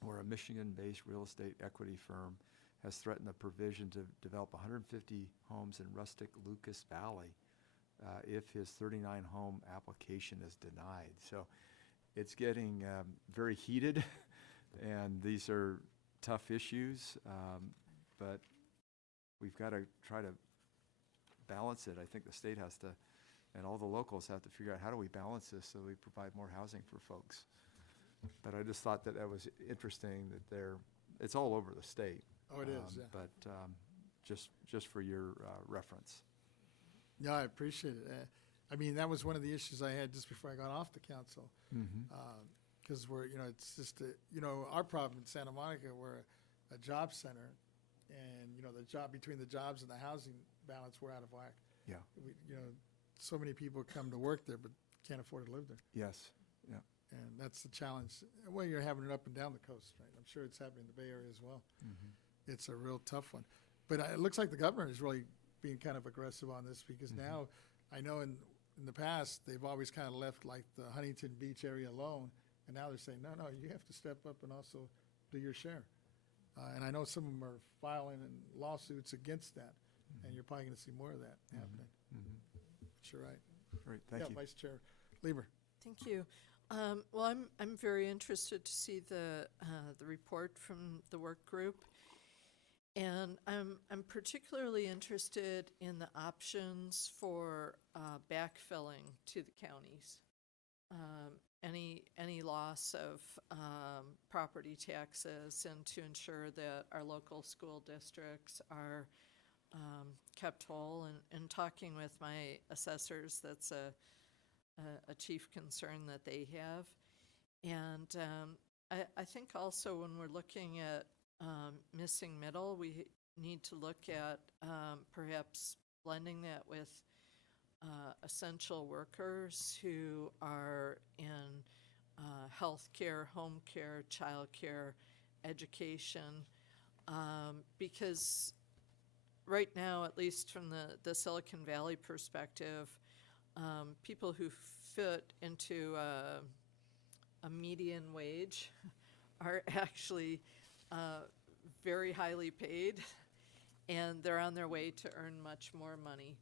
where a Michigan-based real estate equity firm has threatened the provision to develop 150 homes in rustic Lucas Valley if his 39-home application is denied. So it's getting very heated, and these are tough issues, but we've got to try to balance it. I think the state has to, and all the locals have to figure out how do we balance this so we provide more housing for folks. But I just thought that was interesting that it's all over the state. Oh, it is, yeah. But just for your reference. Yeah, I appreciate it. I mean, that was one of the issues I had just before I got off the council. Because we're, it's just, our problem in Santa Monica, we're a job center, and, between the jobs and the housing balance, we're out of whack. Yeah. So many people come to work there, but can't afford to live there. Yes. Yeah. And that's the challenge. Well, you're having it up and down the coast, right? I'm sure it's happening in the Bay Area as well. It's a real tough one. But it looks like the governor is really being kind of aggressive on this, because now I know in the past they've always kind of left like the Huntington Beach area alone, and now they're saying, no, you have to step up and also do your share. And I know some of them are filing lawsuits against that, and you're probably going to see more of that happening. But you're right. Great, thank you. Vice Chair Lieber. Thank you. Well, I'm very interested to see the report from the work group, and I'm particularly interested in the options for backfilling to the counties. Any loss of property taxes, and to ensure that our local school districts are kept whole. And talking with my assessors, that's a chief concern that they have. And I think also when we're looking at missing middle, we need to look at perhaps blending that with essential workers who are in healthcare, home care, childcare, education, because right now, at least from the Silicon Valley perspective, people who fit into a median wage are actually very highly paid, and they're on their way to earn much more money.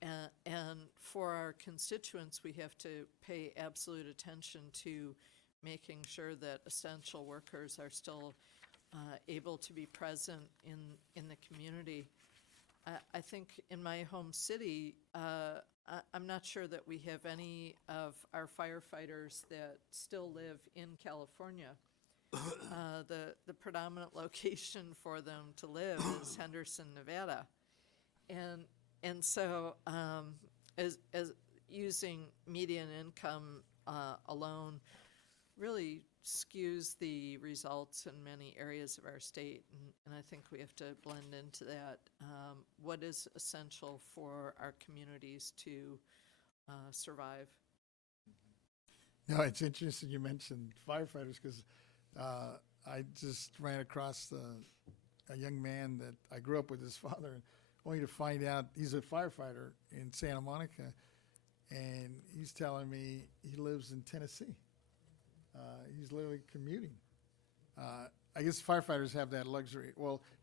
And for our constituents, we have to pay absolute attention to making sure that essential workers are still able to be present in the community. I think in my home city, I'm not sure that we have any of our firefighters that still live in California. The predominant location for them to live is Henderson, Nevada. And so as using median income alone really skews the results in many areas of our state, and I think we have to blend into that what is essential for our communities to survive. No, it's interesting you mentioned firefighters, because I just ran across a young man that I grew up with his father, and only to find out he's a firefighter in Santa Monica, and he's telling me he lives in Tennessee. He's literally commuting. I guess firefighters have that luxury,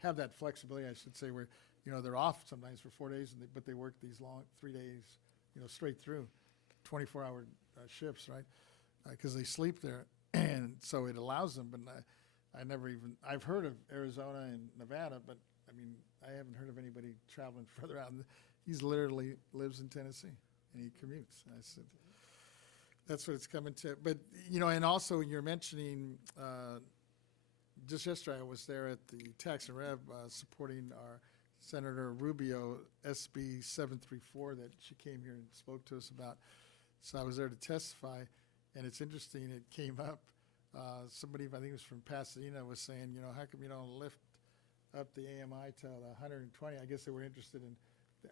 have that flexibility, I should say, where, they're off sometimes for 4 days, but they work these long 3 days, straight through, 24-hour shifts, right? Because they sleep there, and so it allows them. But I've heard of Arizona and Nevada, but I haven't heard of anybody traveling further out. He's literally lives in Tennessee, and he commutes. I said, that's what it's coming to. But, and also you're mentioning, just yesterday I was there at the Tax and Rev supporting our Senator Rubio SB 734 that she came here and spoke to us about. So I was there to testify, and it's interesting, it came up, somebody, I think it was from Pasadena, was saying, you know, how come you don't lift up the AMI to 120? I guess they were interested in,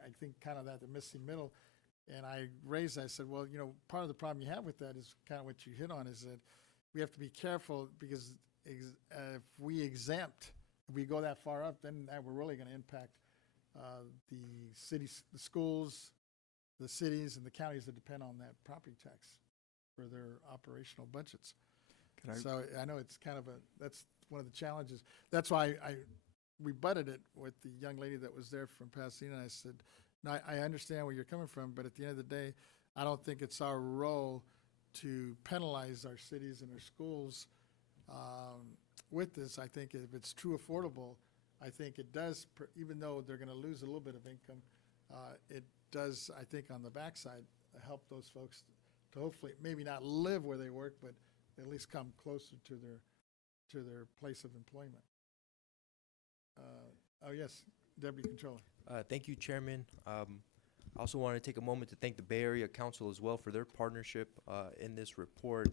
I think, kind of that, the missing middle. And I raised, I said, well, you know, part of the problem you have with that is kind of what you hit on, is that we have to be careful, because if we exempt, if we go that far up, then that we're really going to impact the cities, the schools, the cities, and the counties that depend on that property tax for their operational budgets. So I know it's kind of that's one of the challenges. That's why we butted it with the young lady that was there from Pasadena. I said, no, I understand where you're coming from, but at the end of the day, I don't think it's our role to penalize our cities and our schools with this. I think if it's true affordable, I think it does, even though they're going to lose a little bit of income, it does, I think, on the backside, help those folks to hopefully maybe not live where they work, but at least come closer to their place of employment. Oh, yes, Deputy Controller. Thank you, Chairman. I also want to take a moment to thank the Bay Area Council as well for their partnership in this report.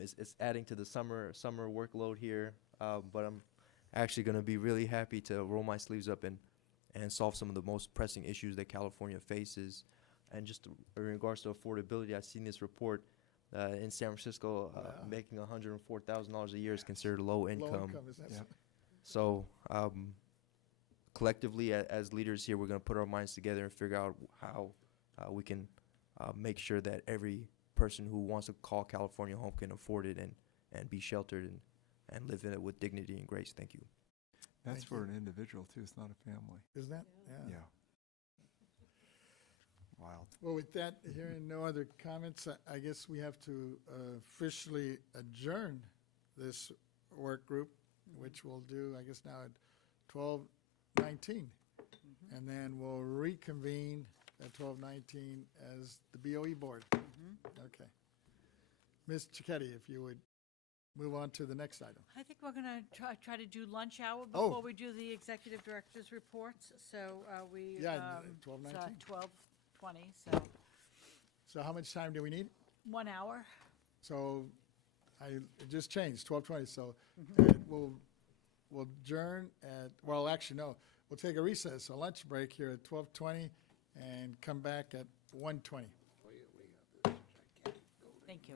It's adding to the summer workload here, but I'm actually going to be really happy to roll my sleeves up and solve some of the most pressing issues that California faces. And just in regards to affordability, I've seen this report in San Francisco, making $104,000 a year is considered low income. Low income, is that so? So collectively, as leaders here, we're going to put our minds together and figure out how we can make sure that every person who wants to call California home can afford it and be sheltered and live in it with dignity and grace. Thank you. That's Thank for you. an individual too, it's not a family. Isn't that? Yeah. Wild. Well, with that, hearing no other comments, I guess we have to officially adjourn this work group, which we'll do, I guess, now at 12:19. And then we'll reconvene at 12:19 as the BoE board. Okay. Ms. Cicchetti, if you would move on to the next item. I think we're going to try to do lunch hour Oh. before we do the executive director's reports. So we. Yeah, it's 12:19. 12:20, so So how much time do we need? 1 hour. So it just changed, 12:20, so we'll adjourn at, well, actually, no, we'll take a recess, a lunch break here at 12:20 and come back at 1:20. Thank you.